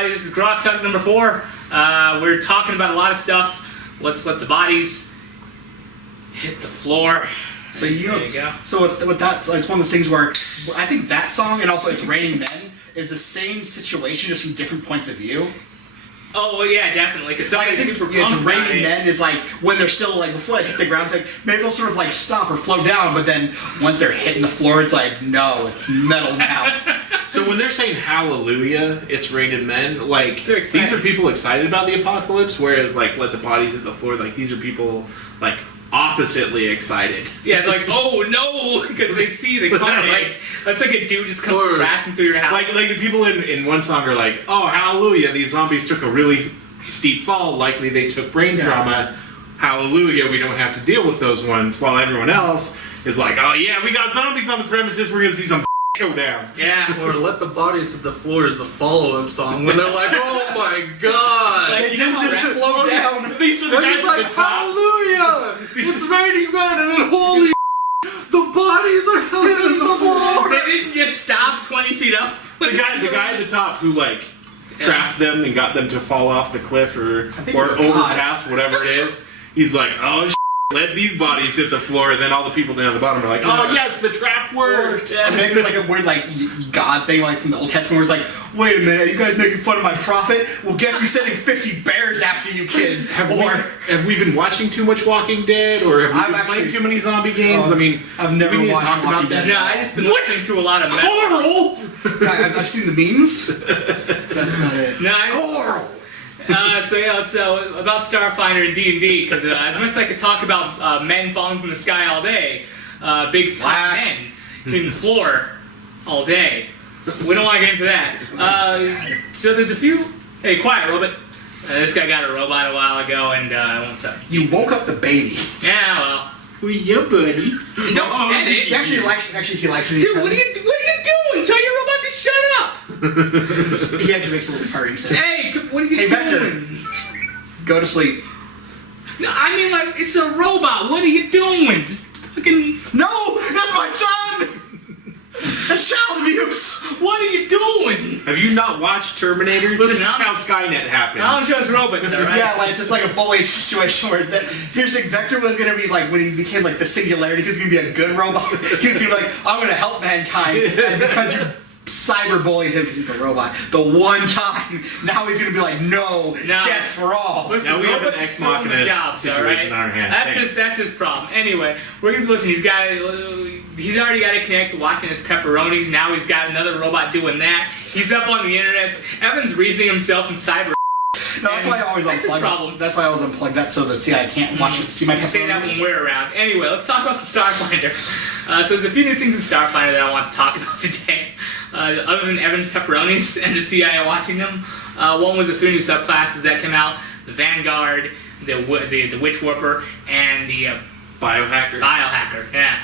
everybody, this is Grock Talk number 4. We're talking about a lot of stuff. Let's let the bodies hit the floor. So you know, go. So with that, it's one of those things where I think that song and also It's Raining Men is the same situation, just from different points of view. Oh well, yeah, definitely. Because Like, I think super It's pumped Raining Men is like when they're still like before they hit the ground, like maybe they'll sort of like stop or flow down, but then once they're hitting the floor, it's like no, it's metal now. So when they're saying hallelujah, it's raining men, like, They're excited. these are people excited about the apocalypse, whereas, like, let the bodies hit the floor, like, these are people, like, oppositely excited. Yeah, like, oh no, because they see the carnage. That's like a dude just comes crashing through your house. Like the people in one song are like, oh, hallelujah, these zombies took a really steep fall, likely they took brain trauma. Hallelujah, we don't have to deal with those ones, while everyone else is like, oh yeah, we got zombies on the premises, we're gonna see some go down. Yeah. Or Let the Bodies Hit the Floor is the follow-up song when they're like, oh my god! Like, They didn't just flow down. These are the And guys he's at like, the top. hallelujah! It's raining men, and then holy the bodies are hitting the floor! They didn't just stop 20 feet up. The guy at the top who, like, trapped them and got them to fall off the cliff or think it was overpass, whatever it is. He's like, oh, let these bodies hit the floor, and then all the people down at the bottom are like, oh, yes, the trap worked. Or maybe it's like a weird like God thing, like from the Old Testament, where it's like, wait a minute, are you guys making fun of my prophet? Well, guess who's sending 50 bears after you kids? Have we been watching too much Walking Dead, or have we been playing too many zombie games? I mean, I've never do we need to watched talk about Walking that? Dead. No, I just been What? listening to a lot of metal. Coral! I've seen the memes. That's not it. No, so about Starfinder and D&D, because as much as I could talk about men falling from the sky all day, big top men hitting the floor all day, we don't want to get into that. So there's a few... Hey, quiet, robot. This guy got a robot a while ago, and I won't say. You woke up the baby. Yeah, well... Who's your buddy? Don't shed it! He actually likes it. Dude, what are you doing? Tell your robot to shut up! He actually makes a little purring sound. Hey, what are you Hey, doing? Vector. Go to sleep. No, I mean, like, it's a robot. What are you doing? Just fucking... No! That's my son! That's child abuse! What are you doing? Have you not watched Terminator? Listen, This is how Skynet happens. I don't trust robots, alright? Yeah, like, it's just like a bullying situation where here's the Vector was gonna be like, when he became like the singularity, he was gonna be a good robot. He was gonna be like, I'm gonna help mankind, and because you cyberbullied him because he's a robot, the one time, now he's gonna be like, no, death for all. Listen, Now we have an robots Ex still in the Machina jobs, situation alright? on our hands. That's his problem. Anyway, we're gonna listen. He's already got to connect to watching his pepperonis. Now he's got another robot doing that. He's up on the internet. Evan's breathing himself in cyber. No, that's why I always That's his unplug. problem. That's why I always unplug that so the CI can't see my Say that when pepperonis. we're around. Anyway, let's talk about some Starfinder. So there's a few new things in Starfinder that I want to talk about today. Other than Evan's pepperonis and the CIA watching them. One was the 3 new subclasses that came out. The Vanguard, the Witchwarper, and the Biohacker. Biohacker. Yeah.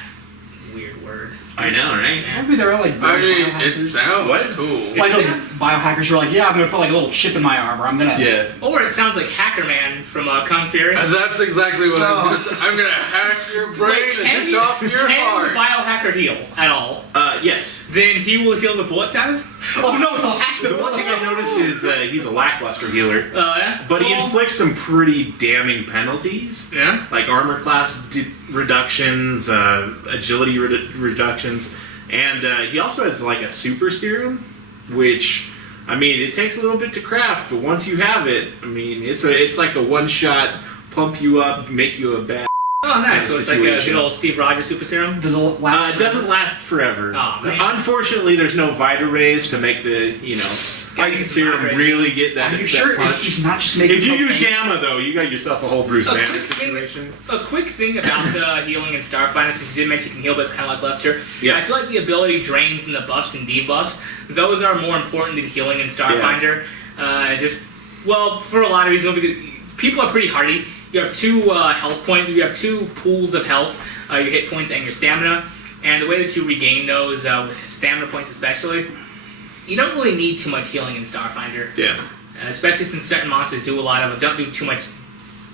Weird word. I know, right? Yeah. Maybe they're like I mean, biohackers. it sounds What? cool. Like those biohackers were like, yeah, I'm gonna put like a little chip in my armor. I'm gonna. Yeah. Or it sounds like Hacker Man from Kung Fury. And that's exactly what I was gonna say. I'm gonna hack your brain and stop your heart. Can the Biohacker heal at all? Yes. Then he will heal the bullets out of? Oh no, he'll hack the The one thing bullets. I noticed is he's a lackluster healer, Oh yeah. but he Well, inflicts some pretty damning penalties, Yeah. like armor class reductions, agility reductions, and he also has like a super serum, which, I mean, it takes a little bit to craft, but once you have it, I mean, it's like a one-shot pump you up, make you a bad. Oh nice. kind of So it's like a situation. good old Steve Rogers super serum. Does it last? It doesn't last forever. Aw, man. Unfortunately, there's no Vita Rays to make the serum Vita Rays. really get that. Are you that sure punch. he's not just making? If you use cocaine? Gamma, though, you got yourself a whole Bruce A Banner quick thing- situation. A quick thing about the healing in Starfinder, since you did mention you can heal, but it's kind of like Lester. Yeah. I feel like the ability drains and the buffs and debuffs, those are more important than healing in Starfinder. For a lot of reasons, because people are pretty hardy. You have 2 health points. You have 2 pools of health, your hit points and your stamina. And the way that you regain those, with stamina points especially, you don't really need too much healing in Starfinder. Yeah. Especially since certain monsters don't do too much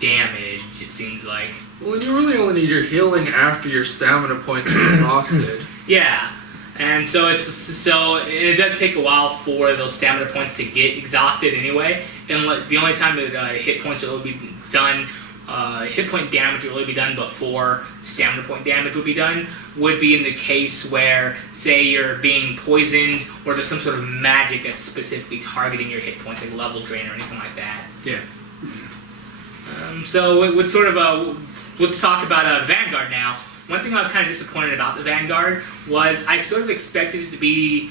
damage, it seems like. Well, you really only need your healing after your stamina points are exhausted. Yeah. And so it does take a while for those stamina points to get exhausted anyway. And the only time that hit points will be done, hit point damage will only be done before stamina point damage will be done, would be in the case where, say, you're being poisoned or there's some sort of magic that's specifically targeting your hit points, like level drain or anything like that. Yeah. So let's talk about Vanguard now. One thing I was kind of disappointed about the Vanguard was I sort of expected it to be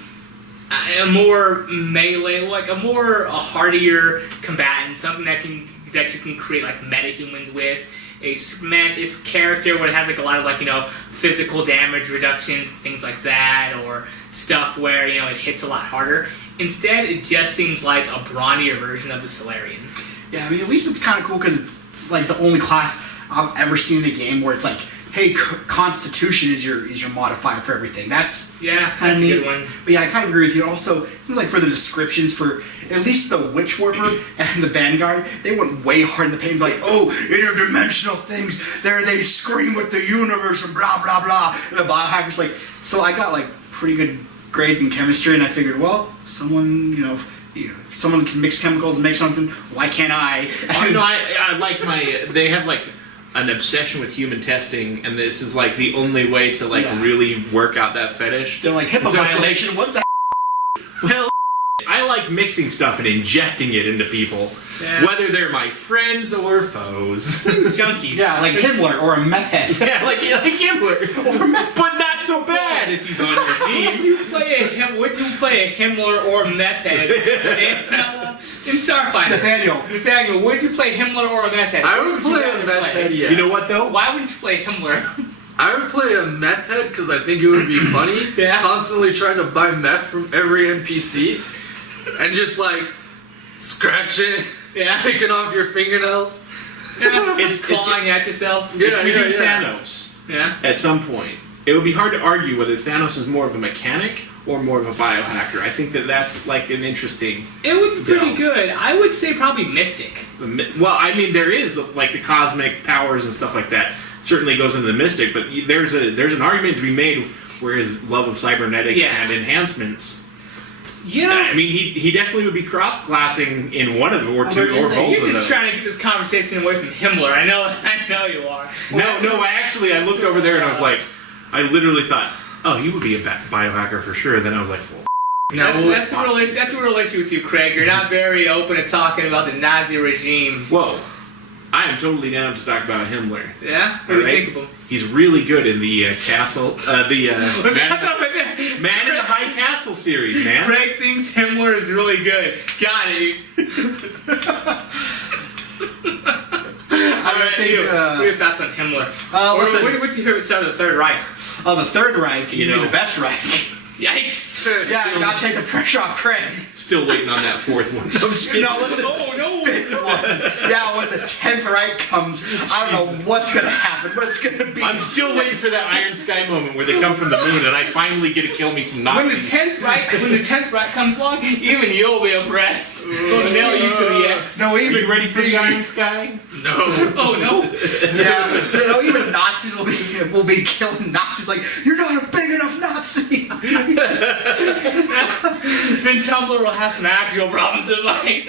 a more melee, like a hardier combatant, something that you can create like metahumans with. This character where it has like a lot of physical damage reductions, things like that, or stuff where it hits a lot harder. Instead, it just seems like a brawnier version of the Solarian. Yeah, I mean, at least it's kind of cool because it's like the only class I've ever seen in a game where it's like, hey, Constitution is your modifier for everything. That's that's a good one. But yeah, I kind of agree with you. Also, it seems like for the descriptions for at least the Witchwarper and the Vanguard, they went way hard in the paint, like, oh, interdimensional things. They scream with the universe and blah blah blah. And the Biohacker's like, so I got like pretty good grades in chemistry, and I figured, well, someone can mix chemicals and make something. Why can't I? I like they have like an obsession with human testing, and this is like the only way to really work out that fetish. They're like, HIPAA violation. What's that? Well, I like mixing stuff and injecting it into people, whether they're my friends or foes. Junkies. Yeah, like Himmler or a meth head. Yeah, like Himmler, or meth. but not so bad if he's on your team. Would you play a Himmler or a meth head in Starfinder? Nathaniel, would you play Himmler or a meth head? I would play a meth head, yes. You know what though? Why wouldn't you play Himmler? I would play a meth head because I think it would be funny. Constantly trying to buy meth from every NPC and just like scratching, picking off your fingernails. It's clawing at yourself. If we do Thanos at some point, it would be hard to argue whether Thanos is more of a mechanic or more of a biohacker. I think that's like an interesting... It would be pretty good. I would say probably Mystic. Well, I mean, there is like the cosmic powers and stuff like that. Certainly goes into the Mystic, but there's an argument to be made where his love of cybernetics and enhancements... Yeah, I mean, he definitely would be cross-classing in one of or two or both of those. You're just trying to get this conversation away from Himmler. I know you are. I looked over there and I was like, I literally thought, oh, you would be a biohacker for sure. Then I was like, well, that's the real issue with you, Craig. You're not very open to talking about the Nazi regime. Whoa. I am totally down to talk about Himmler. Yeah? What do you think of him? He's really good in the castle, Man in the High Castle series, man. Craig thinks Himmler is really good. Got it. What are your thoughts on Himmler? What's your favorite side of the Third Reich? Oh, the Third Reich. The best Reich. Yikes! Yeah, you gotta take the pressure off Craig. Still waiting on that fourth one. No, listen. Oh, no! Fifth one. Yeah, when the 10th Reich comes, I don't know what's gonna happen, but it's gonna be... I'm still waiting for that Iron Sky moment where they come from the moon and I finally get to kill me some Nazis. When the 10th Reich comes along, even you'll be oppressed. They'll nail you to the X. No, even... Are you ready for the Iron Sky? No. Oh, no? Yeah, even Nazis will be killing Nazis like, you're not a big enough Nazi! Then Tumblr will have some actual problems to fight.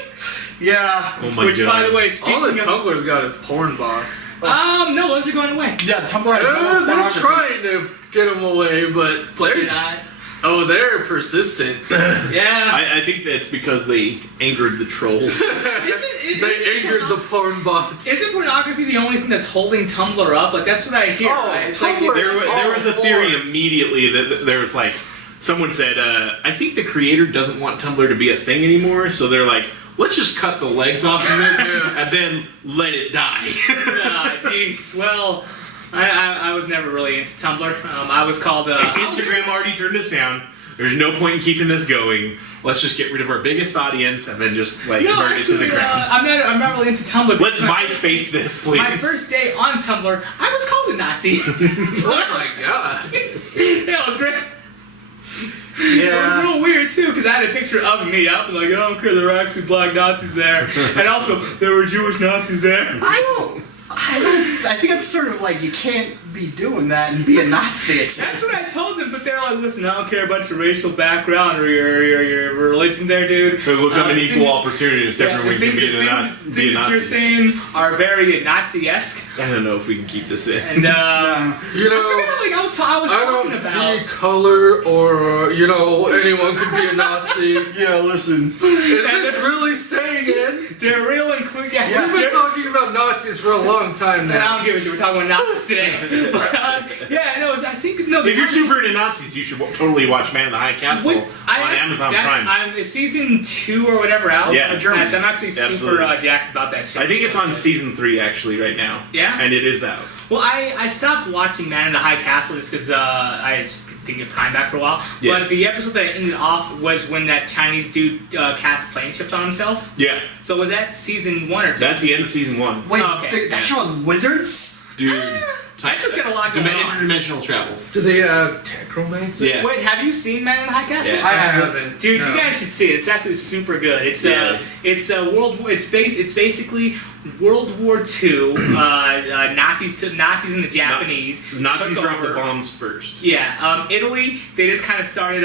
Yeah. Oh my Which, God. by the way, all the Tumblr's got is porn bots. No, those are going away. Yeah, Tumblr has they're trying to get them away, but they're persistent. Yeah. I think that's because they angered the trolls. They angered the porn bots. Isn't pornography the only thing that's holding Tumblr up? Like, that's what I hear. Oh, right? Tumblr There was a theory immediately that there was like, someone said, I think the creator doesn't want Tumblr to be a thing anymore, so they're like, let's just cut the legs off of it and then let it die. Jeez. Well, I was never really into Tumblr. I was called... Instagram already turned us down. There's no point in keeping this going. Let's just get rid of our biggest audience and then just burn it to the ground. I'm not really into Tumblr. Let's MySpace this, please. My first day on Tumblr, I was called a Nazi. Oh my God. Yeah, it was great. Yeah. It was real weird too, because I had a picture of me up, and like, I don't care, there were actually black Nazis there, and also there were Jewish Nazis there. I think it's sort of like you can't be doing that and be a Nazi. That's what I told them but they're like, listen, I don't care about your racial background or your religion there, dude. They look, I'm an the equal things- opportunity. It's different when you can be a things Nazi. you're saying are very Nazi-esque. I don't know if we can keep this in. And, You know, I was I talking don't about. see color or, anyone could be a Nazi. Yeah, listen. Is this really staying in? They're real include. Yeah, We've been talking about Nazis for a long time I now. don't give a shit. We're talking about Nazis today. But, I think no. If you're super into Nazis, you should totally watch Man in the High Castle on Amazon Prime. I'm season 2 or whatever out. Yeah. German. So I'm actually super Absolutely. jacked about that shit. I think it's on season 3 actually right now. Yeah? And it is out. Well, I stopped watching Man in the High Castle just because I just didn't get time back for a while. Yeah. But the episode that ended off was when that Chinese dude cast plane shift on himself. Yeah. So was that season 1 or 2? That's the end of season 1. Wait, Oh, okay. that show has wizards? Dude. I just got a lot going on. Interdimensional travels. Do they have techromancers? Yeah. Wait, have you seen Man in the High Castle? Yeah. I haven't. Dude, no. you guys should see it. It's actually super good. It's Yeah. it's World War. It's basically World War II. Nazis and the Japanese. Nazis took dropped the over. bombs first. Yeah. Italy. They just kind of started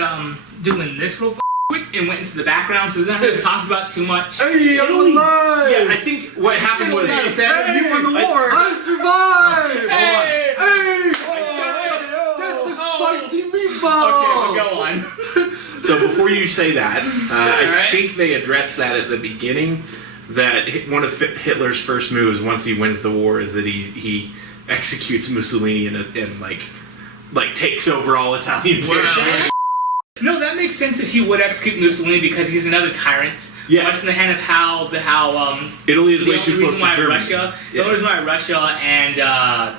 doing this real quick and went into the background, so they don't have to talk about too much. Hey, I'm alive! Yeah, I think what happened was... Yeah, that, you won the war. I survived! Hey! Hey! Oh, That's a oh. spicy Okay, meatball! well, go on. So before you say that, I Alright. think they addressed that at the beginning, that one of Hitler's first moves once he wins the war is that he executes Mussolini and like takes over all Italian territory. No, that makes sense that he would execute Mussolini because he's another tyrant. Yeah. Much in the hand of how Italy is the way only too close reason to why Germany. Russia, the Yeah. only reason why Russia and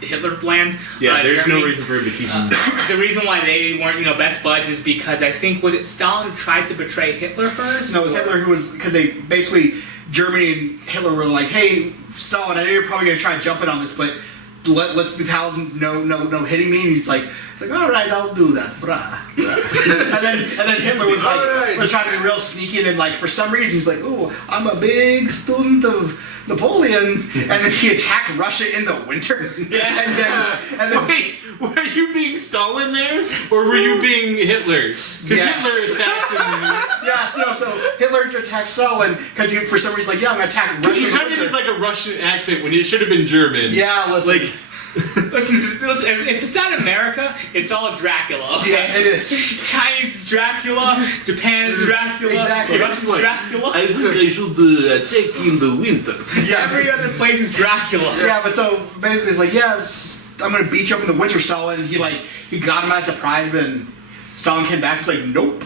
Hitler land. Yeah, there's Germany, no reason for him to keep him. The reason why they weren't, best buds is because I think was it Stalin who tried to betray Hitler first? No, it was Hitler who was, because they basically, Germany and Hitler were like, hey, Stalin, I know you're probably going to try and jump in on this, but let's be pals and no hitting me. And he's like, all right, I'll do that, brah. and then Hitler was like, Alright. was trying to be real sneaky, and then like for some reason he's like, oh, I'm a big student of Napoleon, and then he attacked Russia in the winter. Yeah. and then Wait, were you being Stalin there, or were you being Hitler? Because Yes. Hitler attacked him. yes, no, so Hitler attacked Stalin because for some reason like, yeah, I'm gonna attack Russia. You in the kind of winter. did like a Russian accent when it should have been German. Yeah, listen. Like, Listen, if it's not America, it's all Dracula. Okay? Yeah, it is. Chinese is Dracula, Japan is Dracula, Exactly. Russia's Dracula. think I should attack in the winter. Yeah. Every other place is Dracula. Yeah, but so basically it's like, yes, I'm gonna beat you up in the winter, Stalin. And he got him as a surprise, but Stalin came back. It's like, nope.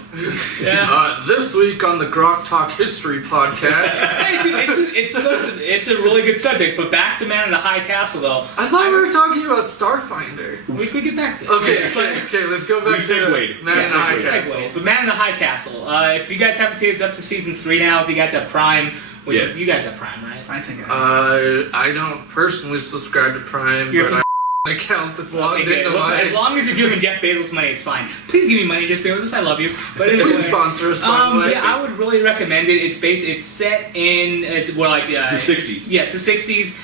Yeah. This week on the Grock Talk History Podcast, Hey, dude, it's a really good subject, but back to Man in the High Castle, though. I thought we were talking about Starfinder. We could get back to it. Okay, let's go back We to segued. Man in the High segued. Castle. Segues. But Man in the High Castle. If you guys haven't seen it, it's up to season 3 now. If you guys have Prime, which Yeah. you guys have Prime, right? I think I don't personally subscribe to Prime, You're but I have an account that's logged Okay, into listen, as mine. long as you're giving Jeff Bezos money, it's fine. Please give me money, Jeff Bezos. I love you. But anyway, Please sponsor us, by the way. yeah, I would really recommend it. It's set in the 60s. Yes, the 60s.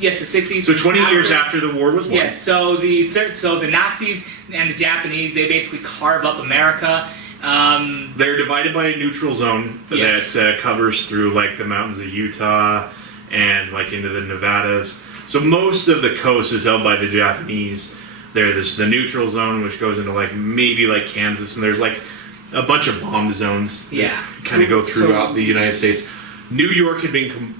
Yes, the 60s. So 20 years after the war was won. Yes. So the Nazis and the Japanese, they basically carve up America. They're divided by a neutral zone Yes. that covers through like the mountains of Utah and like into the Nevadas. So most of the coast is held by the Japanese. There's the neutral zone, which goes into like maybe like Kansas, and there's like a bunch of bombed zones. Yeah. Kind of go throughout the United States. New York had been.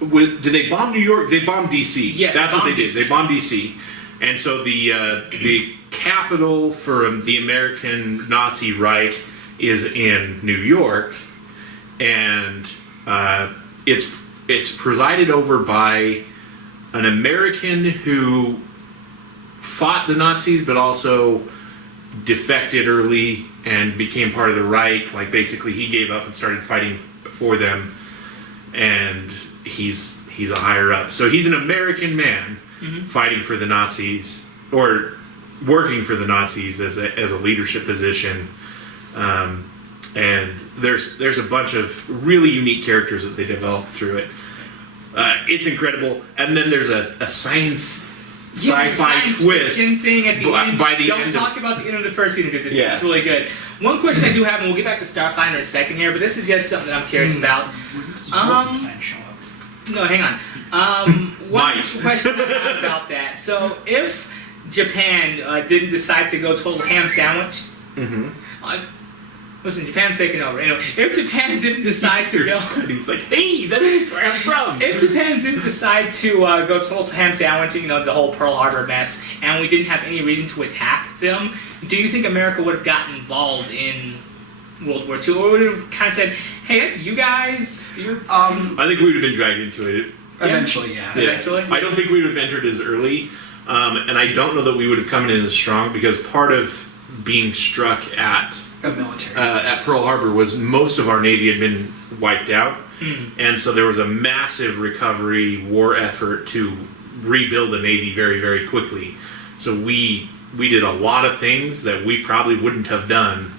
Did they bomb New York? They bombed D.C. Yes, That's what they bombed did. DC. They bombed D.C. And so the capital for the American Nazi Reich is in New York, and it's presided over by an American who fought the Nazis, but also defected early and became part of the Reich. Like basically, he gave up and started fighting for them, and he's a higher up. So he's an American man fighting for the Nazis or working for the Nazis as a leadership position. And there's a bunch of really unique characters that they develop through it. It's incredible. And then there's a science sci-fi science twist fiction thing at the end. by the Don't end talk of... about the end of the first season because it's really good. One question I do have, and we'll get back to Starfinder in a second here, but this is just something that I'm curious about. When does Wolfenstein show up? No, hang on. One question I have about that. So, if Japan didn't decide to go total ham sandwich, listen, Japan's taking over. Anyway, if Japan didn't decide to go, He's like, hey, that's where I'm from. if Japan didn't decide to go total ham sandwich, you know, the whole Pearl Harbor mess, and we didn't have any reason to attack them, do you think America would have gotten involved in World War II, or would have kind of said, "Hey, that's you guys"? I think we would have been dragged into it. Eventually, yeah. Eventually? I don't think we would have entered as early, and I don't know that we would have come in as strong because part of being struck at Military. at Pearl Harbor was most of our Navy had been wiped out, and so there was a massive recovery war effort to rebuild the Navy very, very quickly. So we did a lot of things that we probably wouldn't have done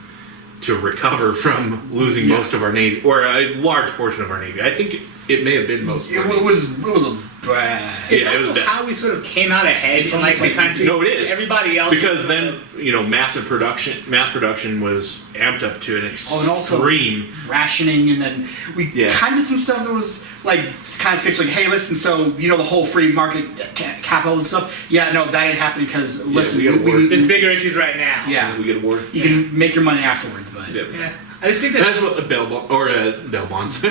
to recover from losing most of our Navy, or a large portion of our Navy. I think it may have been most of our Navy. It was a bad. It's Yeah, it also was bad. how we sort of came out ahead in like the country. No, it is. Everybody else Because was then, you know, mass production was amped up to an and also extreme. rationing, and then we kind of did some stuff that was like kind of sketchy. Like, hey, listen, so you know the whole free market capital and stuff. Yeah, no, that didn't happen because listen, we got a war. There's bigger issues right now. yeah, We get a war. you can make your money afterwards, but Yeah. I just think And that's that's what bail bonds.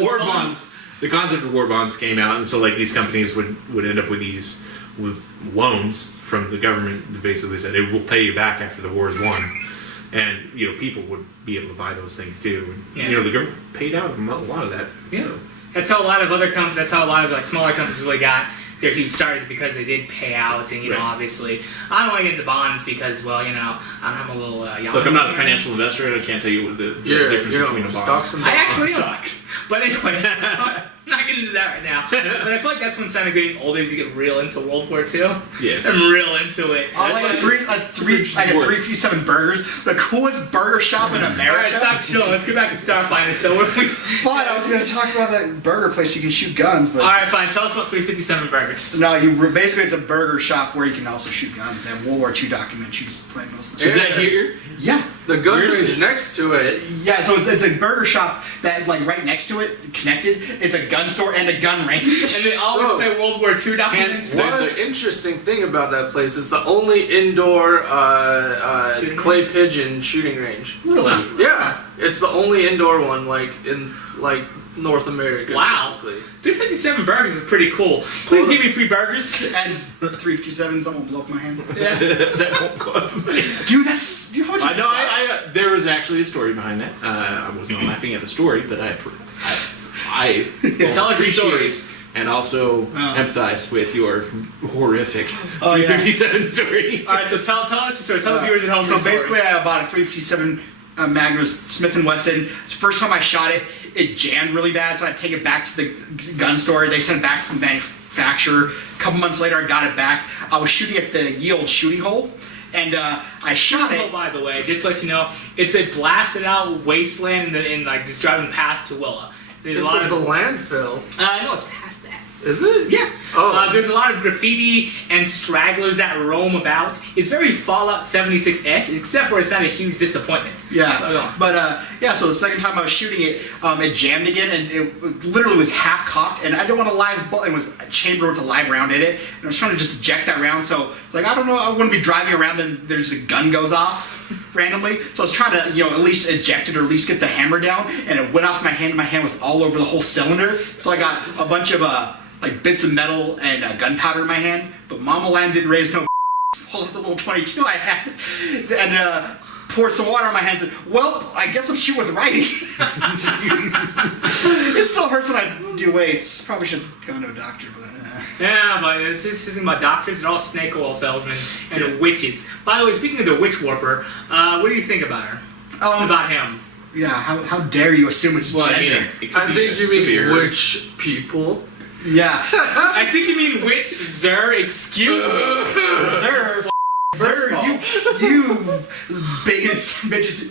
War bonds. The concept of war bonds came out, and so like these companies would end up with loans from the government that basically said it will pay you back after the war is won, and you know people would be able to buy those things too. And, you know the government paid out a lot of that. Yeah. So. That's how a lot of other companies. That's how a lot of like smaller companies really got their huge stars because they did pay out, and you know, obviously, I don't want to get into bonds because, well, you know, I'm a little young. Look, I'm not a financial investor, and I can't tell you what the difference between a bond. Stocks and I actually am. Stock. But anyway, I'm not getting into that right now. But I feel like that's when started getting older as you get real into World War II. Yeah. I'm real into it. I had 357 burgers, the coolest burger shop in America. Alright, stop chilling. Let's get back to Starfinder. So what are we... Fine, I was going to talk about that burger place you can shoot guns, but Alright, fine. Tell us about 357 burgers. no, basically it's a burger shop where you can also shoot guns. They have World War II documentaries playing most of the Is time. that here? Yeah. The gun Where is range this? next to it. Yeah, so it's a burger shop that, like, right next to it, connected, it's a gun store and a gun range. And they always So, play World War II documentaries. The interesting thing about that place is the only indoor Shooting clay range? pigeon shooting range. Really? Yeah, it's the only indoor one in North America. Wow. Basically. 357 burgers is pretty cool. Please give me free burgers. And 357s, that won't blow up my hand. Yeah. That won't go up. Dude, that's, you know how much it sucks? There was actually a story behind that. I was not laughing at the story, but I Tell us your story. appreciate and also empathize with your horrific Oh, yeah. 357 story. Alright, so tell us the story. Tell the viewers at home So the story. basically, I bought a 357 Magnum Smith & Wesson. First time I shot it, it jammed really bad, so I had to take it back to the gun store. They sent it back to the manufacturer. A couple months later, I got it back. I was shooting at the Yield shooting hole, and I shot Oh, it. by the way, just to let you know, it's a blasted out wasteland in like just driving past Tooele. There's It's a lot at of the landfill. no, it's past that. Is it? Yeah. Oh. There's a lot of graffiti and stragglers that roam about. It's very Fallout 76-esque, except for it's not a huge disappointment. Yeah, but yeah. So the second time I was shooting it, it jammed again, and it literally was half cocked, and I didn't want a live bullet. It was a chamber with a live round in it, and I was trying to just eject that round. So it's like I don't know, I wouldn't be driving around, and there's a gun goes off randomly. So I was trying to, at least eject it or at least get the hammer down, and it went off my hand. And my hand was all over the whole cylinder. So I got a bunch of like bits of metal and gunpowder in my hand. But Mama Lamb didn't raise no. Pulled out the little 22 I had, and poured some water on my hands and said, well, I guess I'm shooting with writing. It still hurts when I do weights. Probably should go to a doctor, but Yeah, but this is the thing about doctors. They're all snake oil salesmen and witches. By the way, speaking of the Witchwarper, what do you think about her? About him? yeah, how dare you assume it's gender? I think you mean witch people. Yeah. I think you mean witch, Zer, excuse me. Sir, sir, you bigots, bitches.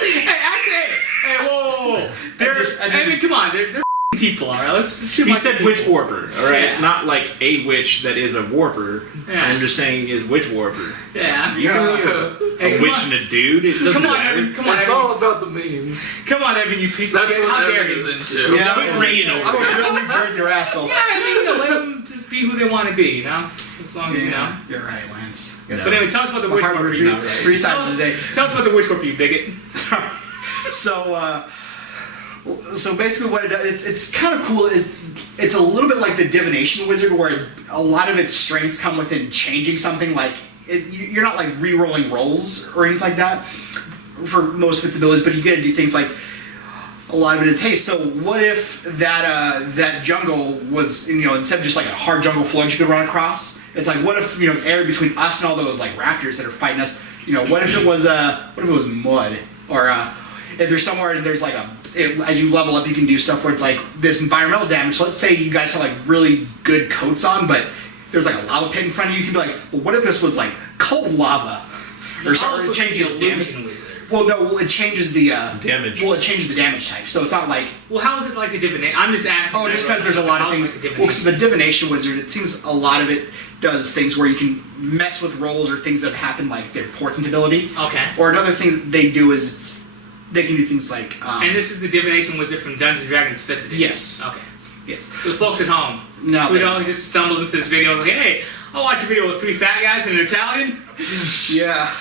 Hey, actually, hey, whoa. They're, just- I mean, come on, they're people. All right, let's just shoot He a bunch said of people. Witchwarper, all right? Yeah. Not like a witch that is a warper. Yeah. I'm just saying is Witchwarper. Yeah. You can be Hey, a come witch on. and a dude. It doesn't Come on, matter. Evan. Come on, It's Evan. all about the memes. Come on, Evan. You piece of That's shit. How what dare Evan you? is into. Yeah. Quit rain I'm over a it. real New Jersey rascal. Yeah, I mean, let them just be who they want to be. You know, as long as you know. You're right, Lance. No. But anyway, tell us about the My heart Witchwarper. was You. not right. three times a day. Tell us about the Witchwarper, you bigot. So basically, what it does, it's kind of cool. It's a little bit like the divination wizard, where a lot of its strengths come within changing something. Like you're not like re-rolling rolls or anything like that for most of its abilities, but you get to do things like a lot of it is, hey, so what if that jungle was, instead of just like a hard jungle floor you could run across, it's like, what if area between us and all those like raptors that are fighting us, what if it was mud, or if there's somewhere and there's like as you level up, you can do stuff where it's like this environmental damage. Let's say you guys have like really good coats on, but there's like a lava pit in front of you. You can be like, well, what if this was like cold lava, or something? Changing the damage. illusion wizard. Well, no. Well, it changes the Damage. Well, it changes the damage type, so it's not like. Well, how is it like the divination? I'm just asking. Oh, just because there's a lot of How is things. it like the Well, because divination? the divination wizard, it seems a lot of it does things where you can mess with rolls or things that happen, like their portent ability. Okay. Or another thing they do is they can do things like. And this is the divination wizard from Dungeons and Dragons 5th edition. Yes. Okay. Yes. For the folks at home, No. who don't just stumbled into this video and like, hey, I'll watch a video with 3 fat guys and an Italian. Yeah.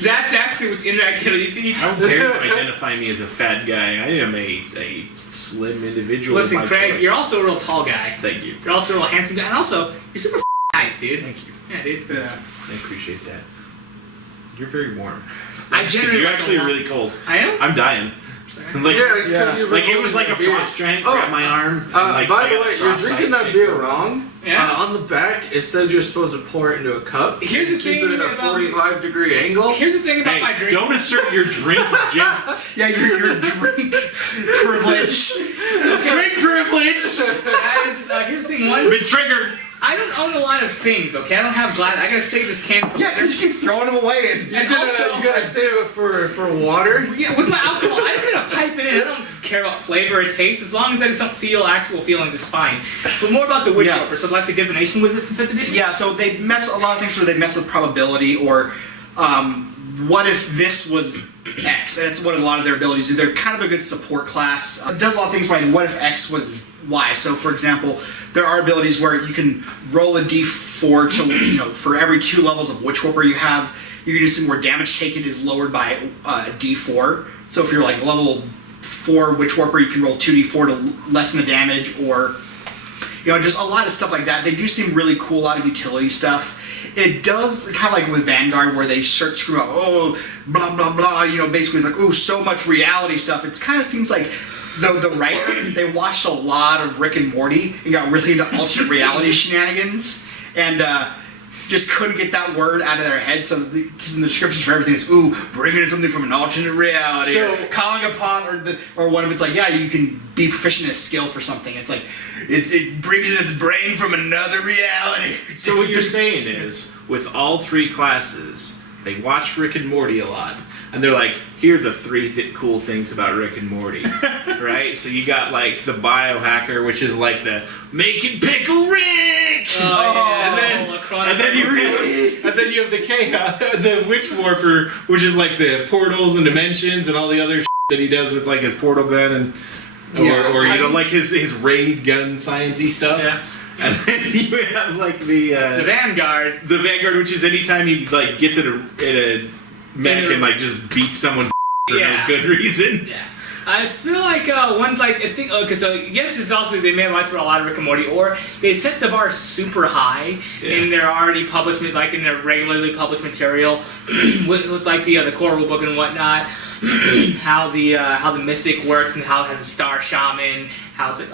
That's actually what's in the activity feed. How dare you identify me as a fat guy? I am a slim individual. Listen, by Craig, choice. you're also a real tall guy. Thank you. You're also a real handsome guy, and also you're super nice, dude. Thank you. Yeah, dude. Yeah. I appreciate that. You're very warm. I Just kidding, generally You're like actually a lot. really cold. I am. I'm dying. Like, Yeah, it's because Yeah. you've like been it was like a holding frost giant Oh, grabbed my arm. And by like, the I got way, a you're frostbite drinking that shake beer over. wrong. Yeah. On the back, it says you're supposed to pour it into a cup. Here's the Keep thing it at a about- 45-degree angle. Here's the thing about my Hey, drink. don't assert your drink, Jim. Yeah, your drink privilege. Drink privilege. Guys, here's the thing. One, Been triggered. I don't own a lot of things. Okay, I don't have glass. I gotta save this can for Yeah, later. because you keep throwing them away. And And also, You gotta save it for water. yeah, with my alcohol, I just gotta pipe it in. I don't care about flavor or taste. As long as I just don't feel actual feelings, it's fine. But more about the Witchwarper. Yeah. So like the divination wizard from 5th edition? yeah, so they mess a lot of things where they mess with probability, or what if this was X? That's what a lot of their abilities do. They're kind of a good support class. It does a lot of things like what if X was Y. So for example, there are abilities where you can roll a D4 to for every 2 levels of Witchwarper you have. You can do something where damage taken is lowered by D4. So if you're like level 4 Witchwarper, you can roll 2D4 to lessen the damage, or just a lot of stuff like that. They do seem really cool, a lot of utility stuff. It does kind of like with Vanguard, where they start screwing out, blah blah blah. Basically like, so much reality stuff. It kind of seems like the writer, they watched a lot of Rick and Morty and got really into alternate reality shenanigans, and just couldn't get that word out of their head. So because in the descriptions for everything, it's bringing in something from an alternate reality, So- or calling upon, or one of it's like, yeah, you can be proficient in a skill for something. It's like it brings in its brain from another reality. So what you're saying is, with all 3 classes, they watched Rick and Morty a lot, and they're like, here are the 3 cool things about Rick and Morty, right? So you got like the Biohacker, which is like the making pickle Rick, and then you have the Chaos, the Witchwarper, which is like the portals and dimensions and all the other that he does with like his portal gun and or like his raid gun sciencey stuff. Yeah. And then you have like the Vanguard. the Vanguard, which is anytime he like gets at a mech and like just beats someone's for Yeah. no good reason. Yeah. I feel like one's like, I think, okay, so yes, this is also, they may have watched a lot of Rick and Morty, or they set the bar super high in their already published, like in their regularly published material, with like the core rulebook and whatnot, how the mystic works and how it has a star shaman, how it's like,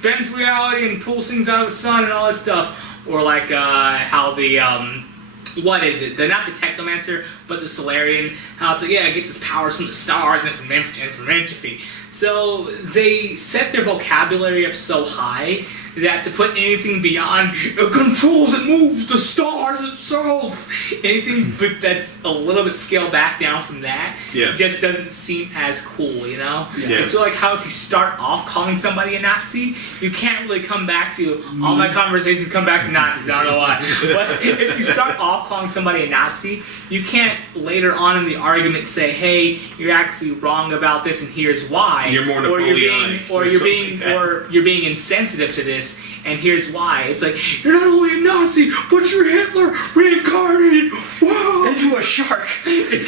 bends reality and pulls things out of the sun and all that stuff, or like how the what is it? Not the technomancer. but the Solarian, how it's like, yeah, it gets its powers from the stars and from entropy. So they set their vocabulary up so high that to put anything beyond it controls and moves the stars itself, anything but that's a little bit scaled back down from that, just doesn't seem as cool, you know? Yeah. It's like how if you start off calling somebody a Nazi, you can't really come back to, all my conversations come back to Nazis, I don't know why. But if you start off calling somebody a Nazi, you can't later on in the argument say, hey, you're actually wrong about this and here's why. You're more Napoleonic. Or you're being insensitive to this. And here's why. It's like, you're not only a Nazi, but you're Hitler reincarnated. Whoa! Into a shark. And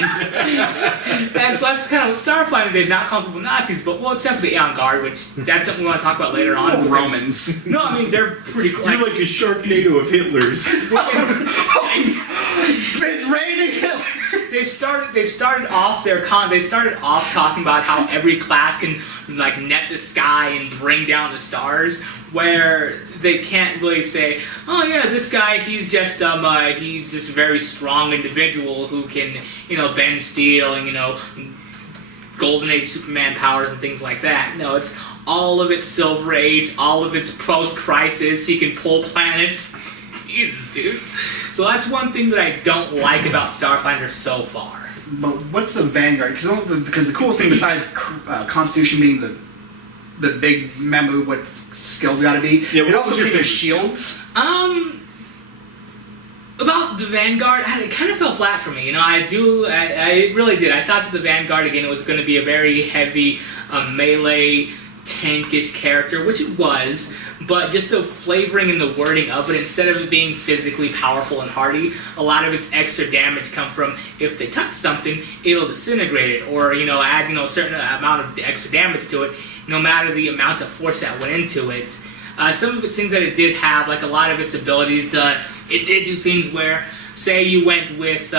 so that's kind of what Starfinder did, not call people Nazis, but, well, except for the Vanguard, which that's something we want to talk about later on. Romans. No, I mean, they're pretty cool. You're like a Sharknado of Hitlers. It's raining Hitler. They started off talking about how every class can like net the sky and bring down the stars, where they can't really say, oh yeah, this guy he's just a very strong individual who can bend steel and Golden Age Superman powers and things like that. No, it's all of its Silver Age, all of its post-crisis. He can pull planets. Jesus, dude. So that's one thing that I don't like about Starfinder so far. But what's the Vanguard? Because the coolest thing besides Constitution being the big memo, what skills got to be, it also gives shields. About the Vanguard, it kind of fell flat for me. I really did. I thought that the Vanguard, again, it was going to be a very heavy melee, tankish character, which it was, but just the flavoring and the wording of it, instead of it being physically powerful and hardy, a lot of its extra damage come from if they touch something, it'll disintegrate it, or add a certain amount of extra damage to it, no matter the amount of force that went into it. Some of its things that it did have, like a lot of its abilities, it did do things where, say you went with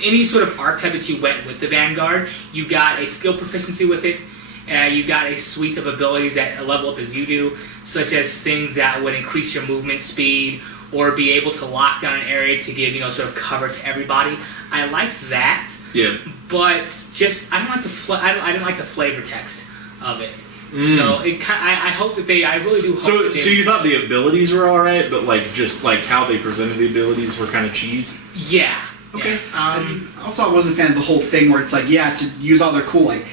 any sort of archetype that you went with the Vanguard, you got a skill proficiency with it, you got a suite of abilities that level up as you do, such as things that would increase your movement speed, or be able to lock down an area to give, sort of cover to everybody. I liked that. Yeah. But just, I didn't like the flavor text of it. So I hope that I really do hope that So you thought the abilities were alright, but just how they presented the abilities were kind of cheese? Yeah. Okay. Yeah. Also, I wasn't a fan of the whole thing where it's like, to use all their cool, it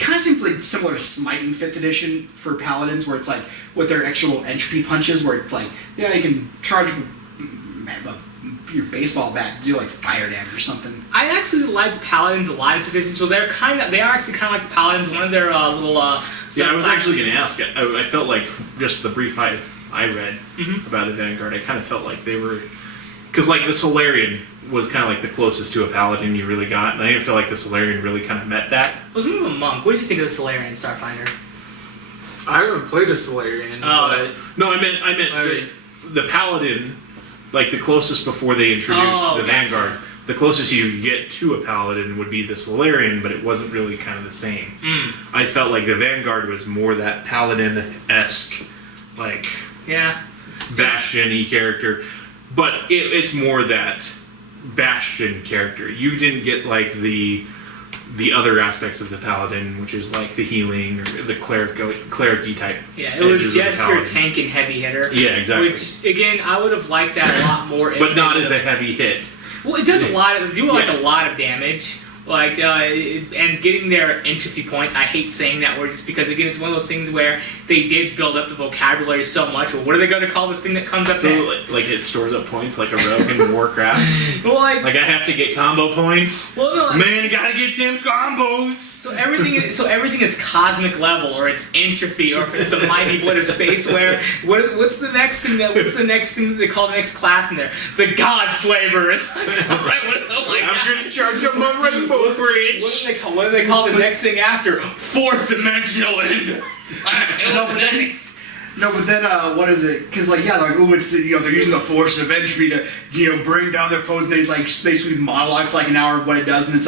kind of seems like similar to Smite in 5th edition for Paladins, where it's like, with their actual entropy punches, where it's like, you can charge your baseball bat to do fire damage or something. I actually liked Paladins a lot in 5th edition, so they are actually kind of like the Paladins, one of their little I was actually going to ask. I felt like, just the brief I read about the Vanguard, I kind of felt like they were... Because, the Solarian was kind of the closest to a Paladin you really got, and I didn't feel like the Solarian really kind of met that. It was more of a monk. What did you think of the Solarian in Starfinder? I haven't played a Solarian, but... No, I meant the Paladin, the closest before they introduced the Vanguard, the closest you get to a Paladin would be the Solarian, but it wasn't really kind of the same. I felt like the Vanguard was more that Paladin-esque, Bastion-y character. But it's more that Bastion character. You didn't get the other aspects of the Paladin, which is the healing or the cleric-y type. Yeah, it was just your tank and heavy hitter. Yeah, exactly. Which again, I would have liked that a lot more. But not as a heavy hit. Well, it does a lot of damage. And getting their entropy points, I hate saying that word just because, again, it's one of those things where they did build up the vocabulary so much. Well, what are they going to call the thing that comes up next? It stores up points like a rogue in Warcraft? Well, I have to get combo points? Well, no, man, you gotta get them combos! So everything is cosmic level, or it's entropy, or if it's the mighty blood of space, where what's the next thing that they call the next class in there? The God Slaver! It's I'm gonna charge up my rainbow bridge! What do they call the next thing after? Fourth dimensional end! No, but then what is it? Because it's they're using the force of entropy to bring down their foes, and they basically monologue for an hour of what it does, and it's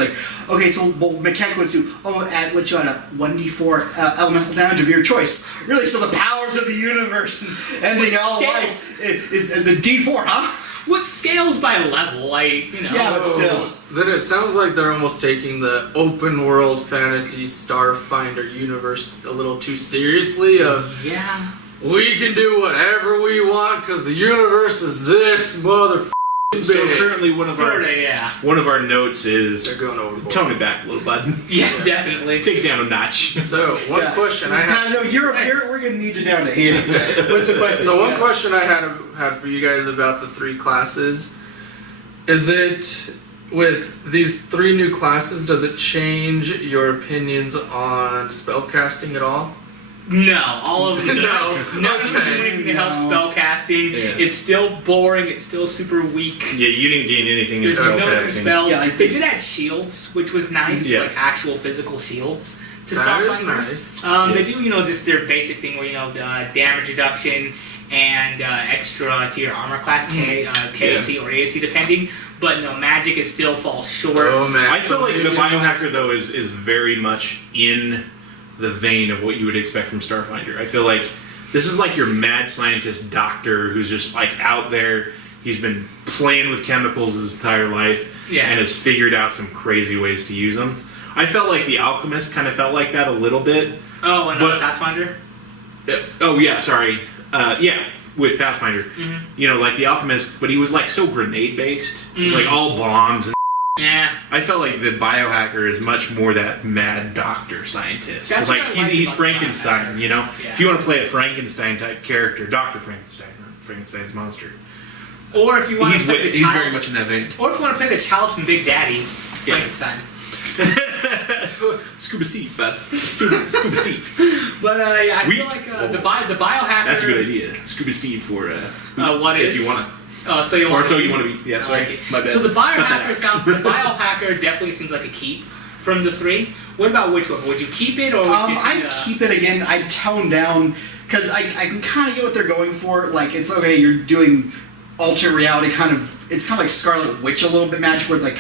okay, so mechanically let's do let you add a 1d4 elemental damage of your choice. Really, so the powers of the universe and ending all life is a d4, huh? what scales by level, Yeah, but still. Then it sounds like they're almost taking the open world fantasy Starfinder universe a little too seriously. Yeah. We can do whatever we want because the universe is this motherfucking big. So currently one of our notes is They're going overboard. tone it back a little, bud. Yeah, definitely. Take it down a notch. So one question I have. Now, you're up here, we're going to need you down to here. What's the question? So one question I had for you guys about the 3 classes is it with these 3 new classes, does it change your opinions on spellcasting at all? No, all of them. No. None of them do anything to help spellcasting. Yeah. It's still boring. It's still super weak. Yeah, you didn't gain anything in There's no other spellcasting. spells. Yeah, like they this- did add shields, which was nice, Yeah. like actual physical shields to That is Starfinder. nice. They do, just their basic thing where damage reduction and extra to your armor class, KC or ASC depending. But no, magic it still falls short. Oh, man. I feel like the Maybe Biohacker, though, is very much in the vein of what you would expect from Starfinder. I feel like this is like your mad scientist doctor who's just like out there. He's been playing with chemicals his entire life and has figured out some crazy ways to use them. I felt like the Alchemist kind of felt like that a little bit. Oh, and Pathfinder? Oh, yeah, sorry. With Pathfinder. Mm-hmm. Like the Alchemist, but he was like so grenade-based. Like all bombs and Yeah. I felt like the Biohacker is much more that mad doctor scientist. That's Like what I like he's about Frankenstein, Yeah. If you want to play a Frankenstein type character, Dr. Frankenstein, or Frankenstein's monster. Or if you want to play the He's child, very much in that vein. or if you want to play the child from Big Daddy, Frankenstein. Scuba Steve, bud. Scuba Steve. But I feel like the Biohacker. That's a good idea. Scuba Steve for What if is? you want to. So you want Or so you want to be. Yeah, I sorry. like it. My bad. So the Cut that Biohacker out. definitely seems like a keep from the 3. What about Witchwarper? Would you keep it or would you? I'd keep it again. I'd tone down because I can kind of get what they're going for. Like it's okay, you're doing alternate reality kind of. It's kind of like Scarlet Witch a little bit magic, where it's like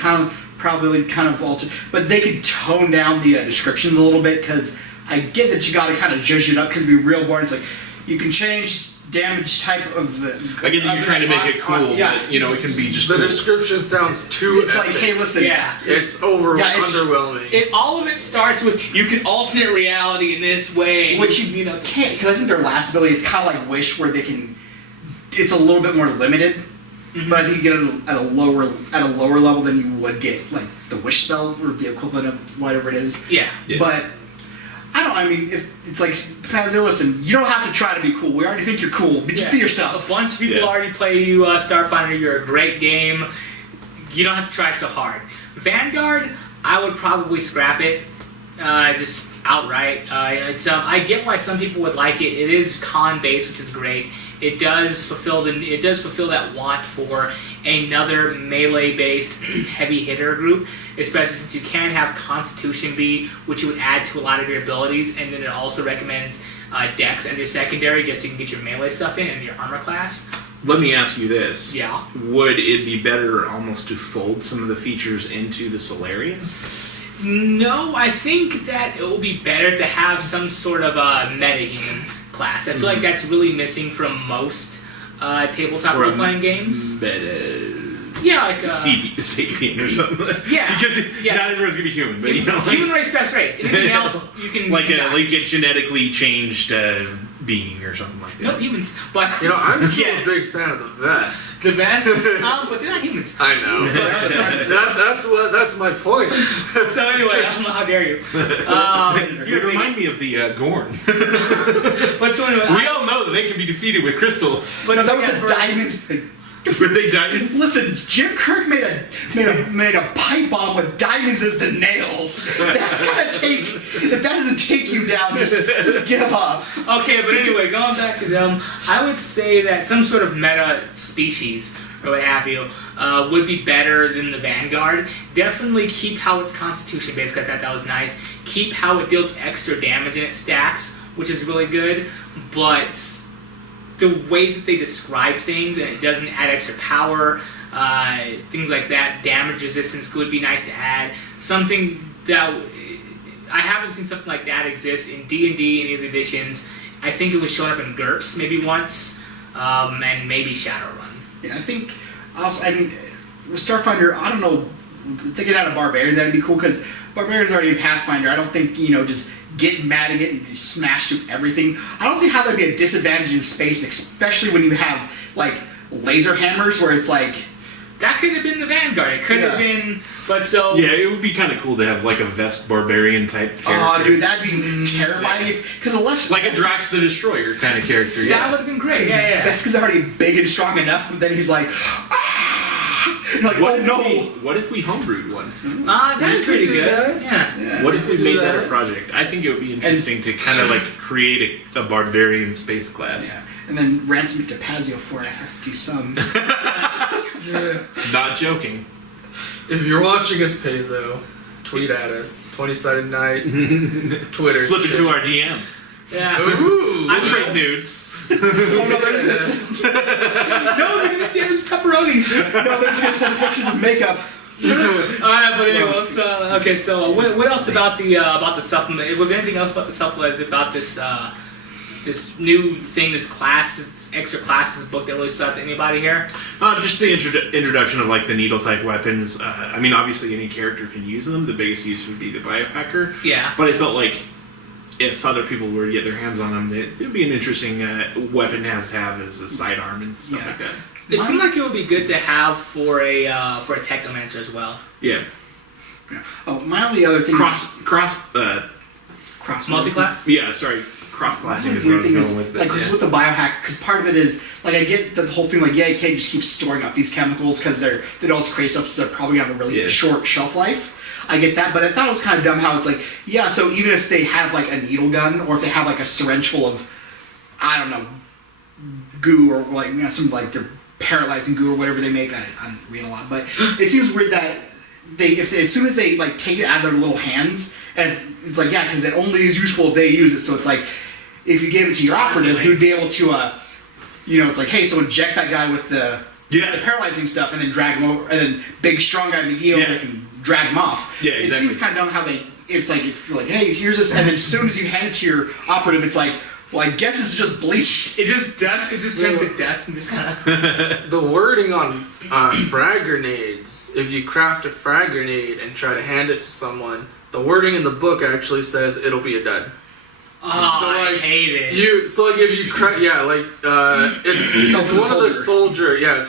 probably kind of alter. But they could tone down the descriptions a little bit because I get that you got to kind of zhuzh it up because it'd be real boring. It's like you can change damage type of. I get that you're trying to make it cool, yeah. but it can be just The cool. description sounds too It's like, epic. hey, listen. Yeah. It's underwhelming. All of it starts with you can alternate reality in this way, Which you can't, because I think their last ability, it's kind of like Wish, where they can. It's a little bit more limited, but I think you get it at a lower level than you would get like the Wish spell or the equivalent of whatever it is. Yeah. But I mean, if it's like, say, listen, you don't have to try to be cool. We already think you're cool. Just be yourself. A bunch of people already play you Starfinder. You're a great game. You don't have to try so hard. Vanguard, I would probably scrap it, just outright. I get why some people would like it. It is con based, which is great. It does fulfill that want for another melee based heavy hitter group, especially since you can have Constitution be, which you would add to a lot of your abilities, and then it also recommends Dex as your secondary, just so you can get your melee stuff in and your armor class. Let me ask you this. Yeah. Would it be better almost to fold some of the features into the Solarian? No, I think that it will be better to have some sort of meta-human class. I feel like that's really missing from most tabletop role-playing games. Yeah, like Sapien or something. Yeah. Because Yeah. not everyone's gonna be human, but human race, best race. Anything else, you can like you can die. a genetically changed being or something like that. No humans, but I'm still yes. a big fan of the vest. The best, but they're not humans. I know. That's my point. So anyway, how dare you? You remind me of the Gorn. But so anyway, We all know that they can be defeated with crystals. but No, that was yeah, a diamond. Were they diamonds? Listen, Jim Kirk made a pipe bomb with diamonds as the nails. That's gonna take. If that doesn't take you down, just give up. Okay, but anyway, going back to them, I would say that some sort of meta species or what have you would be better than the Vanguard. Definitely keep how it's Constitution based. I thought that was nice. Keep how it deals extra damage in its stacks, which is really good. But the way that they describe things, and it doesn't add extra power, things like that. Damage resistance would be nice to add. Something that I haven't seen something like that exist in D&D, any of the editions. I think it was showing up in GURPS maybe once, and maybe Shadowrun. Yeah, I think Also, I mean, with Starfinder, I don't know, thinking out of Barbarian, that'd be cool, because Barbarian's already in Pathfinder. I don't think, just getting mad at it and just smash through everything. I don't see how that'd be a disadvantage in space, especially when you have, like, laser hammers, where it's like... That could have been the Vanguard. It could have been... But so... Yeah, it would be kind of cool to have, like, a Vest Barbarian type character. Oh, dude, that'd be terrifying. Because unless... Like a Drax the Destroyer kind of character, That would have been great, yeah. That's because they're already big and strong enough, but then he's like... You're like, What oh, if no! what if we homebrewed one? That'd be pretty could do good. that. Yeah. What if we do made that that. a project? I think it would be interesting to kind of like create a barbarian space class. Yeah. And then ransom it to Pazio for a hefty sum. Yeah. Not joking. If you're watching us, Peso, tweet at us. 20-sided night. Twitter. Slip into our DMs. Yeah. Ooh. We'll trade nudes. Oh, no, they're No, they're gonna see him as pepperonis. just send pictures of makeup. Alright, but anyway, let's, okay, so what else about the supplement? Was there anything else about the supplement, about this this new thing, this class, this extra classes book that really stood out to anybody here? Just the introduction of like the needle type weapons. I mean, obviously any character can use them. The biggest use would be the biohacker. Yeah. But I felt like if other people were to get their hands on them, it would be an interesting weapon to have as a sidearm and stuff like that. It seemed like it would be good to have for a technomancer as well. Yeah. Oh, my only other thing Cross Multi-class? Yeah, sorry. Cross-classing is the what I was thing going is, with. like, just with the biohacker, because part of it is, like, I get the whole thing, like, yeah, you can't just keep storing up these chemicals because they don't create stuff, so they're probably going to have a really short shelf life. I get that, but I thought it was kind of dumb how it's like, yeah, so even if they have, like, a needle gun, or if they have, like, a syringe full of, I don't know, goo, or, like, some, like, their paralyzing goo or whatever they make, I don't read a lot, but it seems weird that as soon as they, like, take it out of their little hands, and it's like, yeah, because it only is useful if they use it, so it's like, if you gave it to your operative, he would be able to, it's like, hey, so inject that guy with the paralyzing stuff, and then drag him over, and then big, strong guy McGee over, they can drag him off. Yeah, exactly. It seems kind of dumb how it's like, if you're like, hey, here's this, and then as soon as you hand it to your operative, it's like, well, I guess it's just bleach. It just dust. It just turns to dust and just kind of. The wording on frag grenades, if you craft a frag grenade and try to hand it to someone, the wording in the book actually says it'll be a dud. Oh, So, like, I hate it. So like if you it's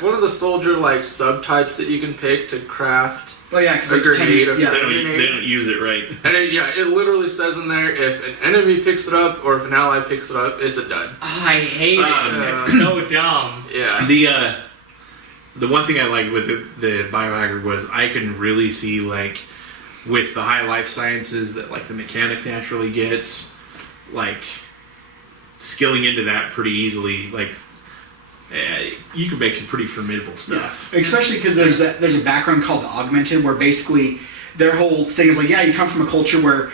one of the soldier like subtypes that you can pick to craft Oh yeah, because a grenade. They don't use it right. And it literally says in there, if an enemy picks it up or if an ally picks it up, it's a dud. Oh, I hate it. That's so dumb. Yeah. The one thing I liked with the biohacker was I can really see, like, with the high life sciences that, like, the mechanic naturally gets, like, skilling into that pretty easily, like, you can make some pretty formidable stuff. Yeah. Especially because there's a background called the Augmented, where basically their whole thing is like, yeah, you come from a culture where,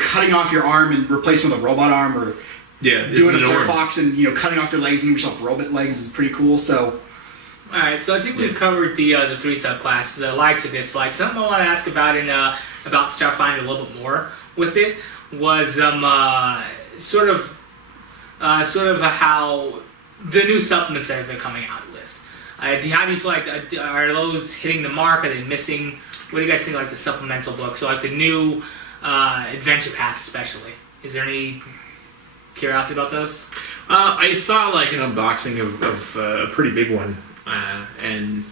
cutting off your arm and replacing with a robot arm, or doing a Sir Fox and, cutting off your legs and giving yourself robot legs is pretty cool, so... Alright, so I think we've covered the three subclasses, likes and dislikes. Something I want to ask about about Starfinder a little bit more with it was sort of how the new supplements that they're coming out with. How do you feel like, are those hitting the mark? Are they missing? What do you guys think, like the supplemental books? So like the new Adventure Path especially. Is there any curiosity about those? I saw like an unboxing of a pretty big one. And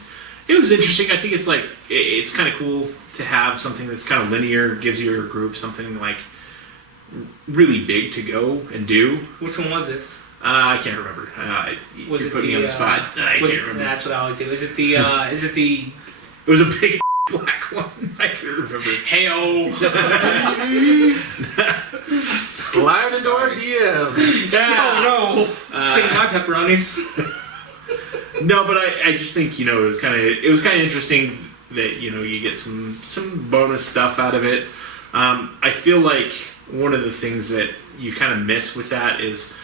it was interesting. I think it's kind of cool to have something that's kind of linear, gives your group something like really big to go and do. Which one was this? I can't remember. You're putting me on the spot. I can't remember. That's what I always do. Is it the? It was a big black one. I can't remember. Heyo. Slide into our DMs. Yeah. Oh no. Sing my pepperonis. No, but I just think it was kind of interesting that you get some bonus stuff out of it. I feel like one of the things that you kind of miss with that is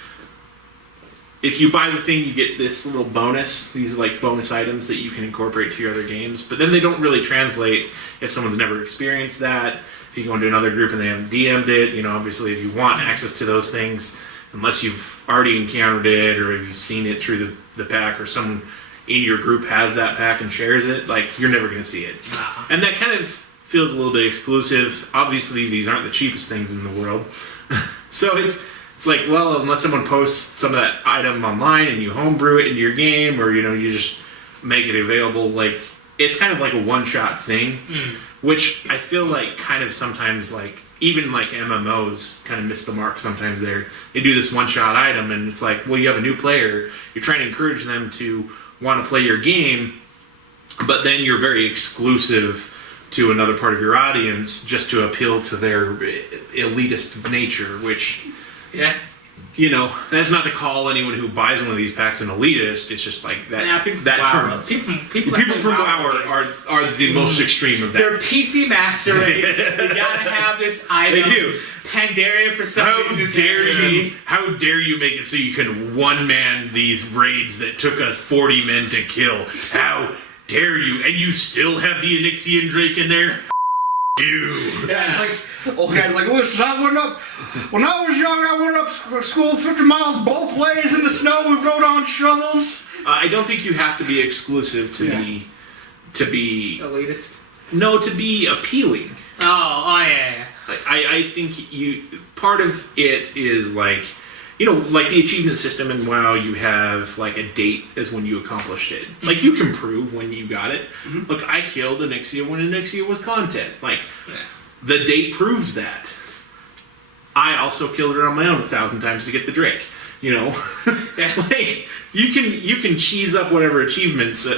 if you buy the thing, you get this little bonus. These like bonus items that you can incorporate to your other games, but then they don't really translate if someone's never experienced that. If you go into another group and they haven't DM'd it, obviously if you want access to those things, unless you've already encountered it or you've seen it through the pack or someone in your group has that pack and shares it, like, you're never going to see it. And that kind of feels a little bit exclusive. Obviously, these aren't the cheapest things in the world. So it's like, well, unless someone posts some of that item online and you homebrew it into your game, or, you just make it available, like, it's kind of like a one-shot thing, which I feel like kind of sometimes, like, even like MMOs kind of miss the mark sometimes there. They do this one-shot item, and it's like, well, you have a new player, you're trying to encourage them to want to play your game, but then you're very exclusive to another part of your audience just to appeal to their elitist nature, which... Yeah. That's not to call anyone who buys one of these packs an elitist. It's just like that. Yeah, people that from term. People from WoW are the most extreme of that. They're PC master race. They gotta have this item. They do. Pandaria for some reason. How dare you make it so you can one-man these raids that took us 40 men to kill? How dare you? And you still have the Onyxian Drake in there? You. Yeah, it's like, old guy's like, listen, when I was young, I went up school 50 miles both ways in the snow, we rode on shovels. I don't think you have to be exclusive to be elitist. No, to be appealing. Oh yeah. I think part of it is like, like the achievement system in WoW, you have like a date as when you accomplished it. Like, you can prove when you got it. Look, I killed Onyxia when Onyxia was content. Like, the date proves that. I also killed her on my own 1,000 times to get the Drake. Like, you can cheese up whatever achievements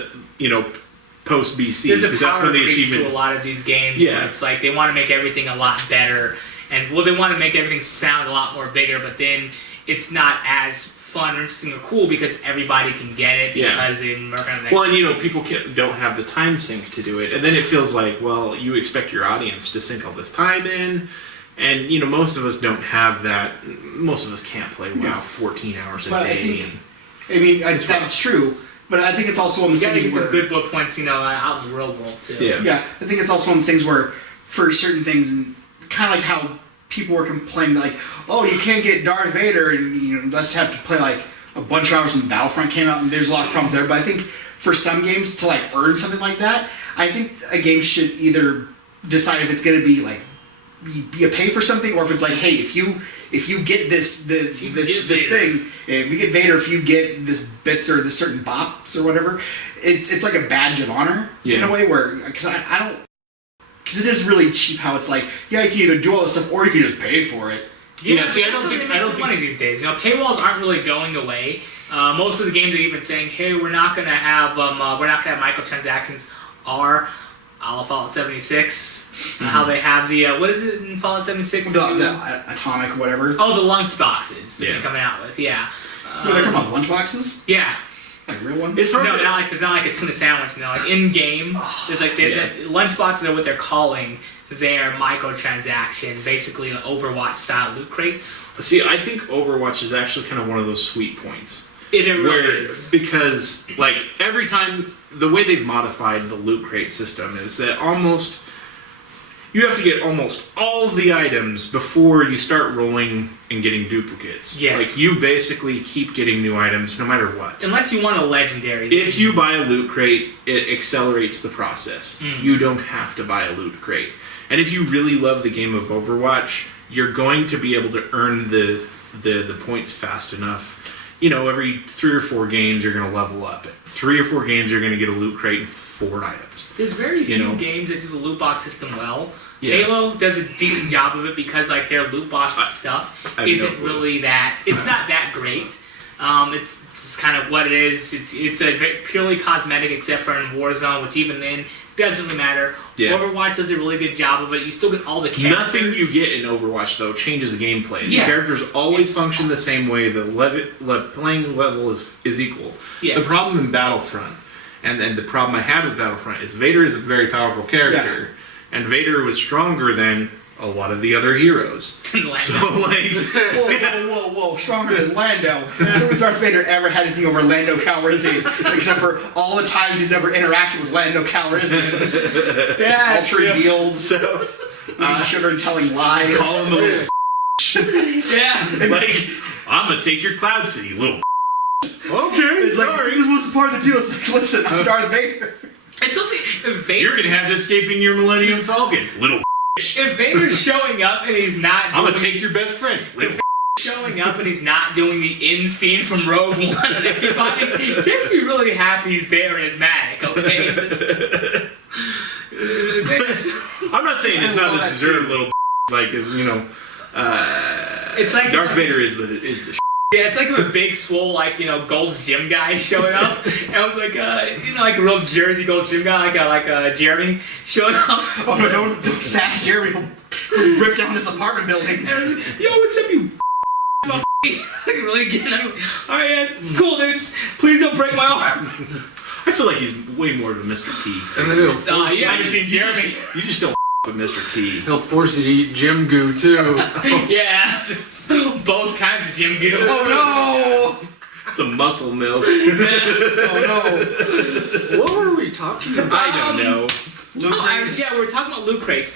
post BC, because that's when the achievement achievement to a lot of these games. Yeah, where it's like they want to make everything a lot better, and they want to make everything sound a lot more bigger, but then it's not as fun or interesting or cool because everybody can get it because they work on Well, and people don't have the time sink to do it, and then it feels like, well, you expect your audience to sink all this time in, and most of us don't have that. Most of us can't play WoW 14 hours a day. That's true. But I think it's one of those things where... You gotta get the good book points, out in the real world, too. Yeah, I think it's also one of those things where, for certain things, and kind of like how people were complaining, like, oh, you can't get Darth Vader, and, let's have to play, like, a bunch of hours when Battlefront came out, and there's a lot of problems there. But I think for some games to, like, earn something like that, I think a game should either decide if it's going to be, like, be a pay for something, or if it's like, hey, if you get this thing, if you get Vader, if you get this bits or this certain bops or whatever, it's like a badge of honor in a way where, because I don't, because it is really cheap how it's like, you can either do all this stuff or you can just pay for it. Yeah, see, I don't think money these days. Paywalls aren't really going away. Most of the games are even saying, hey, we're not gonna have microtransactions. A la Fallout 76, how they have the what is it in Fallout 76? The atomic whatever. Oh, the lunch boxes that they're coming out with. Yeah. They're coming out with lunch boxes. Yeah. Like real ones. It's not like a tuna sandwich. Like in game, there's like lunch boxes are what they're calling their microtransaction, basically an Overwatch style loot crates. See, I think Overwatch is actually kind of one of those sweet points. It really is. Because, like, every time, the way they've modified the loot crate system is that you have to get almost all of the items before you start rolling and getting duplicates. Yeah. Like, you basically keep getting new items no matter what. Unless you want a legendary. If you buy a loot crate, it accelerates the process. You don't have to buy a loot crate. And if you really love the game of Overwatch, you're going to be able to earn the points fast enough. Every 3 or 4 games you're going to level up. 3 or 4 games you're going to get a loot crate and 4 items. There's very few games that do the loot box system well. Yeah. Halo does a decent job of it because like their loot box stuff isn't really that. It's not that great. It's kind of what it is. It's a purely cosmetic, except for in Warzone, which even then doesn't really matter. Yeah. Overwatch does a really good job of it. You still get all the characters. Nothing you get in Overwatch though changes the gameplay. The characters always function the same way. The playing level is equal. Yeah. The problem in Battlefront, and the problem I had with Battlefront is Vader is a very powerful character, and Vader was stronger than a lot of the other heroes. So like, whoa, stronger than Lando. When has Darth Vader ever had anything over Lando Calrissian, except for all the times he's ever interacted with Lando Calrissian? Yeah, altering deals, so sugar and telling lies. Call him a little like, I'm gonna take your Cloud City, little It's sorry. like, this wasn't part of the deal. It's like, listen, I'm Darth Vader. It's also Vader. You're gonna have to escape in your Millennium Falcon, little. If Vader's showing up and he's not, I'm gonna take your best friend. Little. Showing up and he's not doing the in scene from Rogue One and everybody, he has to be really happy he's there and is mad. Okay. I'm not saying it's not the deserved little. Like, it's like Darth Vader is the. Yeah, it's like a big swole, like, Gold's Gym guy showing up. And I was like, like a real Jersey Gold's Gym guy, like Jeremy showing up. Oh, no, don't sass Jeremy. He'll rip down this apartment building. And I was like, yo, what's up, you like, really getting alright, yeah, it's cool, dudes. Please don't break my arm. I feel like he's way more of a Mr. T. And then he'll force you haven't seen Jeremy. You just don't with Mr. T. He'll force you to eat gym goo too. Yeah, both kinds of gym goo. Oh no! Some muscle milk. Oh no! What were we talking about? I don't know. Yeah, we're talking about loot crates.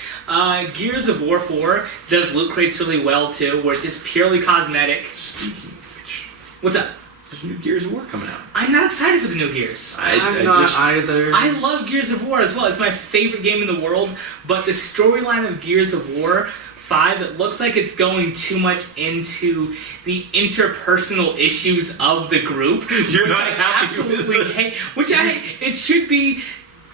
Gears of War 4 does loot crates really well too, where it's just purely cosmetic. Speaking of which, What's up? there's new Gears of War coming out. I'm not excited for the new Gears. I'm not either. I love Gears of War as well. It's my favorite game in the world, but the storyline of Gears of War 5, it looks like it's going too much into the interpersonal issues of the group. You're not happy absolutely hate. It should be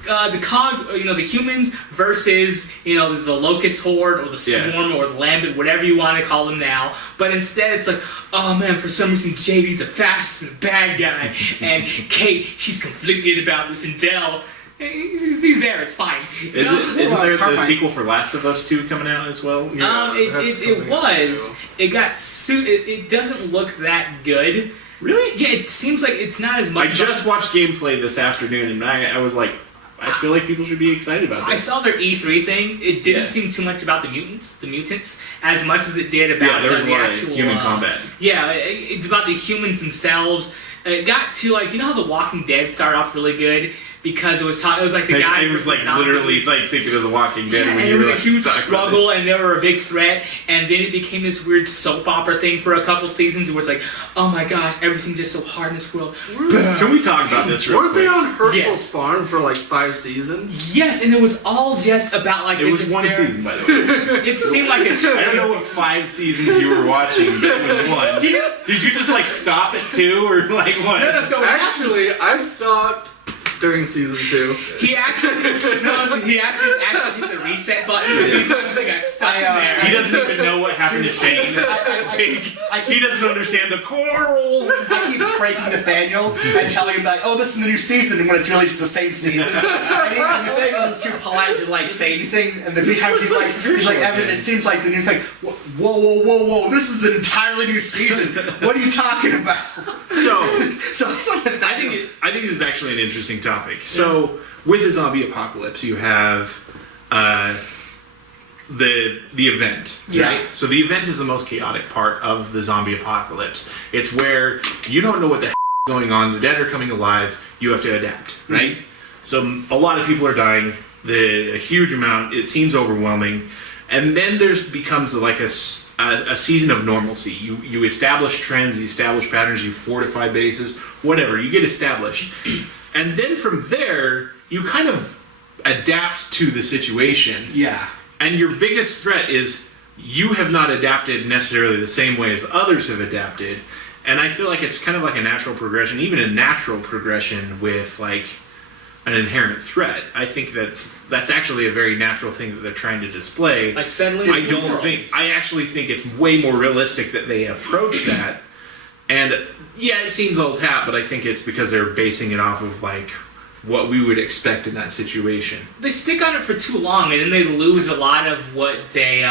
the humans versus the Locust Horde or the Swarm or the Lambent, whatever you want to call them now. But instead, it's like, oh man, for some reason JD's a fascist and a bad guy, and Kate, she's conflicted about this, and Del, he's there. It's fine. Isn't there the sequel for Last of Us 2 coming out as well? It was. It got It doesn't look that good. Really? Yeah, it seems like it's not as much. I just watched gameplay this afternoon, and I was like, I feel like people should be excited about this. I saw their E3 thing. It didn't seem too much about the mutants, as much as it did about there was the a lot actual of human combat. Yeah, it's about the humans themselves. It got to how The Walking Dead started off really good because it was like the guy. It was like literally like thinking of The Walking Dead. Yeah, and it was a huge struggle, and they were a big threat. And then it became this weird soap opera thing for a couple seasons, where it's like, oh my gosh, everything's just so hard in this world. Can we talk about this real Weren't quick? they on Herschel's farm for like 5 seasons? Yes, and it was all just about It was one season, by the way. It seemed like a. I don't know what 5 seasons you were watching, but it was one. Did you just stop at 2 or what? No, so Actually, I stopped during season 2. He actually hit the reset button. He got stuck in there. He doesn't even know what happened to Shane. He doesn't understand the coral. I keep pranking Nathaniel and telling him oh, this is the new season, and when it's really just the same season. And Nathaniel is too polite to say anything, and the times he's like, Evan, it seems like the new thing. Whoa! This is an entirely new season. What are you talking about? So I think this is actually an interesting topic. So with the zombie apocalypse, you have the event. Yeah. Right? So the event is the most chaotic part of the zombie apocalypse. It's where you don't know what the is going on. The dead are coming alive. You have to adapt, right? So a lot of people are dying. A huge amount. It seems overwhelming. And then becomes like a season of normalcy. You establish trends, you establish patterns, you fortify bases, whatever. You get established. And then from there, you kind of adapt to the situation. Yeah. And your biggest threat is you have not adapted necessarily the same way as others have adapted. And I feel like it's kind of like a natural progression, even a natural progression with an inherent threat. I think that's actually a very natural thing that they're trying to display. Like settling. I actually think it's way more realistic that they approach that. And yeah, it seems old hat, but I think it's because they're basing it off of what we would expect in that situation. They stick on it for too long, and then they lose a lot of what they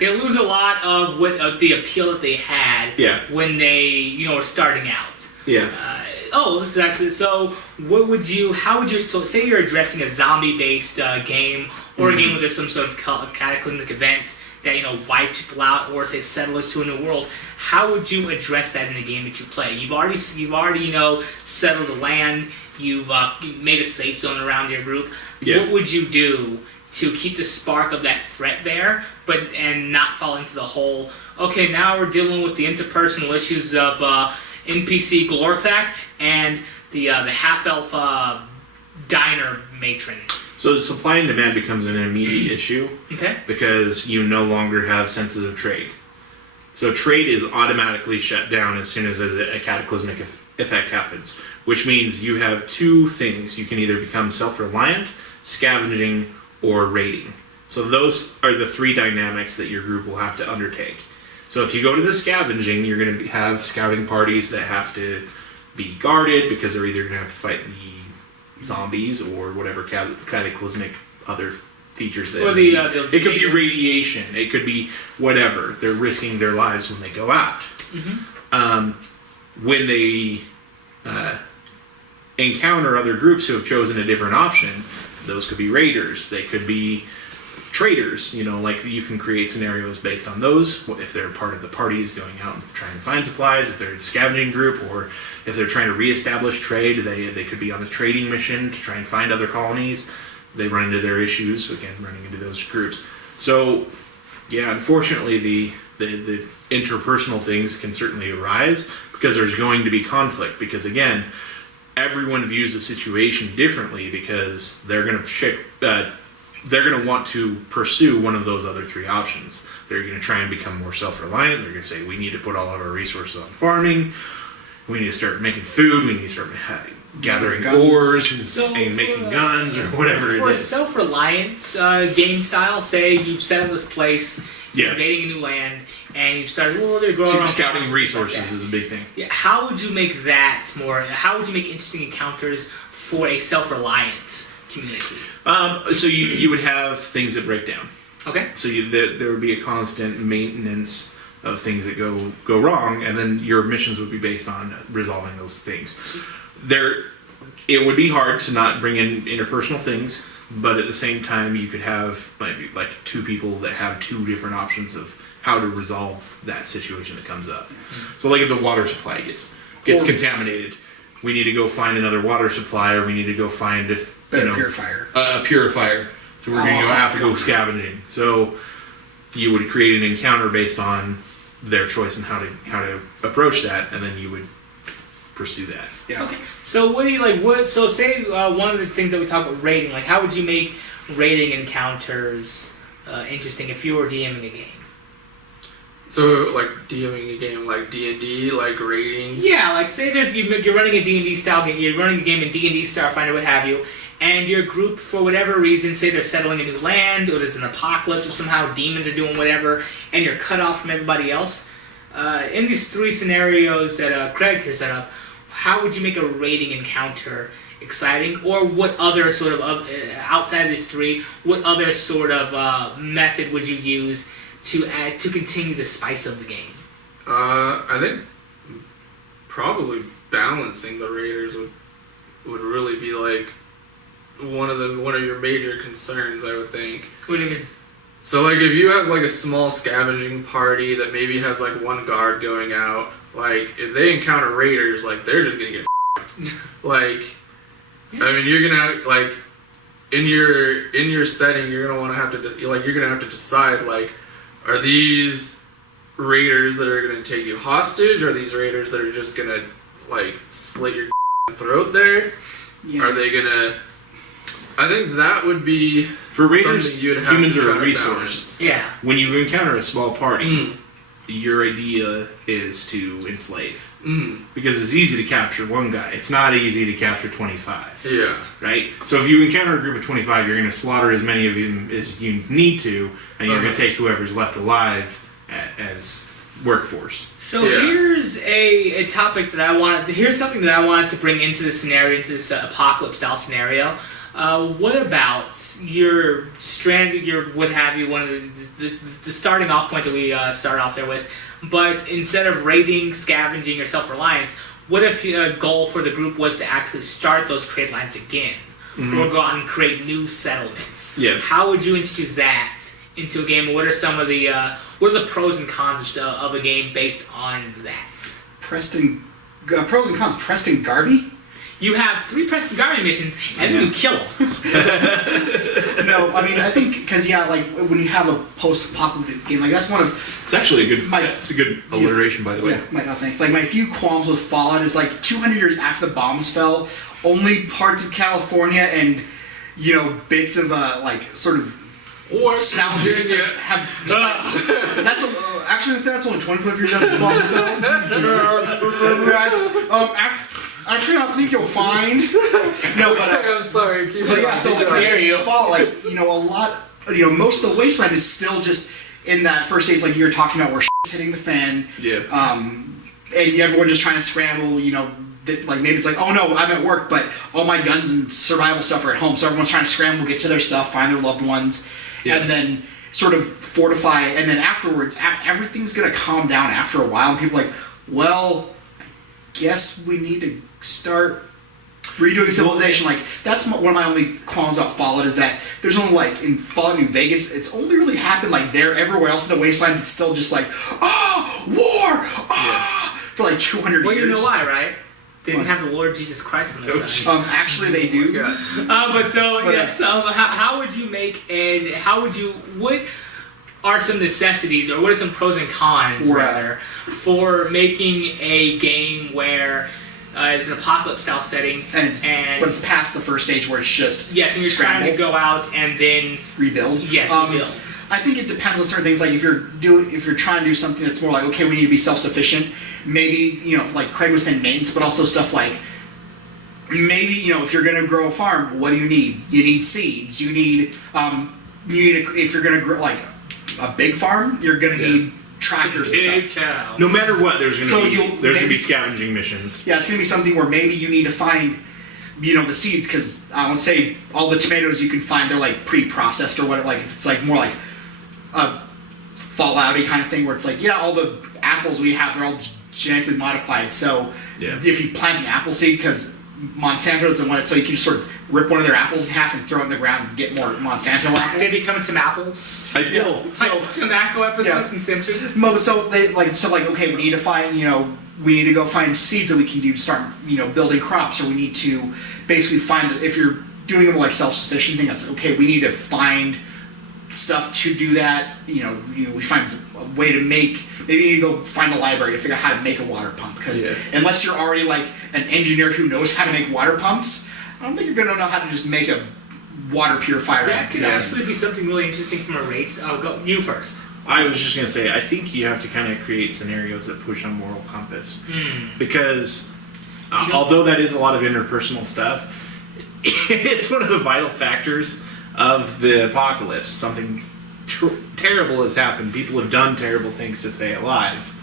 lose a lot of the appeal that they had. Yeah. When they were starting out. Yeah. This is actually so. So say you're addressing a zombie-based game or a game where there's some sort of cataclysmic event that wipe people out, or say settle us to a new world. How would you address that in a game that you play? You've already settled the land. You've made a safe zone around your group. Yeah. What would you do to keep the spark of that threat there, and not fall into the whole? Okay, now we're dealing with the interpersonal issues of NPC Glortak and the half-elf diner matron. So supply and demand becomes an immediate issue. Okay. Because you no longer have senses of trade. So trade is automatically shut down as soon as a cataclysmic effect happens, which means you have two things. You can either become self-reliant, scavenging, or raiding. So those are the three dynamics that your group will have to undertake. So if you go to the scavenging, you're going to have scouting parties that have to be guarded because they're either going to have to fight the zombies or whatever cataclysmic other features that or it could be radiation, it could be whatever. They're risking their lives when they go out. When they encounter other groups who have chosen a different option, those could be raiders, they could be traders, like you can create scenarios based on those, if they're part of the parties going out and trying to find supplies, if they're a scavenging group, or if they're trying to reestablish trade, they could be on a trading mission to try and find other colonies. They run into their issues, again, running into those groups. So, yeah, unfortunately, the interpersonal things can certainly arise because there's going to be conflict. Because, again, everyone views the situation differently because they're going to want to pursue one of those other three options. They're going to try and become more self-reliant. They're going to say, we need to put all of our resources on farming. We need to start making food. We need to start gathering ores and making guns or whatever it is. For a self-reliant game style, say you've settled this place, you're invading a new land, and you've started, they're growing around scouting resources is a big thing. Yeah, how would you make that more, how would you make interesting encounters for a self-reliant community? So you would have things that break down. Okay. So there would be a constant maintenance of things that go wrong, and then your missions would be based on resolving those things. It would be hard to not bring in interpersonal things, but at the same time, you could have maybe like two people that have two different options of how to resolve that situation that comes up. So, like if the water supply gets contaminated, we need to go find another water supply, or we need to go find a purifier. A purifier. So we're going to have to go scavenging. So you would create an encounter based on their choice and how to approach that, and then you would pursue that. Yeah. Okay. So what do you like? So say one of the things that we talk about raiding. Like, how would you make raiding encounters interesting if you were DMing a game? So like DMing a game like D&D, like raiding. Yeah, like say you're running a D&D style game. You're running a game in D&D, Starfinder, what have you. And your group, for whatever reason, say they're settling a new land, or there's an apocalypse, or somehow demons are doing whatever, and you're cut off from everybody else. In these three scenarios that Craig here set up, how would you make a raiding encounter exciting? Or what other sort of outside of these three, what other sort of method would you use to continue the spice of the game? I think probably balancing the raiders would really be like one of your major concerns, I would think. What do you mean? So like if you have like a small scavenging party that maybe has like one guard going out, like if they encounter raiders, like they're just gonna get like I mean you're gonna like in your setting you're gonna have to decide like, are these raiders that are gonna take you hostage, or are these raiders that are just gonna like slit your throat there? Yeah. Are they gonna? I think that would be for raiders. Humans are a resource. Balance. Yeah. When you encounter a small party, your idea is to enslave. Because it's easy to capture one guy. It's not easy to capture 25. Yeah. Right? So if you encounter a group of 25, you're going to slaughter as many of them as you need to, and you're going to take whoever's left alive as workforce. So here's a topic that here's something that I wanted to bring into this scenario, into this apocalypse style scenario. What about your stranded, your what have you, one of the starting off point that we start off there with, but instead of raiding, scavenging, or self-reliance, what if a goal for the group was to actually start those trade lines again, or go out and create new settlements? Yeah. How would you introduce that into a game? What are some of the what are the pros and cons of a game based on that? Pros and cons. Preston Garvey. You have 3 Preston Garden missions, and then you kill them. No, I mean, I think because like when you have a post-apocalyptic game, like that's one of It's actually a good. It's a good alliteration, by the way. yeah. My God, thanks. Like my few qualms with Fallout is like 200 years after the bombs fell, only parts of California and bits of like sort of Or South Virginia. have. That's actually that's only 25 years after the bombs fell. Actually, I think you'll find. No, but I'm sorry. Keep but going. yeah, so Keep going. Fallout, like a lot, most of the wasteland is still just in that first stage, like you were talking about, where shit's hitting the fan. Yeah. And everyone just trying to scramble. Like maybe it's like, oh no, I'm at work, but all my guns and survival stuff are at home, so everyone's trying to scramble, get to their stuff, find their loved ones, and then sort of fortify. And then afterwards, everything's gonna calm down after a while, and people are like, well, I guess we need to start redoing civilization. Like that's one of my only qualms about Fallout is that there's only like in Fallout New Vegas, it's only really happened like there. Everywhere else in the wasteland, it's still just like war for like 200 Well, years. you know why, right? They didn't What? have the Lord Jesus Christ on their side. Actually, they do. Yeah. But how would you make what are some necessities, or what are some pros and cons for making a game where it's an apocalypse style setting, but it's past the first stage where it's just and you're trying to go out and then rebuild. rebuild. I think it depends on certain things. Like if you're trying to do something that's more like, okay, we need to be self-sufficient. Maybe like Craig was saying, maintenance, but also stuff like maybe if you're going to grow a farm, what do you need? You need seeds. You need if you're going to grow like a big farm, you're going to need tractors and stuff. Cow. No matter what, there's So gonna be scavenging missions. Yeah, it's going to be something where maybe you need to find the seeds, because let's say all the tomatoes you can find, they're like pre-processed or whatever. Like if it's like more like a Fallout-y kind of thing where it's like, all the apples we have, they're all genetically modified. So if you plant an apple seed, because Monsanto doesn't want it, so you can just sort of rip one of their apples in half and throw it in the ground and get more Monsanto apples. They become some apples. I feel Like tobacco episode from Simpsons. So okay, we need to find we need to go find seeds that we can do to start building crops, or we need to basically find that if you're doing a more like self-sufficient thing, that's okay. We need to find stuff to do that. We find a way to make. Maybe you need to go find a library to figure out how to make a water pump, because unless you're already like an engineer who knows how to make water pumps, I don't think you're gonna know how to just make a water purifier. That could actually be something really interesting from a race. Go you first. I was just going to say, I think you have to kind of create scenarios that push on moral compass. Because although that is a lot of interpersonal stuff, it's one of the vital factors of the apocalypse. Something terrible has happened. People have done terrible things to stay alive.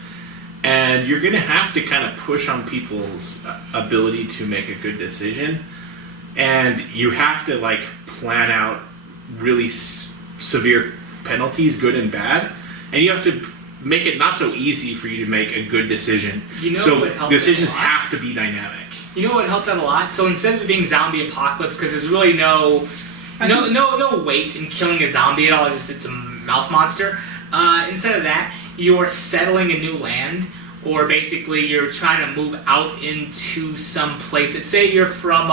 And you're going to have to kind of push on people's ability to make a good decision. And you have to like plan out really severe penalties, good and bad, and you have to make it not so easy for you to make a good decision. So decisions have to be dynamic. You know what helped out a lot? So instead of it being zombie apocalypse, because there's really no weight in killing a zombie at all, it's a mouse monster. Instead of that, you're settling a new land, or basically you're trying to move out into some place. Let's say you're from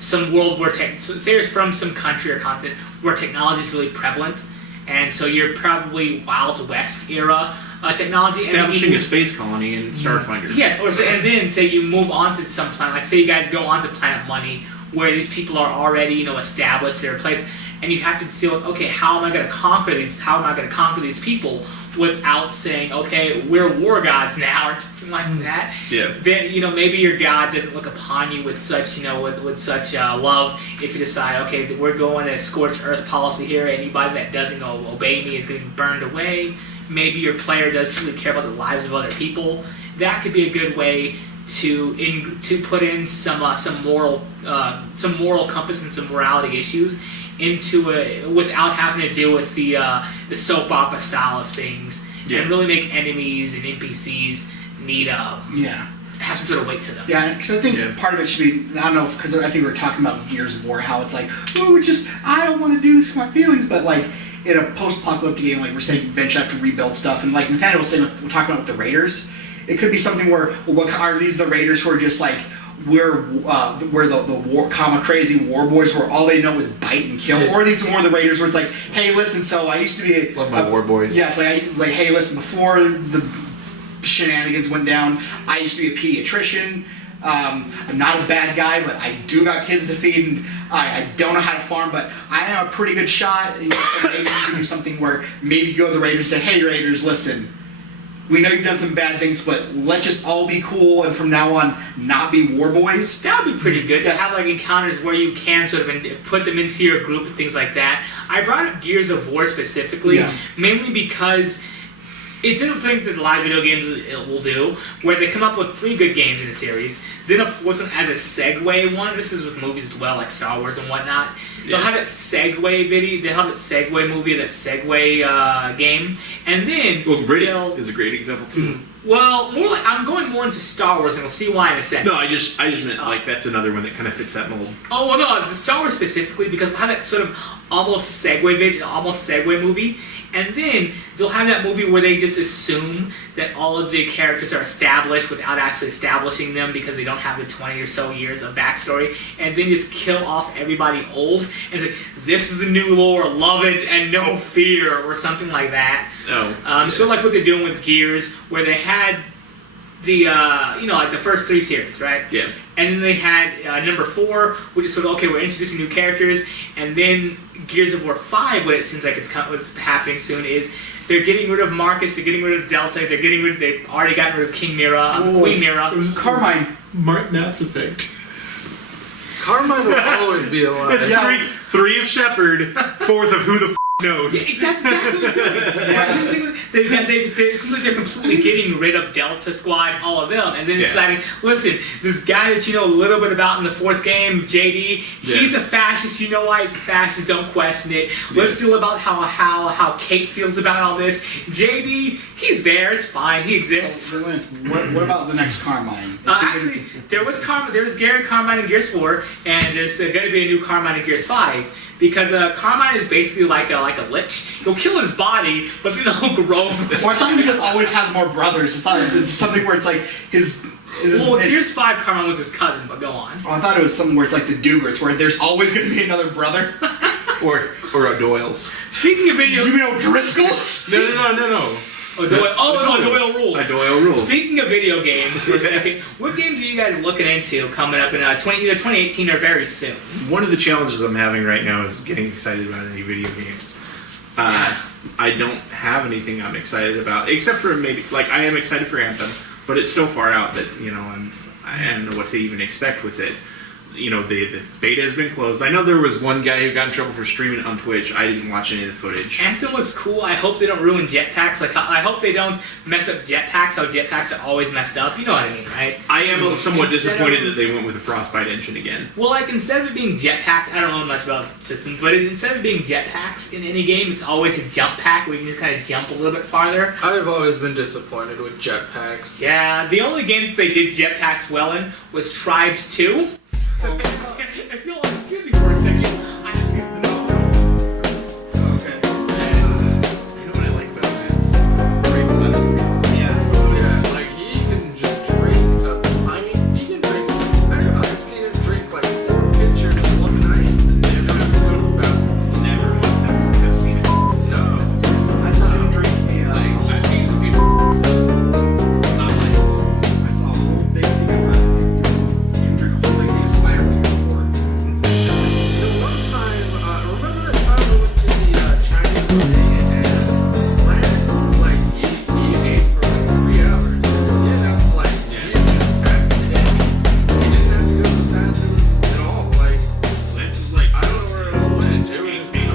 some world where say you're from some country or continent where technology is really prevalent. And so you're probably Wild West era technology. Establishing a space colony in Starfinder. Yes, and then say you move on to some planet, like say you guys go on to Planet Money, where these people are already established, they're placed, and you have to deal with, okay, how am I going to conquer these? How am I going to conquer these people without saying, okay, we're war gods now, or something like that? Yeah. Then maybe your god doesn't look upon you with such with such love. If you decide, okay, we're going a scorched earth policy here, anybody that doesn't obey me is getting burned away. Maybe your player does truly care about the lives of other people. That could be a good way to put in some moral compass and some morality issues into it without having to deal with the soap opera style of things, and really make enemies and NPCs need have some sort of weight to them. Yeah, because I think part of it should be, I don't know, because I think we were talking about Gears of War, how it's like, I don't want to do this with my feelings, but like in a post-apocalyptic game, like we're saying, eventually have to rebuild stuff, and like Nathaniel was saying, we're talking about with the Raiders, it could be something where, what are these the Raiders who are just like, where the war comma-crazy war boys where all they know is bite and kill, or it's more the Raiders where it's like, hey, listen, so I used to be Love my war boys. Yeah, it's like, hey, listen, before the shenanigans went down, I used to be a pediatrician. I'm not a bad guy, but I do got kids to feed, and I don't know how to farm, but I am a pretty good shot. So maybe you can do something where maybe you go to the Raiders and say, hey, Raiders, listen, we know you've done some bad things, but let's just all be cool and from now on not be war boys. That would be pretty good to have like encounters where you can sort of put them into your group and things like that. I brought up Gears of War specifically, mainly because it's a thing that a lot of video games will do, where they come up with 3 good games in a series, then a 4th one as a segue one. This is with movies as well, like Star Wars and whatnot. They'll have that segue video, they'll have that segue movie, that segue game, and then Riddick is a great example too. Well, more like I'm going more into Star Wars, and we'll see why in a second. No, I just meant like that's another one that kind of fits that mold. Oh well, no, the Star Wars specifically because they'll have that sort of almost segue movie, and then they'll have that movie where they just assume that all of the characters are established without actually establishing them because they don't have the 20 or so years of backstory, and then just kill off everybody old and say, "This is the new lore, love it and no fear," or something like that. Sort of like what they're doing with Gears, where they had the like the first 3 series, right? Yeah. And then they had number 4, which is sort of okay, we're introducing new characters, and then Gears of War 5, what it seems like what's happening soon is they're getting rid of Marcus, they're getting rid of Delta, they've already gotten rid of King Mira, Queen Mira, Carmine, Mass Effect. Carmine will always be alive. It's 3 of Shepard, 4th of who the knows. That's exactly what they're doing. It seems like they're completely getting rid of Delta Squad, all of them, and then deciding, listen, this guy that you know a little bit about in the 4th game, JD, he's a fascist. You know why he's a fascist? Don't question it. Let's deal about how Kate feels about all this. JD, he's there. It's fine. He exists. What about the next Carmine? Actually, there was Gary Carmine in Gears 4, and there's going to be a new Carmine in Gears 5. Because Carmine is basically like a lich. He'll kill his body, but then he'll grow from Well, I thought he just always has more brothers. I thought this is something where it's like his Gears 5 Carmine was his cousin, but go on. Oh, I thought it was something where it's like the Dugerts, where there's always going to be another brother. or O'Doyle's. Speaking of video... You mean O'Driscolls? No. Doyle rules. Doyle rules. Speaking of video games, for a second, what games are you guys looking into coming up in either 2018 or very soon? One of the challenges I'm having right now is getting excited about any video games. I don't have anything I'm excited about, except for maybe, like, I am excited for Anthem, but it's so far out that, I don't know what to even expect with it. The beta has been closed. I know there was one guy who got in trouble for streaming it on Twitch. I didn't watch any of the footage. Anthem looks cool. I hope they don't ruin jetpacks. I hope they don't mess up jetpacks. How jetpacks are always messed up. You know what I mean, right? I am somewhat disappointed that they went with the Frostbite engine again. Well, instead of it being jetpacks, I don't know much about systems, but instead of it being jetpacks in any game, it's always a jump pack where you can just kind of jump a little bit farther. I've always been disappointed with jetpacks. Yeah, the only game that they did jetpacks well in was Tribes 2. If you'll excuse me for a second, I have to use the note. Okay. You know what I like about Sans? Yeah, like he can just drink. He can drink. I've seen him drink like 4 pitchers in one night and never have to go to the bathroom. Never once have seen it. No. I saw him drink I've seen some people. Not like I saw a whole big thing about him drink a whole big thing of spider liquor before. The one time, remember that time we went to the Chinese buffet and Lance, like, he ate for like 3 hours. He didn't have to, like, he didn't have to go to the bathroom at all. Like, Lance is like, I don't know where it all went. It was just being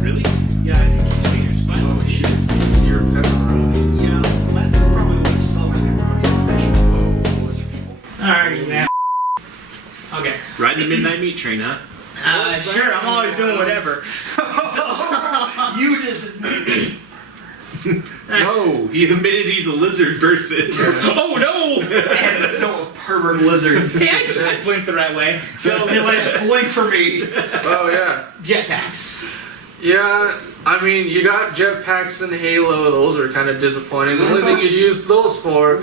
really? Yeah, I think he's seen your spine. Oh, your pepperoni. Yeah, so that's probably the way to sell my pepperoni fish. Alright, man. Okay. Riding the midnight meat train, huh? Sure, I'm always doing whatever. You just No, he admitted he's a lizard person. Oh no! And no, a pervert lizard. Hey, I blinked the right way. So He like blink for me. Oh yeah. jetpacks. Yeah, I mean, you got jetpacks in Halo. Those are kind of disappointing. The only thing you'd use those for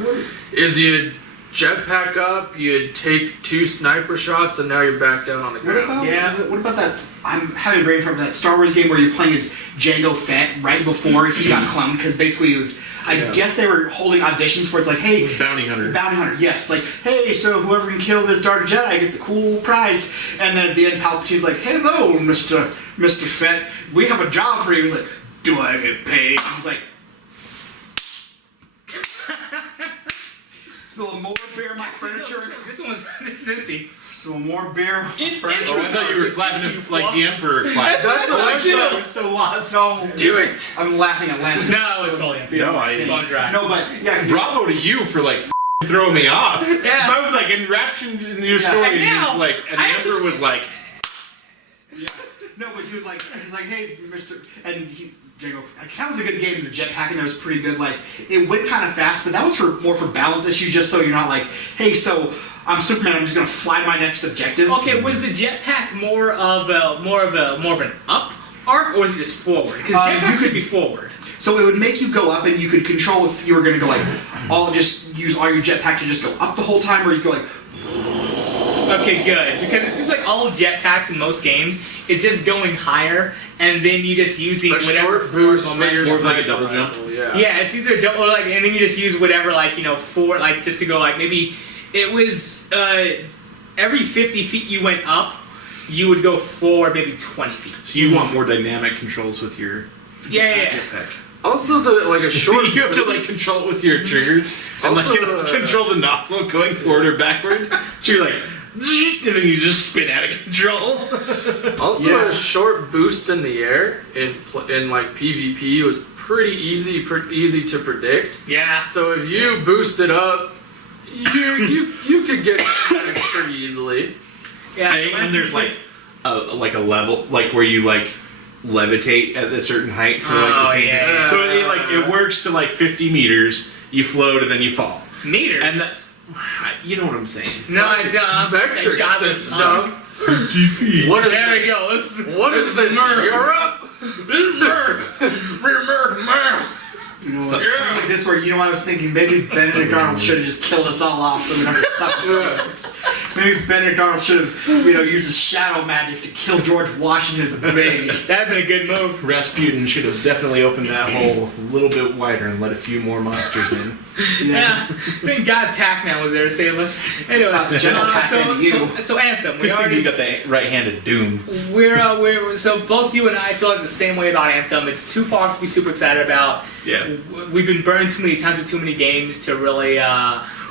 is you'd jetpack up, you'd take 2 sniper shots, and now you're back down on the What ground. about, what about that? I'm having a brain from that Star Wars game where you're playing as Jango Fett right before he got cloned, because basically it was, I guess they were holding auditions for it's like, hey, Bounty hunter. Bounty hunter, yes, like, hey, so whoever can kill this Dark Jedi gets a cool prize. And then at the end, Palpatine's like, hello, Mr. Fett, we have a job for you. He's like, do I get paid? He's like, still more beer in my furniture. This is empty. Still more beer. It's furniture. Oh, I thought you were clapping him like the Emperor clapped. That's what I do. I was so lost. No, Do it. I'm laughing at Lance. No, it's totally empty. No, I Bone dry. No, but yeah, because Bravo to you for like throwing me off. Yeah. 'Cause I was like enraptured in your Yeah. story, And and, now, he was like, and the I actually- Emperor was like, no, but he was like, hey, Mr. And he, Jango, that was a good game. The jetpack in there was pretty good. Like, it went kind of fast, but that was more for balance issues, just so you're not like, hey, so I'm Superman. I'm just gonna fly to my next objective. Okay, was the jetpack more of an up arc, or was it just forward? Because You jetpacks could- should be forward. So it would make you go up, and you could control if you were gonna go like, just use all your jetpack to just go up the whole time, or you go like. Okay, good. Because it seems like all jetpacks in most games is just going higher, and then you just using A whatever short boost for your More of like a sniper double jump. rifle, Yeah. Yeah, it's either or like, and then you just use whatever, like, for like just to go like maybe it was every 50 feet you went up, you would go forward maybe 20 feet. so you want more dynamic controls with your Yeah. jetpack. Also, a short. You have to like boost- control it with your triggers, and like Also, you have to control the nozzle going forward or backward. So you're like, and then you just spin out of control. Also, Yeah. a short boost in the air in like PvP was pretty easy to predict. Yeah. So if you boost it up, you could get stacked pretty easily. Yeah. And there's like a level like where you like levitate at a certain height for like the Oh, same yeah. thing. So it works to like 50 meters. You float and then you fall. meters. And you know what I'm saying. no, I don't. Metric I got this. system. 50 feet. What is There we this? go. What is this? Europe? You know, something like this where, I was thinking maybe Benedict Arnold should have just killed us all off so we never suffered. Maybe Benedict Arnold should have, used his shadow magic to kill George Washington as a baby. That'd been a good move. Rasputin should have definitely opened that hole a little bit wider and let a few more monsters in. Yeah. Thank God Pac-Man was there to save us. Anyway, General Pac-Man to you. so Anthem. We Good thing already you got the right-handed Doom. we're so both you and I feel like the same way about Anthem. It's too far to be super excited about. Yeah. We've been burned too many times with too many games to really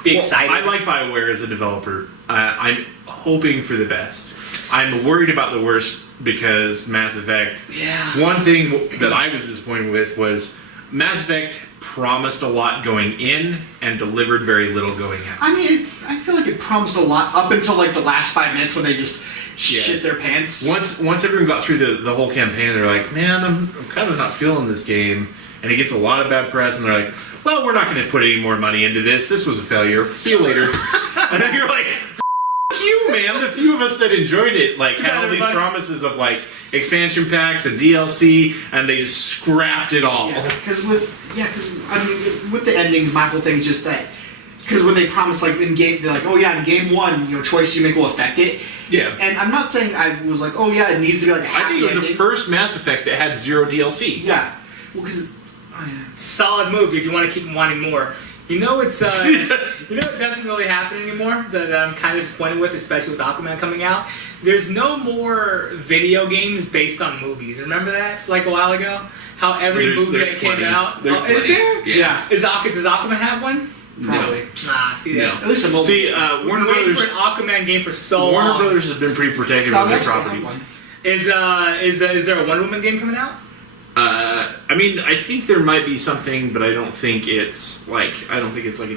be excited. I like BioWare as a developer. I'm hoping for the best. I'm worried about the worst because Mass Effect. Yeah. One thing that I was disappointed with was Mass Effect promised a lot going in and delivered very little going out. I mean, I feel like it promised a lot up until like the last 5 minutes when they just shit their pants. Once everyone got through the whole campaign, they're like, man, I'm kind of not feeling this game. And it gets a lot of bad press, and they're like, well, we're not going to put any more money into this. This was a failure. See you later. And then you're like, F you, man. The few of us that enjoyed it had all these promises of like expansion packs and DLC, and they just scrapped it all. Yeah, because with the endings, my whole thing is just that. Because when they promise, like in game, they're like, oh yeah, in game one, choices you make will affect it. Yeah. And I'm not saying I was like, oh yeah, it needs to be like a happy I think it was the ending. first Mass Effect that had 0 DLC. Yeah. Well, because. Solid move if you want to keep wanting more. It's it doesn't really happen anymore that I'm kind of disappointed with, especially with Aquaman coming out. There's no more video games based on movies. Remember that like a while ago? How every movie that came out. There's Is plenty. there? Yeah. Does Aquaman have one? Probably. Nah, see No. that. At least a mobile. See, game. We've Warner been waiting Brothers. for an Aquaman game for so Warner long. Brothers has been pretty protective No, of their they still have properties. one. Is there a Wonder Woman game coming out? I mean, I think there might be something, but I don't think it's like an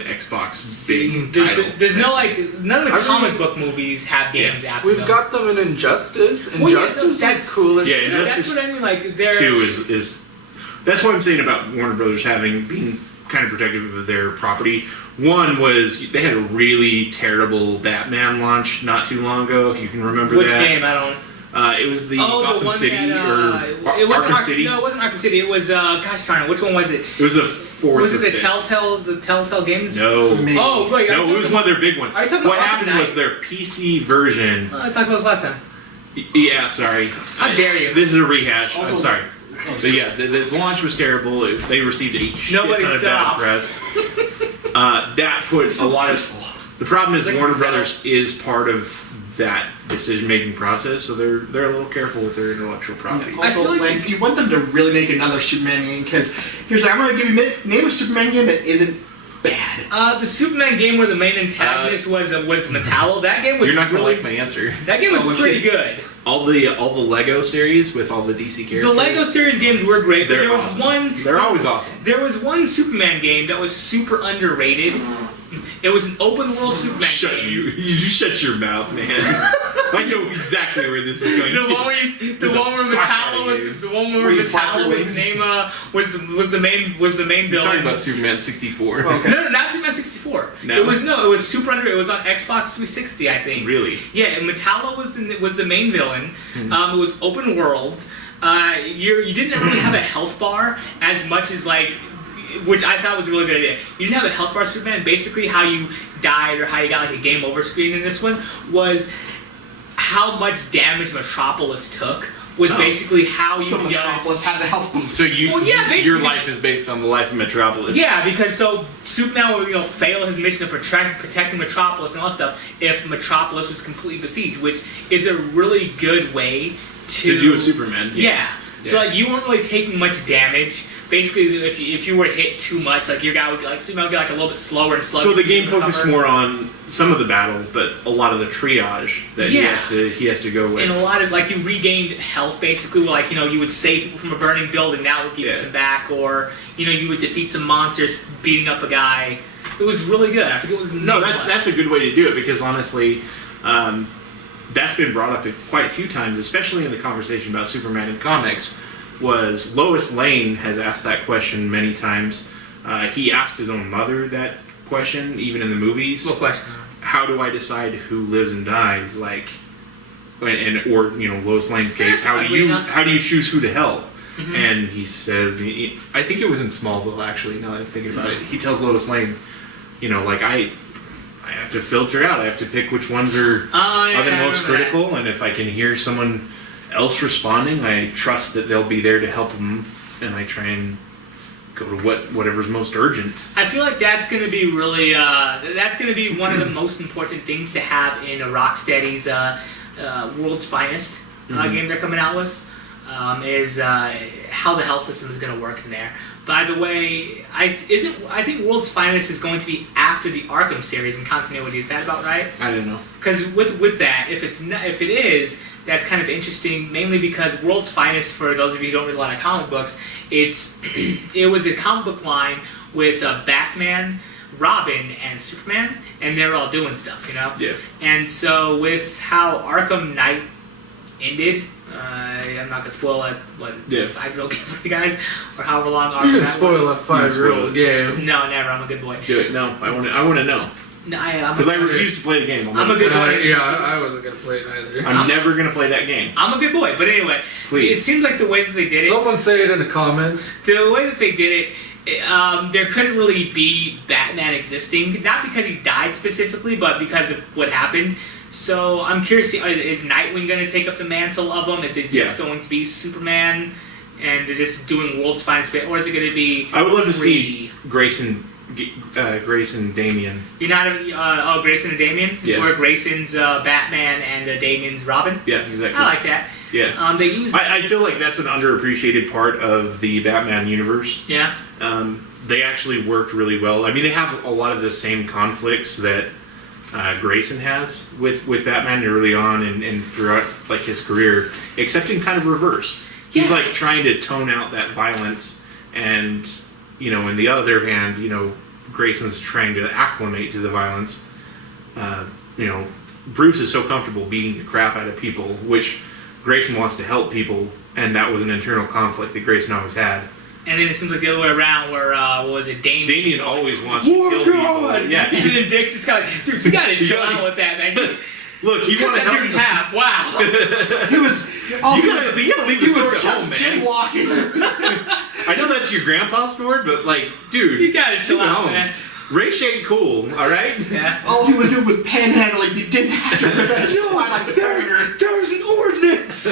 Xbox big. There's no none of the I comic mean, book movies have games after We've them. got them in Injustice. Well, yeah, Injustice that's is cool as Yeah, shit. Injustice That's what I mean. Like they're 2 is that's what I'm saying about Warner Brothers being kind of protective of their property. One was they had a really terrible Batman launch not too long ago, if you can remember Which that. game? I don't. It was the Oh, Gotham the one City that, it wasn't Arkham City. No, it wasn't Arkham City. It was gosh darn it. Which one was it? It was the fourth. Was it or the fifth. Telltale Games? No. Maybe. Oh, wait. No, it was one of their big ones. Are you talking What about happened Arkham was Knight? their PC version. I talked about this last time. Yeah, sorry. How dare you? This is a rehash. Also- I'm sorry. But yeah, the launch was terrible. They received a shit Nobody ton of bad stop. press. That put a lot of. The problem is Like Warner Zelda. Brothers is part of that decision-making process, so they're a little careful with their intellectual property. I Also, feel like Lance, do you want them to really make another Superman game? Because here's I'm going to give you name a Superman game that isn't bad. The Superman game where the main antagonist was Metallo. That game was You're not gonna really. like my answer. That game was Oh, was pretty it? good. All the Lego series with all the DC characters. The Lego series games were great, but They're there was awesome. one. They're always awesome. There was one Superman game that was super underrated. It was an open world Superman Shut game. you shut your mouth, man. I know exactly where this is going. The one where Metallo was the one where Where you flap Metallo your was wings? the name was the main He's talking villain. about Superman 64. Okay. No, not Superman 64. No? It was super under. It was on Xbox 360, I think. Really? Yeah, and Metallo was the main villain. It was open world. You didn't really have a health bar as much as like, which I thought was a really good idea. You didn't have a health bar, Superman. Basically, how you died or how you got like a game over screen in this one was how much damage Metropolis took. Was basically how you So judged. Metropolis had the health boost. So Well, yeah, basically. your life is based on the life of Metropolis. Yeah, because so Superman would fail his mission of protecting Metropolis and all that stuff if Metropolis was completely besieged, which is a really good way To do a Superman. Yeah. So Yeah. like you weren't really taking much damage. Basically, if you were hit too much, like your guy would Superman would get like a little bit slower and slower. So the game focused more on some of the battle, but a lot of the triage that Yeah. he has to go with. And a lot of like you regained health basically, like you would save people from a burning building, that would give you Yeah. some back, or you would defeat some monsters beating up a guy. It was really good. I forget what the No, name was. that's a good way to do it because honestly, that's been brought up quite a few times, especially in the conversation about Superman in comics. Was Lois Lane has asked that question many times. He asked his own mother that question, even in the movies. What question? How do I decide who lives and dies? Like, or Lois Lane's case, how do you choose who to help? Mm-hmm. And he says, I think it was in Smallville actually. Now that I'm thinking about it, he tells Lois Lane, I have to filter out. I have to pick which ones are the I most remember that. critical, and if I can hear someone else responding, I trust that they'll be there to help them, and I try and go to whatever's most urgent. I feel like that's going to be really that's going to be one of the most important things to have in Rocksteady's World's Finest game they're coming out with. Is how the health system is going to work in there. By the way, I think World's Finest is going to be after the Arkham series in continuity. Is that about right? I don't know. Because with that, if it is, that's kind of interesting. Mainly because World's Finest, for those of you who don't read a lot of comic books, it was a comic book line with Batman, Robin, and Superman, and they're all doing stuff, Yeah. And so with how Arkham Knight ended. I'm not gonna spoil it. Yeah. 5-year-old game for you guys, or however long. You Arkham can Knight spoil a was. 5-year-old game. No, never. I'm a good boy. Do it. No, I want to know No, I'm because I refuse to play the game. I'm a good boy. Yeah, I wasn't gonna play it either. I'm never gonna play that game. I'm a good boy. But anyway, Please. it seems like the way that they did it. Someone say it in the comments. The way that they did it, there couldn't really be Batman existing. Not because he died specifically, but because of what happened. So I'm curious, is Nightwing going to take up the mantle of him? Is it just going to be Superman and they're just doing World's Finest, or is it going to be... I would love to see Grayson Damian. You're not Grayson and Damian? Yeah. Or Grayson's Batman and Damian's Robin? Yeah, exactly. I like that. Yeah. They use... I feel like that's an underappreciated part of the Batman universe. Yeah. They actually worked really well. I mean, they have a lot of the same conflicts that Grayson has with Batman early on and throughout like his career, except in kind of reverse. He's like trying to tone out that violence, and in the other hand, Grayson's trying to acclimate to the violence. Bruce is so comfortable beating the crap out of people, which Grayson wants to help people, and that was an internal conflict that Grayson always had. And then it seems like the other way around, where what was it, Damien? Damien always wants to kill people. Yeah, And then Dix is kind of like, dude, you gotta chill out with that, man. Look, you Cut want to that help dude in him. half. Wow. He was. Oh, You gotta leave the sword at home, just man. jaywalking. I know that's your grandpa's sword, but like, dude, You gotta chill leave it out, home. man. Riech ain't cool, all right? Yeah. All he was doing was panhandling. You didn't have to rip that spine like the governor. There's an ordinance.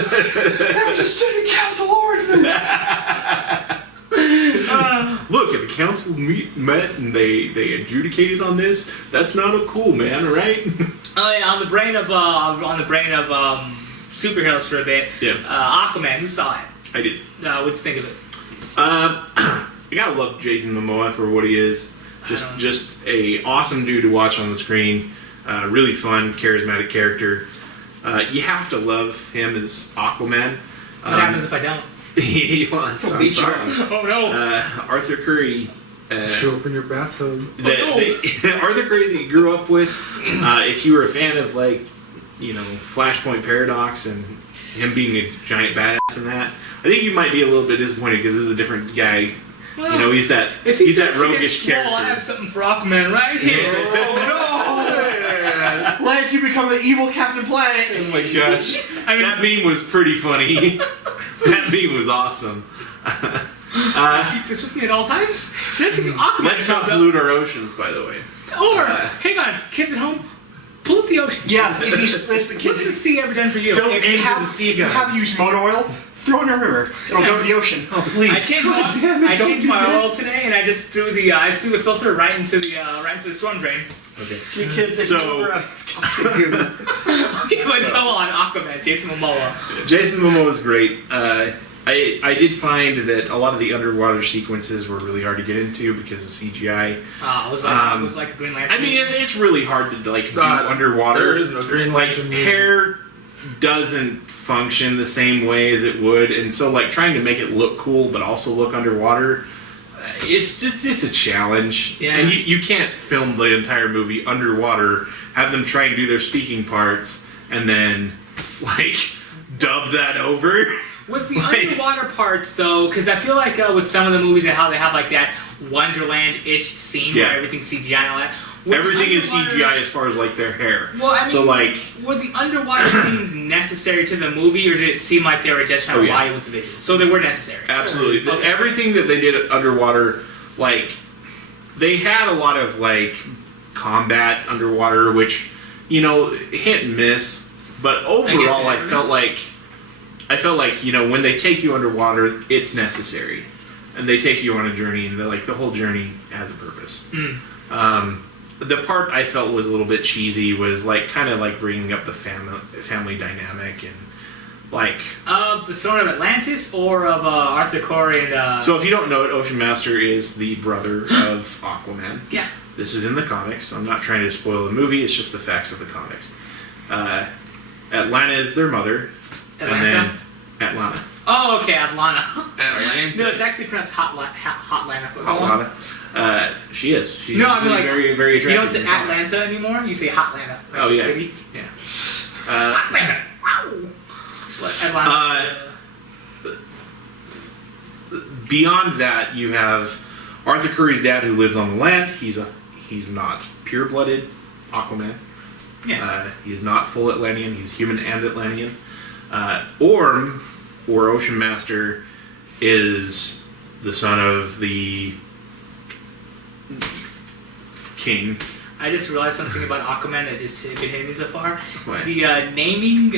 There's a city council ordinance. Look, if the council met and they adjudicated on this, that's not a cool, man, all right? Oh yeah, on the brain of superheroes for a bit. Yeah. Aquaman. Who saw it? I did. What'd you think of it? You gotta love Jason Momoa for what he is. Just a awesome dude to watch on the screen. Really fun, charismatic character. You have to love him as Aquaman. What happens if I don't? He was. I'm beat you sorry. up. Oh no. Arthur Curry. Show up in your bathtub. Arthur Curry that you grew up with. If you were a fan of Flashpoint Paradox and him being a giant badass in that, I think you might be a little bit disappointed because this is a different guy. Well, He's that if he that starts to get roguish small, character. I have something for Aquaman right here. Oh no! Lance, you become the evil Captain Planet. Oh my gosh. I mean- that meme was pretty funny. That meme was awesome. Keep this with me at all times. Just Aquaman Let's not shows up. pollute our oceans, by the way. Or hang on, kids at home, pollute the ocean. Yeah, if you listen, What's the kids, sea ever done for you? Don't if you aim for have, the sea if you gun. have used motor oil, throw it in a river. It'll go to the ocean. Oh, please. I changed my oil today, and I just threw the filter right into the storm drain. Okay. See, kids, if So- you're a toxic goo. Okay, but go on, Aquaman, Jason Momoa. Jason Momoa was great. I did find that a lot of the underwater sequences were really hard to get into because of CGI. It was like the Green Lantern. I mean, it's really hard to do God, underwater. there is no Green Lantern movie. Hair doesn't function the same way as it would, and so trying to make it look cool but also look underwater, it's a challenge. Yeah. And you can't film the entire movie underwater, have them try and do their speaking parts, and then dub that over. Was the underwater parts though? Because I feel like with some of the movies and how they have that Wonderland-ish scene Yeah. where everything's CGI and all that. were the Everything is underwater- CGI as far as their hair. Well, I mean, so were the underwater scenes necessary to the movie, or did it seem like they were just trying to lie with the visuals? So they were necessary. absolutely, Okay. everything that they did underwater, they had a lot of combat underwater, which hit and miss. But overall, I felt like when they take you underwater, it's necessary, and they take you on a journey, and the whole journey has a purpose. The part I felt was a little bit cheesy was kind of bringing up the family dynamic and Of the Throne of Atlantis or of Arthur Curry and. So if you don't know it, Ocean Master is the brother of Aquaman. Yeah. This is in the comics. I'm not trying to spoil the movie. It's just the facts of the comics. Atlanta is their mother. Atlanta? And then Atlanta. Oh, okay, Atlanta. Atlanta. No, it's actually pronounced Hotlanta. Atlanta. She is. She's No, I mean, very, very attractive. You don't say in the comics. Atlanta anymore. You say Hotlanta. Oh, yeah. City. Yeah. Atlanta. Wow. What, Atlanta. Beyond that, you have Arthur Curry's dad who lives on the land. He's not pure-blooded Aquaman. Yeah. He is not full Atlantean. He's human and Atlantean. Orm, or Ocean Master, is the son of the king. I just realized something about Aquaman that just been hitting me so far. What? The naming,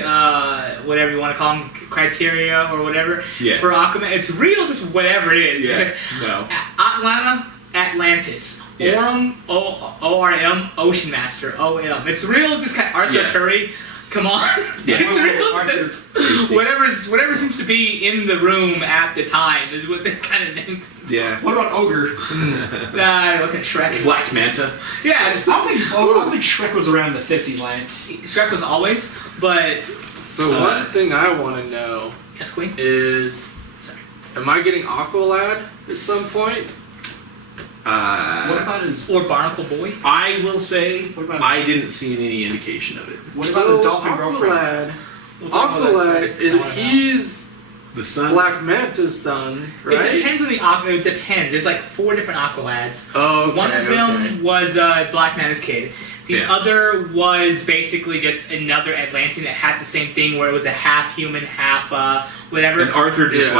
whatever you want to call them, criteria or whatever, Yeah. for Aquaman, it's real, just whatever it is. Yeah, Because no. Atlanta, Atlantis. Yeah. Orm, O-R-M, Ocean Master, O-M. It's real, just kind of Arthur Yeah. Curry. Come on. Yeah. It's real, Arthur- just whatever seems to be in the room at the time is what they kind of named. Yeah. What about Ogre? Looking at Shrek. Black Manta. Yeah, I don't think Shrek was around in the 50s, Lance. Shrek was always, but So one thing I want to know yes, Queen. is, Sorry. am I getting Aqualad at some point? What about his? Or Barnacle Boy. I will say, What about- I didn't see any indication of it. What about his dolphin girlfriend? Aqualad. We'll talk about that Aqualad, in a second. he's The son? Black Manta's son, right? It depends on the Aqua. It depends. There's like 4 different Aqua lads. Oh, okay, one of them was Black Manta's kid. The other was basically just another Atlantean that had the same thing where it was a half human, half whatever. And Arthur just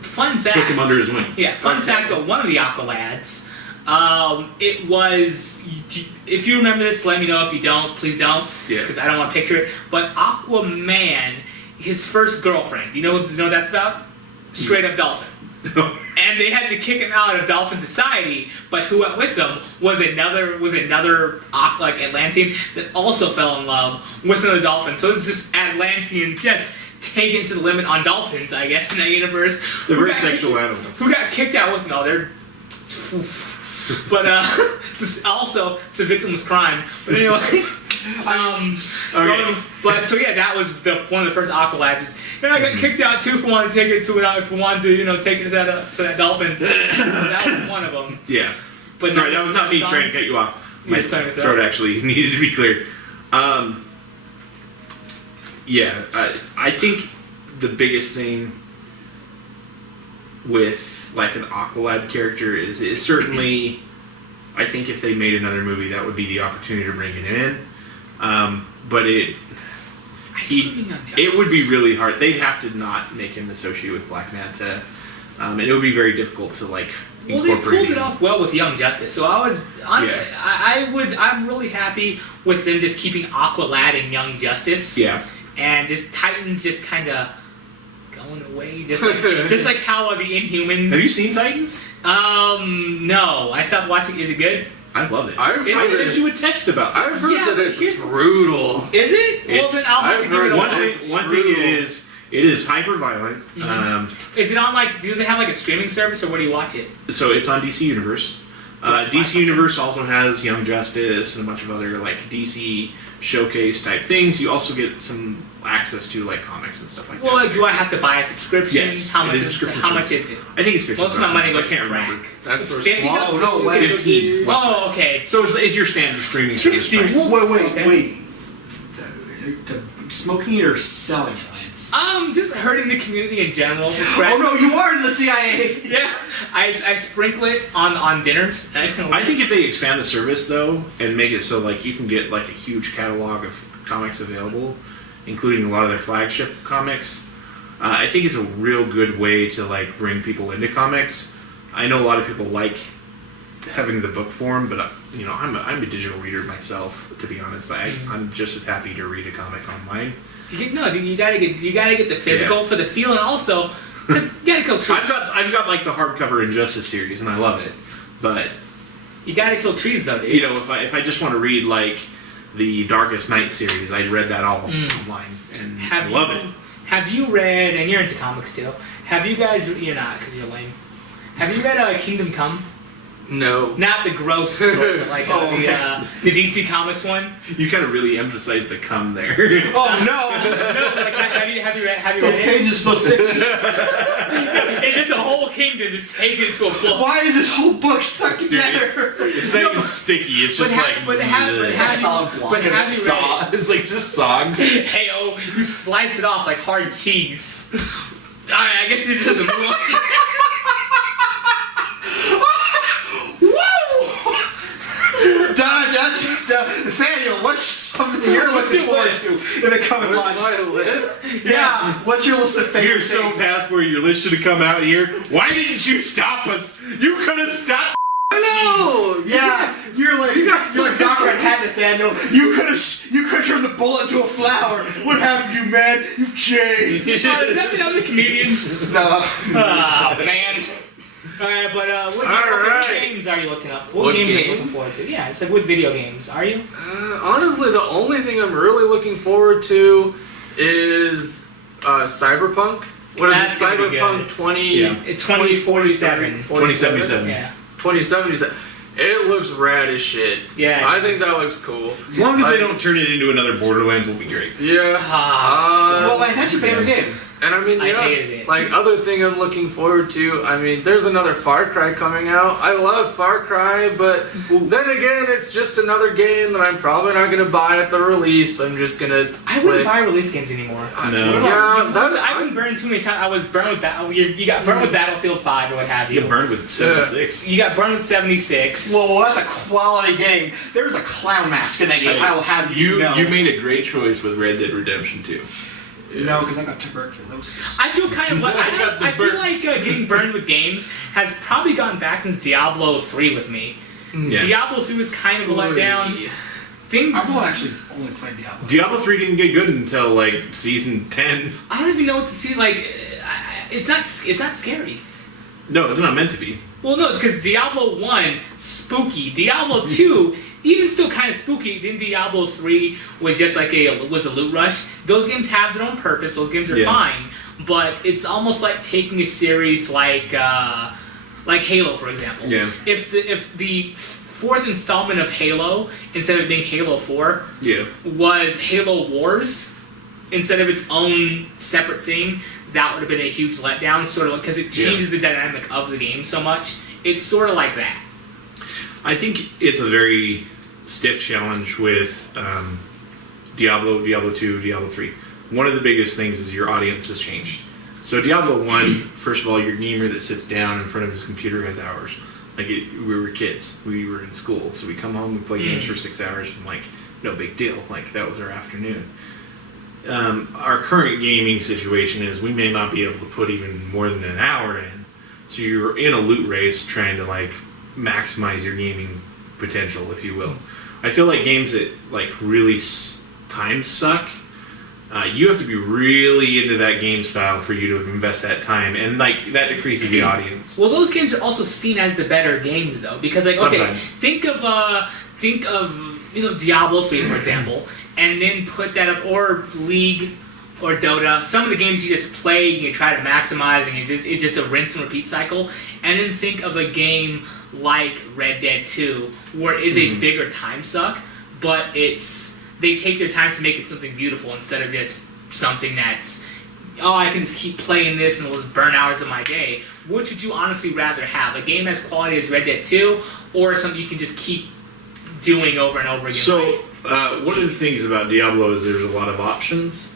fun fact. took him under his wing. Yeah, fun fact about one of the Aqua lads. It was. If you remember this, let me know. If you don't, please don't. Yeah. Because I don't want to picture it. But Aquaman, his first girlfriend. You know what that's about? Straight up dolphin. And they had to kick him out of dolphin society, but who went with them was another like Atlantean that also fell in love with another dolphin. So it's just Atlanteans just taken to the limit on dolphins, I guess, in that universe. They're very sexual animals. Who got kicked out with? No, they're. But also it's a victimless crime. But anyway, okay. But so yeah, that was one of the first Aqua lads. And I got kicked out too for wanting to take it to it out. If we wanted to, take it to that dolphin. That was one of them. Yeah. But sorry, that was not me trying to cut you off. My throat actually needed to be cleared. I think the biggest thing with like an Aqualad character is certainly, I think if they made another movie, that would be the opportunity to bring him in. But it would be really hard. They'd have to not make him associated with Black Manta, and it would be very difficult to like. Well, they pulled it off well with Young Justice, so I'm really happy with them just keeping Aqualad and Young Justice. Yeah. And just Titans just kind of going away, just like how the Inhumans. Have you seen Titans? No, I stopped watching. Is it good? I love it. I sent you a text about it. I've heard that it's brutal. Is it? Well, then I'll have to give it a watch. One thing it is hyper violent. Mm-hmm. Is it on do they have like a streaming service or where do you watch it? So it's on DC Universe. DC Universe also has Young Justice and a bunch of other like DC showcase type things. You also get some access to like comics and stuff like that. Well, do I have to buy a subscription? Yes. How much is it? I think it's $50. Most of my money goes I can't to remember. crack. That's for $50? small. No, wait. 15. Oh, okay. So it's your standard streaming service. Wait. Smoking it or selling it, Lance? Just hurting the community in general. Oh no, you are in the CIA! Yeah, I sprinkle it on dinners. I think if they expand the service though and make it so like you can get like a huge catalog of comics available, including a lot of their flagship comics, I think it's a real good way to like bring people into comics. I know a lot of people like having the book form, but I'm a digital reader myself. To be honest, I'm just as happy to read a comic online. You gotta get the physical for the feel, and also because you gotta kill trees. I've got like the hardcover Injustice series, and I love it. But you gotta kill trees, though, dude. If I just want to read like the Darkest Night series, I read that all online, and I love it. Have you read? And you're into comics too. Have you guys? You're not because you're lame. Have you read Kingdom Come? No. Not the gross story, but like the DC Comics one. You kind of really emphasize the "come" there. Oh no! No, like have you read Those it? pages so sticky. It's just a whole kingdom is taken to a book. Why is this whole book stuck together? It's not even sticky. It's just have you read it? It's like just song. Hey, you slice it off like hard cheese. Alright, I guess you just have to move on. Nathaniel, what's something you're looking forward to in the coming months? My list? Yeah, what's your list of favorite You're so things? past where your list should have come out here. Why didn't you stop us? You could have stopped. No! Yeah, you're like Dr. Manhattan, Nathaniel. You could have turned the bullet into a flower. What happened to you, man? You've changed. Does that mean I'm the comedian? No. Oh, man. Alright, but what games are you looking up for? What games are you looking forward to? Yeah, it's like what video games are you? Honestly, the only thing I'm really looking forward to is Cyberpunk. What is That's it? Cyberpunk 2047. 2077. Yeah. 2077. It looks rad as shit. Yeah. I think that looks cool. As long as they don't turn it into another Borderlands, will be great. Yeah. Well, like, that's your favorite game. And I mean, I hated it. like other thing I'm looking forward to. I mean, there's another Far Cry coming out. I love Far Cry, but then again, it's just another game that I'm probably not gonna buy at the release. I'm just gonna. I wouldn't buy release games anymore. No. Yeah, I've been burned too many times. I was burned with you got burned with Battlefield 5 or what have You you. get burned with 76. You got burned with 76. Well, that's a quality game. There's a clown mask in that game. I will have you know. You made a great choice with Red Dead Redemption 2. No, because I got tuberculosis. I feel kind of like I feel like getting burned with games has probably gotten back since Diablo 3 with me. Yeah. Diablo 2 was kind of a letdown. Things. I've actually only played Diablo. Diablo 3 didn't get good until like season 10. I don't even know what to see. Like, it's not scary. No, it's not meant to be. Well, no, it's because Diablo 1 spooky. Diablo 2 even still kind of spooky. Then Diablo 3 was just like a loot rush. Those games have their own purpose. Those games are fine, but it's almost like taking a series like Halo, for example. Yeah. If the fourth installment of Halo, instead of being Halo 4, was Halo Wars instead of its own separate thing, that would have been a huge letdown. Sort of because it changes the dynamic of the game so much. It's sort of like that. I think it's a very stiff challenge with Diablo 2, Diablo 3. One of the biggest things is your audience has changed. So Diablo 1, first of all, your gamer that sits down in front of his computer has hours. Like, we were kids. We were in school. So we come home, we play games for 6 hours, and like, no big deal. Like, that was our afternoon. Our current gaming situation is we may not be able to put even more than an hour in. So you're in a loot race trying to, like, maximize your gaming potential, if you will. I feel like games that like really time suck, you have to be really into that game style for you to invest that time, and like that decreases the audience. Well, those games are also seen as the better games, though, because like Sometimes. think of Diablo 3 for example, and then put that up, or League or Dota. Some of the games you just play and you try to maximize, and it's just a rinse and repeat cycle. And then think of a game like Red Dead 2, where it is a bigger time suck, but they take their time to make it something beautiful instead of just something that's, I can just keep playing this and it'll just burn hours of my day. Which would you honestly rather have? A game as quality as Red Dead 2, or something you can just keep doing over and over again? So, one of the things about Diablo is there's a lot of options.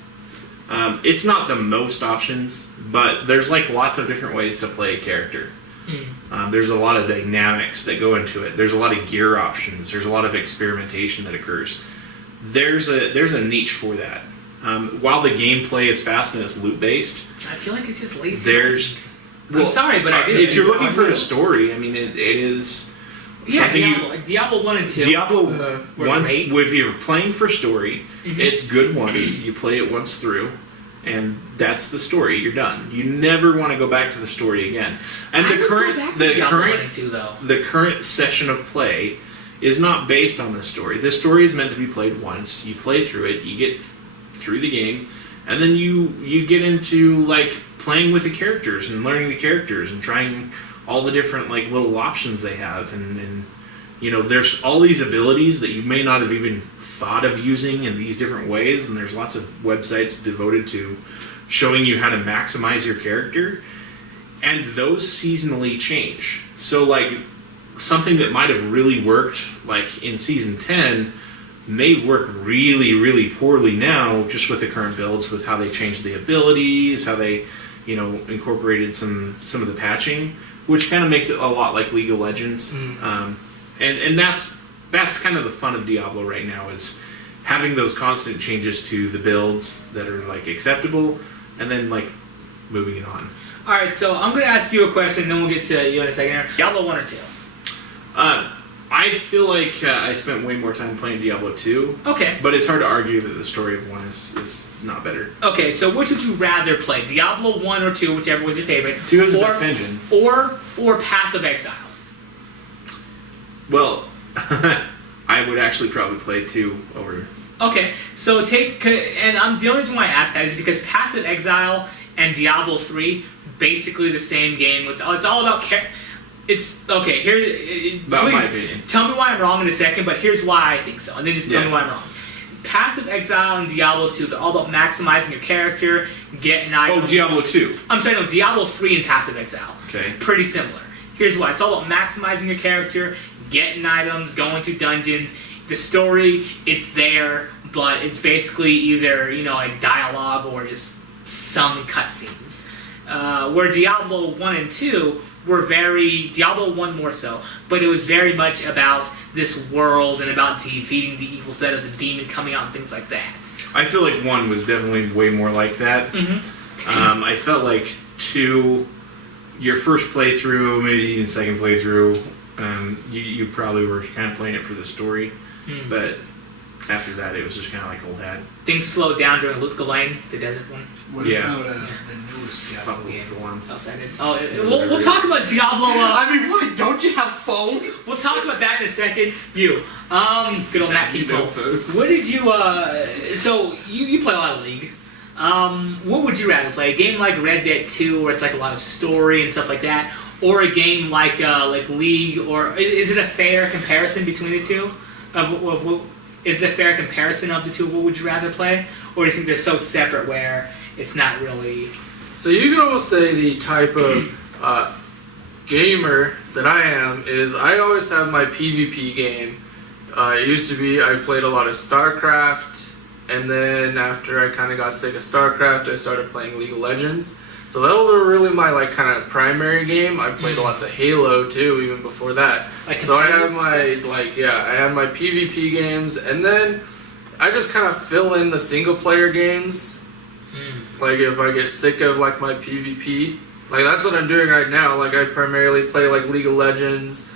It's not the most options, but there's like lots of different ways to play a character. There's a lot of dynamics that go into it. There's a lot of gear options. There's a lot of experimentation that occurs. There's a niche for that. While the gameplay is fast and it's loot based, I feel like it's just lazy. I'm sorry, but I do. If you're looking for a story, I mean, it is. Yeah, Diablo 1 and 2. Diablo once, great. if you're playing for story, it's good once. You play it once through, and that's the story. You're done. You never want to go back to the story again. And the current session of play is not based on the story. The story is meant to be played once. You play through it. You get through the game, and then you get into like playing with the characters and learning the characters and trying all the different like little options they have, and there's all these abilities that you may not have even thought of using in these different ways, and there's lots of websites devoted to showing you how to maximize your character, and those seasonally change. So like something that might have really worked like in season 10 may work really, really poorly now, just with the current builds, with how they changed the abilities, how they incorporated some of the patching, which kind of makes it a lot like League of Legends. And that's kind of the fun of Diablo right now, is having those constant changes to the builds that are like acceptable, and then like moving it on. All right, so I'm going to ask you a question, then we'll get to you in a second. Diablo 1 or 2? I feel like I spent way more time playing Diablo 2. Okay. But it's hard to argue that the story of 1 is not better. Okay, so which would you rather play? Diablo 1 or 2, whichever was your favorite? 2 is the best engine. Or Path of Exile? Well, I would actually probably play 2 over. Okay, so and the only reason why I ask that is because Path of Exile and Diablo 3, basically the same game. It's all about it's okay. Here, About please my opinion. tell me why I'm wrong in a second, but here's why I think so, and then just tell me why I'm wrong. Path of Exile and Diablo 2, they're all about maximizing your character, getting items. Oh, Diablo 2. I'm sorry, no, Diablo 3 and Path of Exile. Okay. Pretty similar. Here's why. It's all about maximizing your character, getting items, going through dungeons. The story, it's there, but it's basically either, like dialogue or just some cutscenes. Where Diablo 1 and 2 were Diablo 1 more so, but it was very much about this world and about defeating the evil side of the demon coming out and things like that. I feel like 1 was definitely way more like that. Mm-hmm. I felt like 2, your first playthrough, maybe even second playthrough, you probably were kind of playing it for the story, but after that it was just kind of like old hat. Things slowed down during Luke Lane, the desert one. What Yeah. about the newest Diablo Fuck game? the one. Oh, we'll talk about Diablo. I mean, what? Don't you have phones? We'll talk about that in a second. Good old Matt You Keepo. know, folks. What did you, so you play a lot of League. What would you rather play? A game like Red Dead 2 where it's like a lot of story and stuff like that? Or a game like League? Or is it a fair comparison between the two? Is it a fair comparison of the two? What would you rather play? Or do you think they're so separate where it's not really... So you can almost say the type of gamer that I am is I always have my PvP game. It used to be I played a lot of StarCraft, and then after I kind of got sick of StarCraft, I started playing League of Legends. So those are really my kind of primary game. I played lots of Halo too, even before that. So I had my I had my PvP games, and then I just kind of fill in the single player games. Like if I get sick of my PvP, that's what I'm doing right now. I primarily play League of Legends,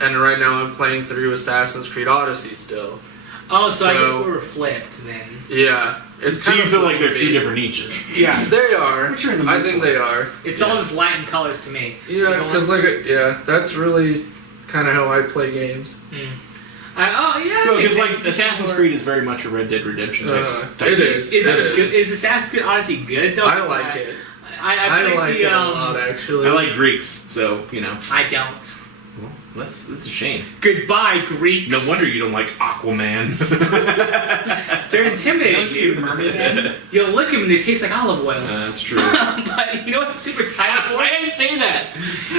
and right now I'm playing through Assassin's Creed Odyssey still. Oh, so I guess we're flipped then. Yeah, it's So kind you of feel like they're flippy. two different niches. Yeah, They are. What you're in the I mood think for. they are. It's Yeah. all just Latin colors to me. Yeah, because that's really kind of how I play games. Because Assassin's Creed is very much a Red Dead Redemption type. It is. Is Assassin's Creed Odyssey good though? I like it. I I played like the, it a lot, actually. I like Greeks, so I don't. Well, that's a shame. Goodbye, Greeks. No wonder you don't like Aquaman. They're intimidating, The dude. mermaid man? You lick them and they taste like olive oil. That's true. But you know what I'm super excited for? I didn't say that.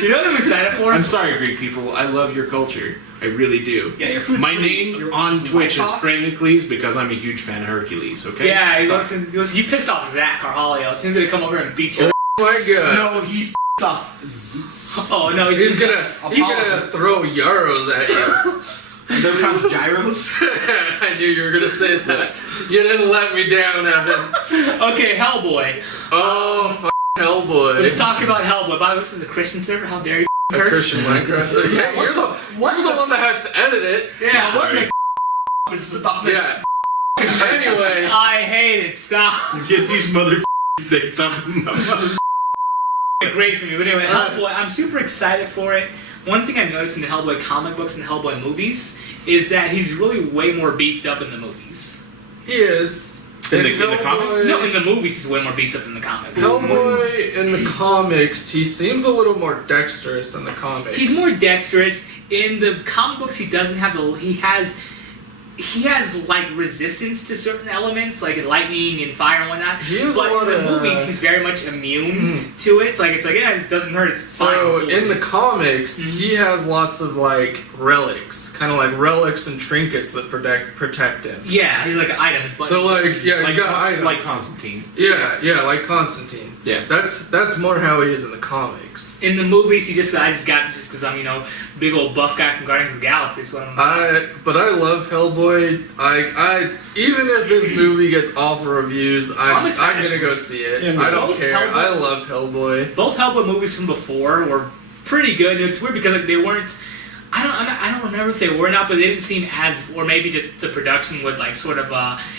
You know what I'm excited for? I'm sorry, Greek people. I love your culture. I really do. Yeah, your food's My pretty- name your on white Twitch is sauce? Hercules because I'm a huge fan of Hercules. Okay. Yeah, Sorry. listen, you pissed off Zach Carhalio. He's gonna come over and beat you. Oh my god. No, he's off Zeus. Oh no, He's gonna throw Yarrows at you. There comes gyros. I knew you were gonna say that. You didn't let me down, Evan. Okay, Hellboy. Oh, Hellboy. Let's talk about Hellboy. By the way, this is a Christian server. How dare you A curse? Christian Minecraft. So, yeah, you're the one that has to edit it. Yeah. What the was about this? Yeah. Anyway, I hate it. Stop. Get these mother sticks up. Great for me. But anyway, Hellboy. I'm super excited for it. One thing I've noticed in the Hellboy comic books and Hellboy movies is that he's really way more beefed up in the movies. he is. In the comics? No, in the movies he's way more beefed up in the comics. Hellboy in the comics, he seems a little more dexterous in the comics. He's more dexterous. In the comic books, he doesn't have the. He has like resistance to certain elements, like lightning and fire and whatnot. He has but a lot in the of, movies, he's very much immune to it. It's like yeah, it doesn't hurt. It's So fine. in the comics, he has lots of relics, kind of like relics and trinkets that protect him. Yeah, he's like items. But So he's got items. like Constantine. Yeah, like Constantine. Yeah. That's more how he is in the comics. in the movies, I just got this just because I'm big old buff guy from Guardians of the Galaxy. That's what I'm. But I love Hellboy. I even if this movie gets awful reviews, I'm excited. gonna go see it. Yeah, I don't both care. Hellboy- I love Hellboy. Both Hellboy movies from before were pretty good. It's weird because they weren't. I don't remember if they were or not, but they didn't seem as, or maybe just the production was like sort of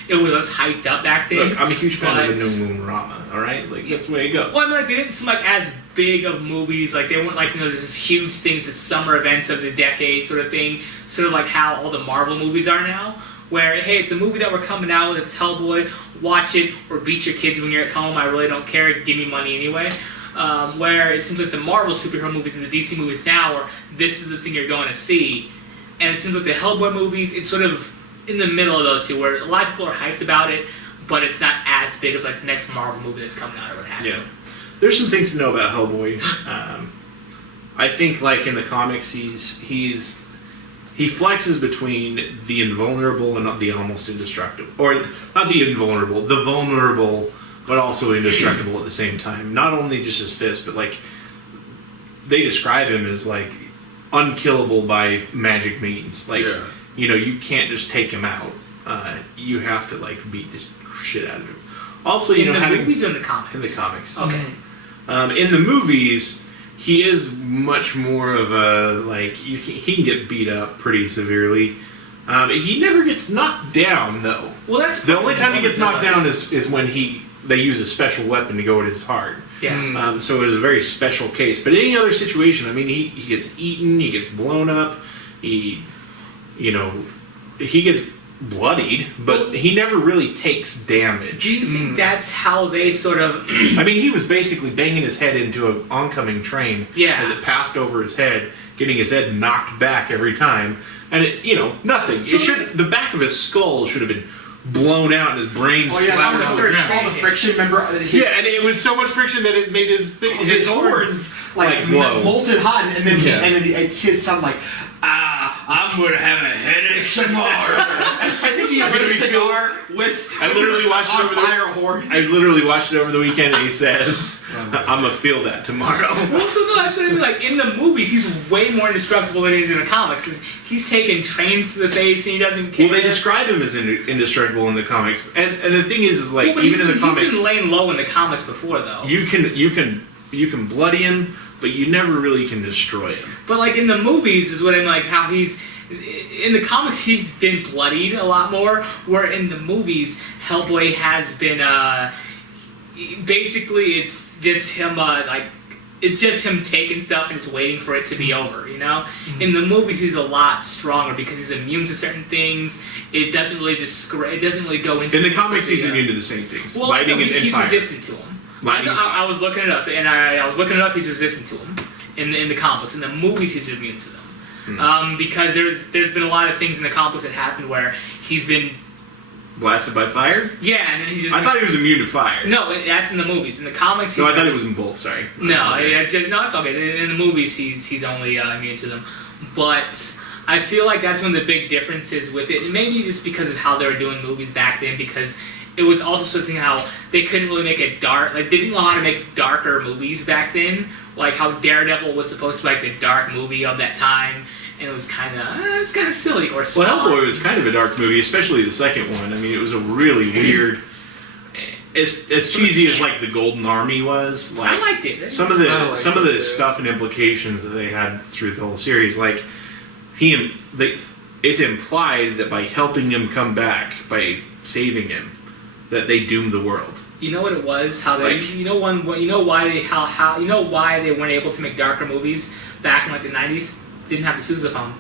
it was less hyped up back then. Look, I'm a huge fan of But- the New Moon Rama. All right, that's the way it goes. Well, I mean, they didn't seem like as big of movies. Like they weren't like this huge thing, this summer events of the decade sort of thing. Sort of like how all the Marvel movies are now. Where hey, it's a movie that we're coming out with. It's Hellboy. Watch it or beat your kids when you're at home. I really don't care. Give me money anyway. Where it seems like the Marvel superhero movies and the DC movies now are this is the thing you're going to see. And it seems like the Hellboy movies, it's sort of in the middle of those two, where a lot of people are hyped about it, but it's not as big as like the next Marvel movie that's coming out or what have you. Yeah. There's some things to know about Hellboy. I think, like in the comics, he flexes between the invulnerable and the almost indestructible, or not the invulnerable, the vulnerable, but also indestructible at the same time. Not only just his fist, but like they describe him as like unkillable by magic means. Like you can't just take him out. You have to like beat the shit out of him. Also, in the movies or in the comics? In the comics. Okay. In the movies, he is much more of a, like, he can get beat up pretty severely. He never gets knocked down, though. Well, that's the only time he gets knocked down is when they use a special weapon to go at his heart. Yeah. So it was a very special case. But any other situation, I mean, he gets eaten, he gets blown up, he gets bloodied, but he never really takes damage. Do you think that's how they sort of... I mean, he was basically banging his head into an oncoming train as it passed over his head, getting his head knocked back every time. And, nothing. The back of his skull should have been blown out and his brain splattered on the ground. All the friction, remember? And it was so much friction that it made his horns like molten hot, and then he said something like, I'm gonna have a headache tomorrow. I think he had a cigar with I literally watched it over fire horn. I literally watched it over the weekend, and he says, I'm gonna feel that tomorrow. Well, so no, that's what I mean. Like, in the movies, he's way more indestructible than he is in the comics. He's taking trains to the face, and he doesn't care. Well, they describe him as indestructible in the comics, and the thing is like, even in the comics, he's been laying low in the comics before, though. You can bloody him, but you never really can destroy him. But like in the movies is what I'm like, how he's in the comics he's been bloodied a lot more, where in the movies Hellboy has been basically it's just him it's just him taking stuff and just waiting for it to be over, Mm-hmm. In the movies he's a lot stronger because he's immune to certain things. It doesn't really go into... In the comics he's immune to the same things. Well, lighting and he's fire. resistant to them. I was looking it up, and I was looking it up. He's resistant to them in the comics. In the movies, he's immune to them because there's been a lot of things in the comics that happened where he's been blasted by fire. Yeah, and then I thought he was immune to fire. No, that's in the movies. In the comics, I thought it was in both. Sorry. No, it's okay. In the movies, he's only immune to them, but. I feel like that's one of the big differences with it. And maybe just because of how they were doing movies back then, because it was also something how they couldn't really make it dark. Like, they didn't know how to make darker movies back then. Like how Daredevil was supposed to be like the dark movie of that time, and it was kind of silly or small. Well, Hellboy was kind of a dark movie, especially the second one. I mean, it was a really weird. As cheesy as like the Golden Army was, like I liked it. Some of the stuff and implications that they had through the whole series, like. It's implied that by helping him come back, by saving him, that they doomed the world. You know what it was? How they, why they weren't able to make darker movies back in like the 90s? Didn't have the sousaphone.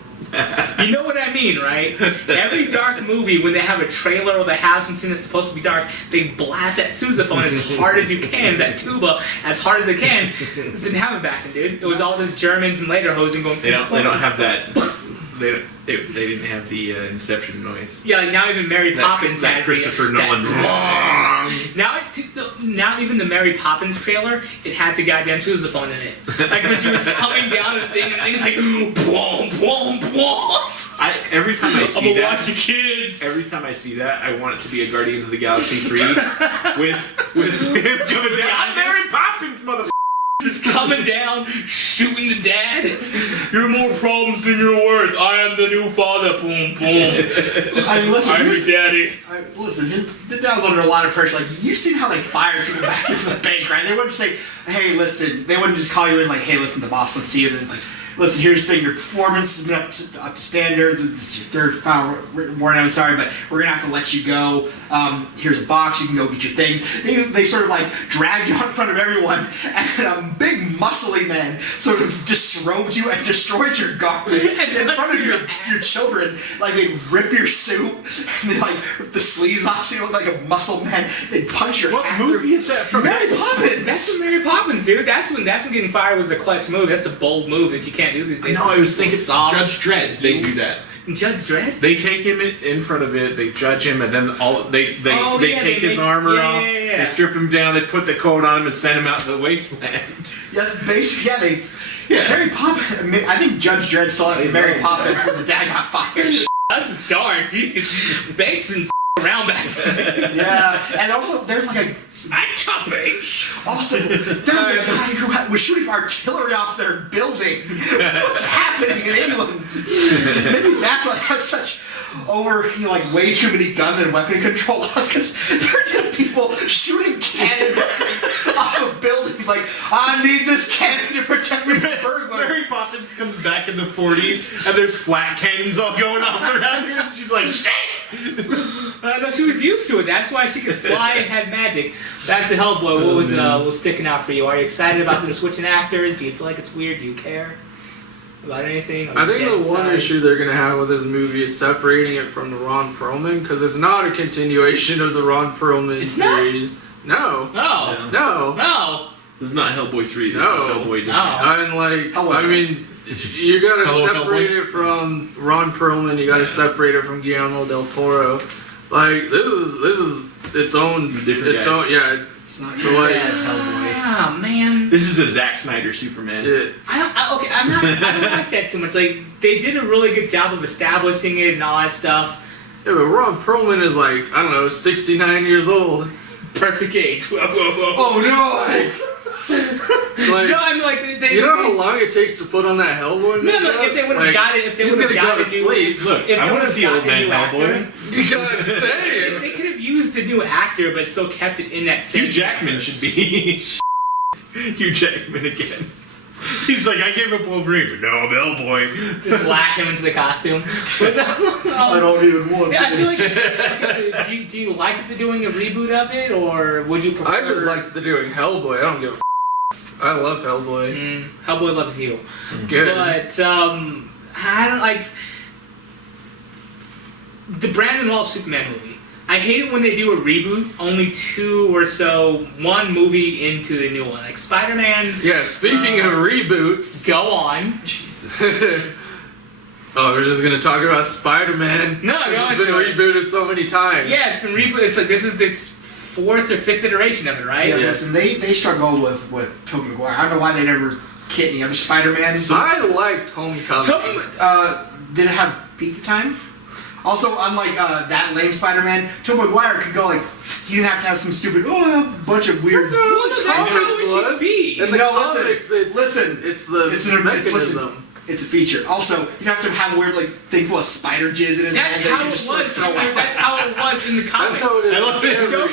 You know what I mean, right? Every dark movie, when they have a trailer or they have something that's supposed to be dark, they blast that sousaphone as hard as you can, that tuba as hard as they can. This didn't have it back then, dude. It was all this Germans and lederhosen going. They don't have that. They didn't have the Inception noise. Yeah, like now even Mary Poppins that has Christopher Nolan. Now even the Mary Poppins trailer, it had the goddamn sousaphone in it. Like when she was coming down the thing, and the thing is like, boom, boom, boom. Every time I see that, watch your kids. Every time I see that, I want it to be a Guardians of the Galaxy 3 with him coming down. Mary Poppins, motherfucker. Just coming down, shooting the dad. You're more problems than you're worth. I am the new father. Boom, boom. I mean, listen, I'm your daddy. The dad was under a lot of pressure. Like, you've seen how they fired people back into the bank, right? They wouldn't say, hey, listen. They wouldn't just call you in like, hey, listen, the boss wants to see you. And like, listen, here's the thing. Your performance has been up to standards. This is your third final warning. I'm sorry, but we're going to have to let you go. Here's a box. You can go get your things. They sort of like dragged you out in front of everyone, and a big muscly man sort of disrobed you and destroyed your garments in front of your children. Like, they rip your suit, and they like rip the sleeves off so you look like a muscle man. They punch your hat. What movie is that from? Mary Poppins. That's from Mary Poppins, dude. That's when getting fired was a clutch move. That's a bold move that you can't do these days. No, I was thinking soft. Judge Dredd. They do that. Judge Dredd? They take him in front of it, they judge him, and then they take his armor off, they strip him down, they put the coat on him and send him out to the wasteland. That's basically, Mary Poppins, I think Judge Dredd saw it from Mary Poppins when the dad got fired. This is dark, jeez. Banks and around back then. Yeah, and also there's like a... I'm Banks. Also, there's a guy who was shooting artillery off their building. What's happening in England? Maybe that's why they have such like way too many gun and weapon control laws, because there are just people shooting cannons off of buildings like, I need this cannon to protect me from burglars. Mary Poppins comes back in the 40s, and there's flat cannons all going off around her, and she's like, shit! No, she was used to it. That's why she could fly and had magic. Back to Hellboy, what was sticking out for you? Are you excited about them switching actors? Do you feel like it's weird? Do you care about anything? I think the one issue they're going to have with this movie is separating it from the Ron Perlman, because it's not a continuation of the Ron Perlman series. No. No. No. No. This is not Hellboy 3, this No. is Hellboy different. I mean, you gotta separate it from Ron Perlman, you gotta separate it from Guillermo del Toro. Like, this is its own... Different guys. It's not so like... it's Hellboy. Ah, man. This is a Zack Snyder Superman. Yeah. I don't like that too much. Like, they did a really good job of establishing it and all that stuff. Yeah, but Ron Perlman is like, I don't know, 69 years old. Perfect age. Oh no! Like, No, I mean, like, you know how long it takes to put on that Hellboy makeup? No, if they would have got it, if they would have got to sleep. Look, I want to see old man Hellboy. You gotta say it. They could have used the new actor, but still kept it in that same. Hugh Jackman should be Hugh Jackman again. He's like, I gave up Wolverine, but no, I'm Hellboy. Just lash him into the costume. But no, I don't even want yeah, I feel this. like do you like that they're doing a reboot of it, or would you prefer? I just like that they're doing Hellboy. I don't give a I love Hellboy. Hellboy loves you. Good. But I don't like the Brandon Routh Superman movie. I hate it when they do a reboot only one movie into the new one. Like Spider-Man. Yeah, speaking of reboots. Go on. Jesus. Oh, we're just gonna talk about Spider-Man. No, it's been rebooted so many times. Yeah, it's been rebooted. It's like this is its fourth or fifth iteration of it, right? Yeah, listen, they struggled with Tobey Maguire. I don't know why they never get any other Spider-Man. I liked Homecoming. Did it have pizza time? Also, unlike that lame Spider-Man, Tobey Maguire could go like, you didn't have to have some stupid, a bunch of weird... That's how it should be. In the No, comics, listen, it's the mechanism. It's a feature. Also, you have to have a weird thing full of spider jizz in his That's head. how it was. That's how it was in the comics. That's how it is.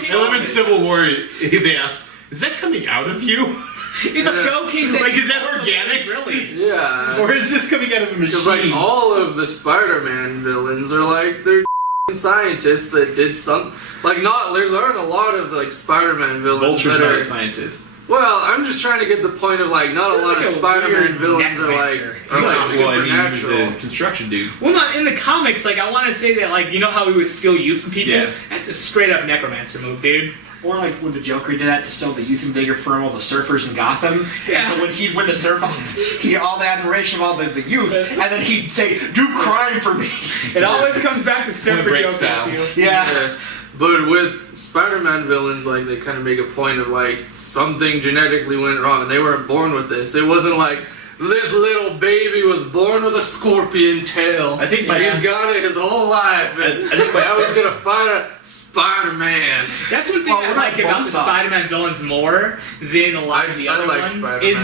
I love in Civil War, they ask, is that coming out of you? It's showcasing. Like, is that organic? Really? Yeah. Or is this coming out of a machine? Because like all of the Spider-Man villains are like they're scientists that did some like not. There aren't a lot of like Spider-Man villains Vulture's that not are a scientist. Well, I'm just trying to get the point of like not a lot like of a Spider-Man weird villains are like He supernatural. was a construction dude. Well, not in the comics. Like, I want to say that, like, you know how we would steal youth from people? Yeah. That's a straight up necromancer move, dude. Or like when the Joker did that to steal the youth invader from all the surfers in Gotham. Yeah. And so when he'd win the surf off, he'd get all the admiration of all the youth, and then he'd say, do crime for me. It always comes back to surfer breaks Joker. down. I feel. Yeah. But with Spider-Man villains, like they kind of make a point of like something genetically went wrong, and they weren't born with this. It wasn't like this little baby was born with a scorpion tail. I think he's got it his whole life, and now he's gonna fight a Spider-Man. That's one thing I like about the Spider-Man villains more than a lot of the other ones is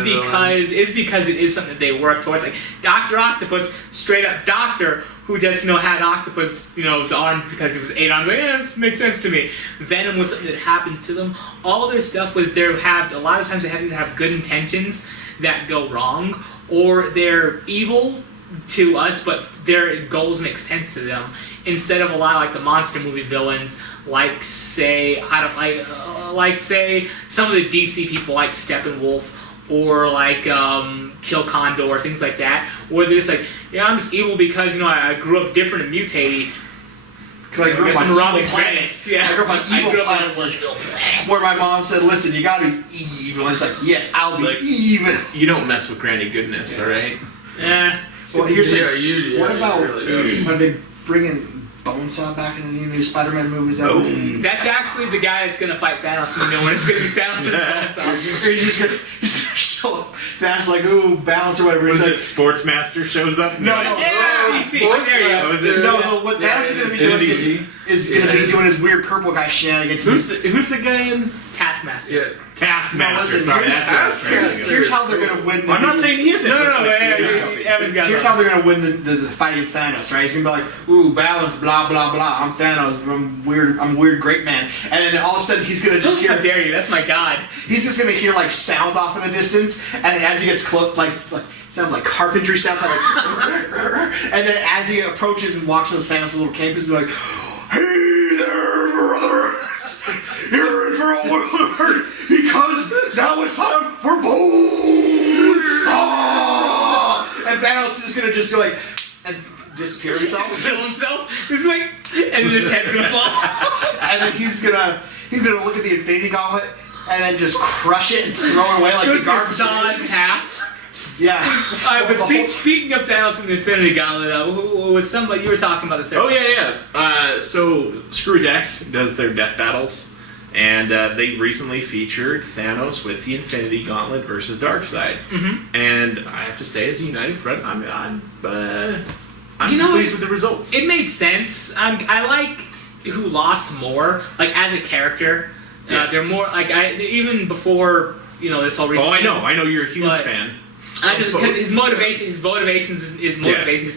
because it is something that they work towards. Like Dr. Octopus, straight up doctor who just had Octopus, the arm because it was 8 arms. Like, yeah, this makes sense to me. Venom was something that happened to them. All their stuff was a lot of times they have good intentions that go wrong, or they're evil to us, but their goals make sense to them. Instead of a lot of like the monster movie villains, like say some of the DC people like Steppenwolf or like Kill Condor, things like that, where they're just like, yeah, I'm just evil because I grew up different and mutated. Because I grew up on evil planets. Yeah, I grew up on evil planets. Where my mom said, listen, you gotta be evil. And it's like, yes, I'll be evil. You don't mess with Granny Goodness, alright? Yeah. Well, here's Yeah, the, what about really are they bringing Bonesaw back in any new Spider-Man movies? That's actually the guy that's gonna fight Thanos. You know when it's gonna be Thanos as Bonesaw. He's gonna show up. Thanos like, ooh, balance or whatever. Was He's it like, Sportsmaster shows up? No, Like, no. Yeah, DC. There you go. Was it? no, so what Thanos is gonna be doing is gonna be doing his weird purple guy shenanigans. Who's the guy in Taskmaster. Yeah. Taskmaster? listen, Sorry, here's- that's what I was trying to Here's, think of. here's how they're gonna win. I'm not saying he isn't. No, but, no, like, Evan's got Here's it. how they're gonna win the fight against Thanos, right? He's gonna be like, ooh, balance, blah blah blah. I'm Thanos. I'm weird, great man. And then all of a sudden he's gonna just How hear. dare you? That's my god. He's just gonna hear like sounds off in the distance, and then as he gets close, like sounds like carpentry sounds, like, and then as he approaches and walks into Thanos' little camp, he's like, "Hey there, brother, you're in for a world of hurt because now it's time for Bonesaw." And Thanos is just gonna like and disappear himself, Kill himself. This is like, and then his head's gonna fall. and then he's gonna look at the Infinity Gauntlet and then just crush it and throw it away like Goes the to garbage. saw it in is. half. Yeah. Alright, Well, but the whole- speaking of Thanos and the Infinity Gauntlet, who was somebody you were talking about this? Oh yeah. So Screwdeck does their death battles, and they recently featured Thanos with the Infinity Gauntlet versus Darkseid. Mm-hmm. And I have to say, as a United Front, I'm You know, pleased with the results. It made sense. I like who lost more, like as a character. Yeah. They're more like even before this whole. Oh, I know. You're a huge But- fan. I just, cause his motivation just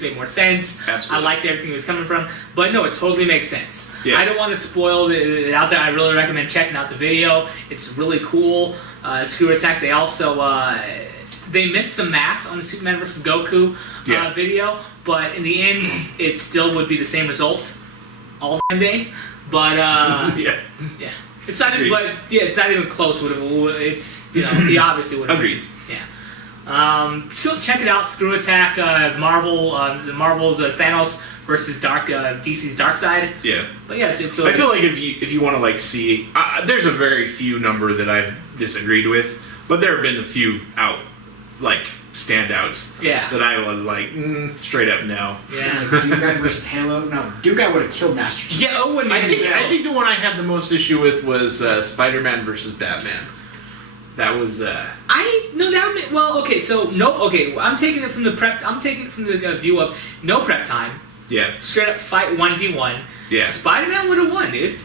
made more sense. Absolutely. I liked everything he was coming from, but no, it totally makes sense. Yeah. I don't want to spoil it out there. I really recommend checking out the video. It's really cool. Screw Attack. They also they missed some math on the Superman vs. Goku Yeah. video, but in the end, it still would be the same result all time day. But Yeah. yeah, it's not. Even, Agreed. but yeah, it's not even close. It's he obviously would. Agreed. Yeah. Still check it out. Screw Attack, the Marvel's Thanos versus DC's Darkseid. Yeah. But yeah, it's I feel like if you want to like see, there's a very few number that I've disagreed with, but there have been a few standouts. Yeah. That I was like straight up no. yeah. Duke Guy versus Halo. No, Duke Guy would have killed Master Chief. Yeah, Owen. I think the one I had the most issue with was Spider-Man versus Batman. That was I'm taking it from the prep. I'm taking it from the view of no prep time. yeah. Straight up fight 1v1. Yeah. Spider-Man would have won, dude.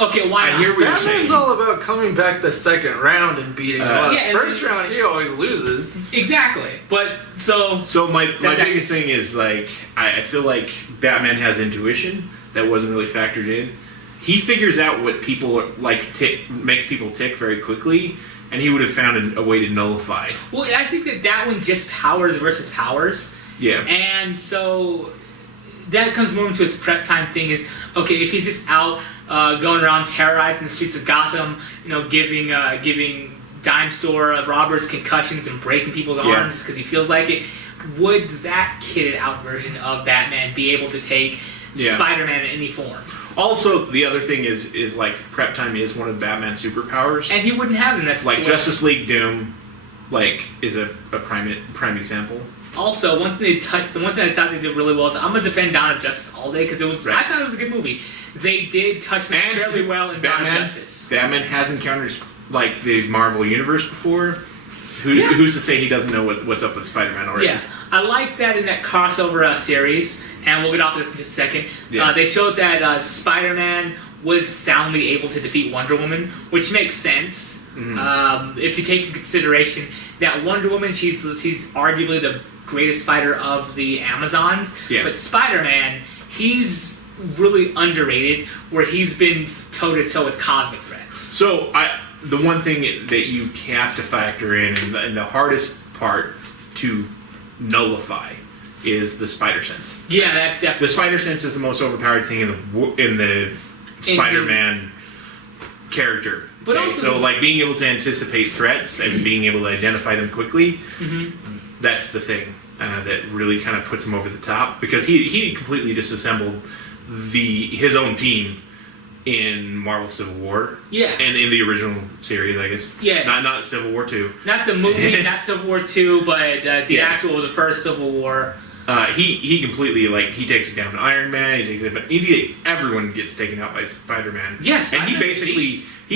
Okay, why I not? hear what you're Batman's saying. all about coming back the second round and beating him up. Yeah, and First round, he always loses. Exactly. But So my That's biggest thing is like I feel like Batman has intuition that wasn't really factored in. He figures out what people like makes people tick very quickly, and he would have found a way to nullify. well, I think that one just powers versus powers. Yeah. And so that comes more into his prep time thing is, okay, if he's just out going around terrorizing the streets of Gotham, giving dime store robbers concussions and breaking people's arms just because he feels like it, would that kitted out version of Batman be able to take Spider-Man in any form? Also, the other thing is like prep time is one of Batman's superpowers. And he wouldn't have it in that Like situation. Justice League Doom, is a prime example. Also, the one thing I thought they did really well is I'm gonna defend Dawn of Justice all day because I thought it was a good movie. They did touch them And fairly well in Dawn of Justice. Batman has encountered like the Marvel Universe before. Who's to say he doesn't know what's up with Spider-Man already? Yeah, I like that in that crossover series, and we'll get off this in just a second. Yeah. They showed that Spider-Man was soundly able to defeat Wonder Woman, which makes sense. Mm-hmm. If you take into consideration that Wonder Woman, she's arguably the greatest fighter of the Amazons, but Spider-Man, he's really underrated, where he's been toe-to-toe with cosmic threats. So the one thing that you have to factor in, and the hardest part to nullify, is the spider sense. Yeah, that's definitely... The spider sense is the most overpowered thing in the Spider-Man character. But okay? also So like being able to anticipate threats and being able to identify them quickly, that's the thing that really kind of puts him over the top, because he completely disassembled his own team in Marvel Civil War. Yeah. And in the original series, I guess. Yeah. Not Civil War 2. Not the movie, not Civil War 2, but the Yeah. actual, the first Civil War. He completely, he takes it down to Iron Man, but everyone gets taken out by Spider-Man. Yes, and he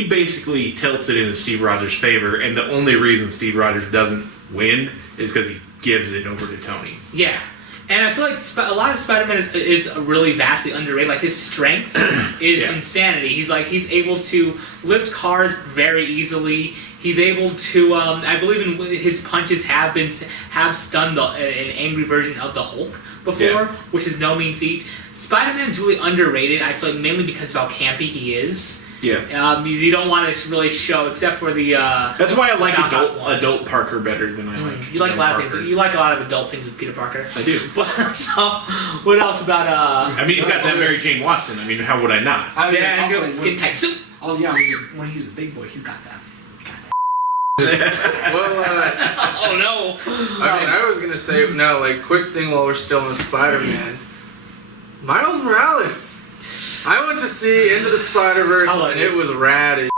basically tilts it into Steve Rogers' favor, and the only reason Steve Rogers doesn't win is because he gives it over to Tony. Yeah. And I feel like a lot of Spider-Man is really vastly underrated. Like, his strength is insanity. He's able to lift cars very easily. He's able to, I believe in his punches have stunned an angry version of the Hulk before, which is no mean feat. Spider-Man's really underrated, I feel like, mainly because of how campy he is. Yeah. You don't want to really show, except for the. That's why I like adult Parker better than I like. You like a lot of things. You like a lot of adult things with Peter Parker. I do. But so, what else about? I mean, he's got that Mary Jane Watson. I mean, how would I not? Skin tight suit. Oh yeah, when he's a big boy, he's got that. Well, Oh no. I mean, I was gonna say no. Like, quick thing while we're still on Spider-Man, Miles Morales. I went to see Into the Spider-Verse, and it was rad as.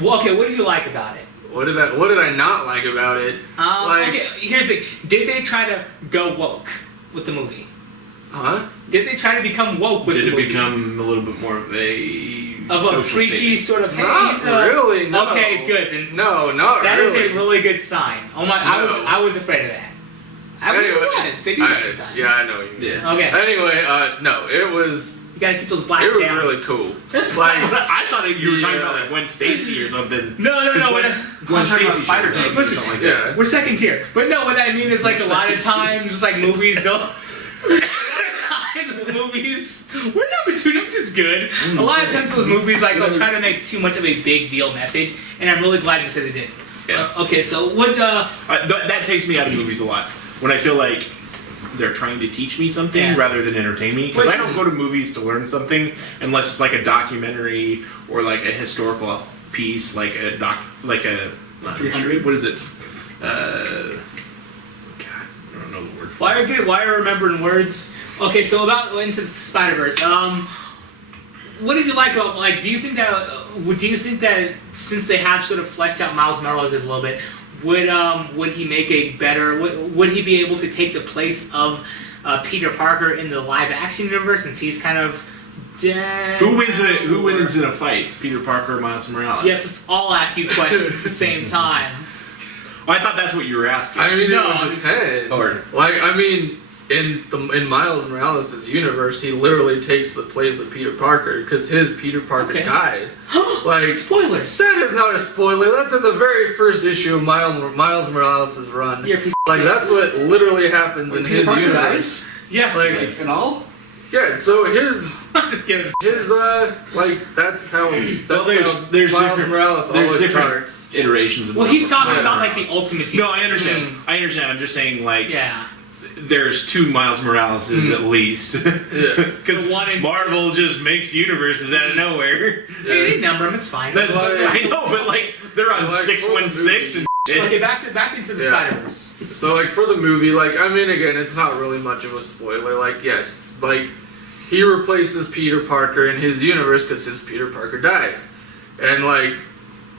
Well, okay, what did you like about it? What did I not like about it? Okay, here's the thing. Did they try to go woke with the movie? Huh? Did they try to become woke with the movie? Did it become a little bit more of a preachy sort of? Hey, Not really. No. Okay, good. Then No, not that really. is a really good sign. Oh my! No. I was afraid of that. I Anyway, was. They do that sometimes. Yeah, I know you mean. Yeah. Okay. Anyway, no, it was. You gotta keep those blacks It was down. really cool. It's like I thought you were talking about like Gwen Stacy or something. No. Gwen talking about Stacy Spider-Man. Listen, something like Yeah. We're second tier. But no, what I mean is like a lot of times, like movies, though. A lot of times with movies, we're number 2. Number 2's good. A lot of times those movies, like, they'll try to make too much of a big deal message, and I'm really glad you said it did. Yeah. Okay, so what? that takes me out of movies a lot when I feel like they're trying to teach me something rather than entertain me. Because I don't go to movies to learn something unless it's like a documentary or like a historical piece, like a not history. What is it? God, I don't know the word. Why are remembering words? Okay, so about Into the Spider-Verse. What did you like about, like, do you think that since they have sort of fleshed out Miles Morales a little bit, would he make a better, would he be able to take the place of Peter Parker in the live action universe, since he's kind of dead? Who wins in a fight? Peter Parker or Miles Morales? Yes, let's all ask you questions at the same time. I thought that's what you were asking. I mean, No, it would depend. Or Like, I mean, in Miles Morales' universe, he literally takes the place of Peter Parker because his Peter Parker dies. Like, Spoilers! that is not a spoiler. That's in the very first issue of Miles Morales' run. You're a piece Like, that's what literally happens in Peter his Parker universe. dies? Yeah. Like, And all? yeah. So his I'm just kidding. like that's how there's Miles different- Morales there's always different starts. iterations of Well, he's talking Miles about, like, the Morales. ultimate No, I understand. I understand. I'm just saying, like, Yeah. there's 2 Miles Moraleses at least. Yeah. Because The one in- Marvel just makes universes out of nowhere. Hey, they number them, it's fine. That's Like- I know, but like they're on Like 616 and shit. Okay, back to Into the Yeah. Spider-Verse. So like for the movie, like I mean again, it's not really much of a spoiler. Like yes, like he replaces Peter Parker in his universe because his Peter Parker dies, and like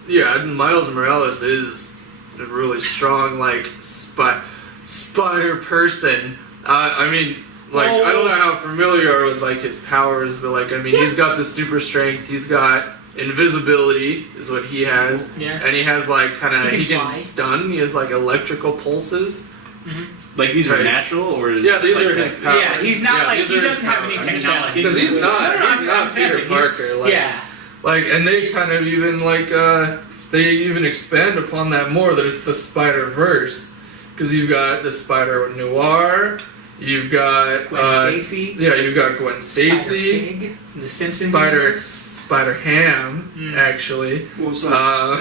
yeah, Miles Morales is a really strong like spider person. I mean. Like I don't know how familiar you are with like his powers, but like I mean he's got the super strength, he's got invisibility is what he has. Yeah. And he has like kinda He he can can fly. stun, he has like electrical pulses. Like these are Right. natural or is Yeah, it these like are his that? powers. Yeah, he's not like, these he are his doesn't have any powers. technology. Because he's not I'm Peter saying Parker. Like, yeah. like and they kind of even like they even expand upon that more that it's the Spider-Verse. Because you've got the Spider Noir, you've got Gwen Stacy. yeah, you've got Gwen Stacy, Spider-Pig from the Simpsons. Spider Ham, actually. What's up?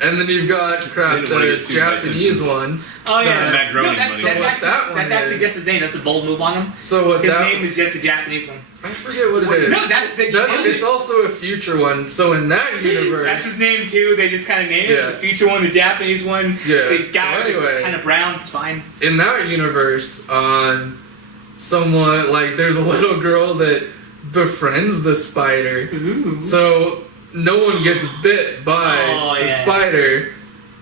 And then you've got crap, Didn't wanna the get sued by Japanese Simpsons. one. Oh yeah, The Macaroni no, that's, money. that's, So what actually, that one that's actually is- just his name. That's a bold move on him. So what His that name is just the Japanese one. I forget what it is. No, that's the- it's also a future one. So in that universe, That's his name too. They just kind of named it. It's Yeah. the future one, the Japanese one. Yeah, The guy so anyway. that's kind of brown. It's fine. in that universe, someone like there's a little girl that befriends the spider. Ooh. So no one gets bit by the spider.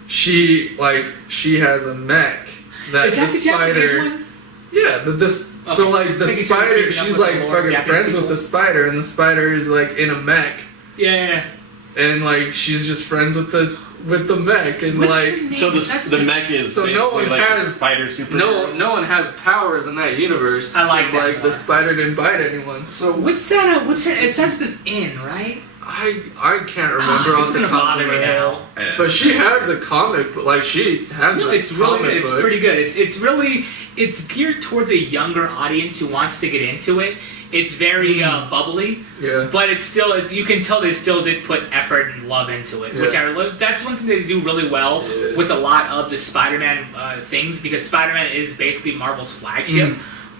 She has a mech that Is that the the Japanese spider. one? Yeah, so like the Making sure we're spider, keeping up she's with like the lore of fucking Japanese friends people. with the spider, and the spider is like in a mech, Yeah. and like she's just friends with the mech, and What's like her name? So That's the mech is So no basically one like a has- spider super. no one has powers in that universe. I like 'cause, that like more. the spider didn't bite anyone. So What's that? What's that? It starts with an N, right? I can't remember This off is the gonna top bother of my me head. now. But she has a comic, like she has No, a it's really comic good. It's book. pretty good. It's really geared towards a younger audience who wants to get into it. It's very bubbly, Yeah. but it's you can tell they still did put effort and love into it, which that's one thing they do really well with a lot of the Spider-Man things, because Spider-Man is basically Marvel's flagship.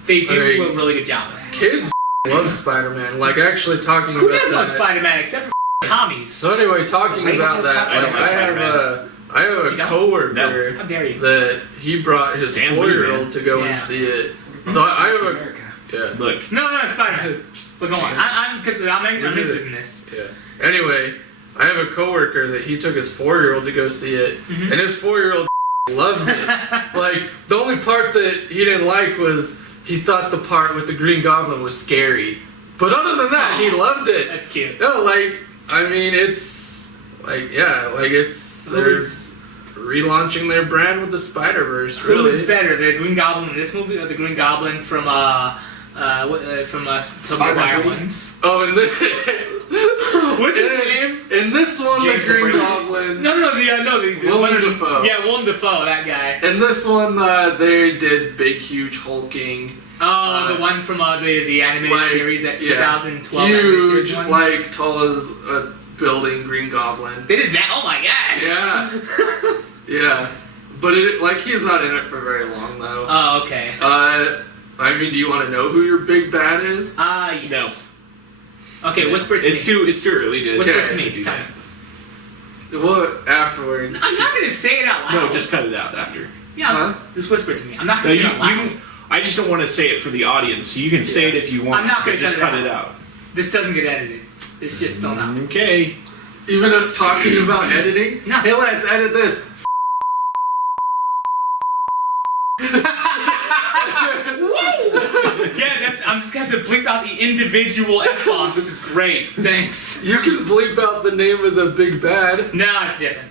They do a really good job with it. Kids love Spider-Man. Like actually talking Who about does that. love Spider-Man except for commies? So anyway, talking Racist about that, stuff. like, I have a You don't? coworker No. How dare you? that he brought his Stan Lee, 4-year-old man. to go Yeah. and see it. So I have a America. Look, No, it's Spider-Man. But go on. I'm interested in this. yeah. Anyway, I have a coworker that he took his 4-year-old to go see it, Mhm. and his 4-year-old loved it. Like the only part that he didn't like was he thought the part with the Green Goblin was scary. But other than that, he loved it. That's cute. No, like I mean, it's like they're relaunching their brand with the Spider-Verse. Who Really, is better, the Green Goblin in this movie or the Green Goblin from Tobey Spider-Man Maguire 3? ones? oh, and this What's his name? in this one, James the Green the Goblin. No, the Willem Dafoe. Yeah, Willem Dafoe, that guy. In this one, they did big, huge hulking. Oh, the one from the animated like, series, that yeah, 2012 animated series huge, one. like tall as a building, Green Goblin. They did that. Oh my god. Yeah, yeah. But he's not in it for very long though. Oh, okay. I mean, do you want to know who your big bad is? Yes. Okay, whisper it to it's me. too early to. Whisper it okay, to me. to do Stop. that. Well, afterwards. I'm not gonna say it out loud. No, just cut it out after. Yeah, just whisper it to me. I'm not No, gonna say it out loud. I just don't want to say it for the audience. So you can say it if you want. I'm not gonna but just cut cut it it out. This doesn't get edited. It's just thrown out. Okay. Even us talking about editing. No. Hey, let's edit this. Yeah, I'm just gonna have to bleep out the individual F-bombs. This is great. Thanks. You can bleep out the name of the big bad. No, it's different.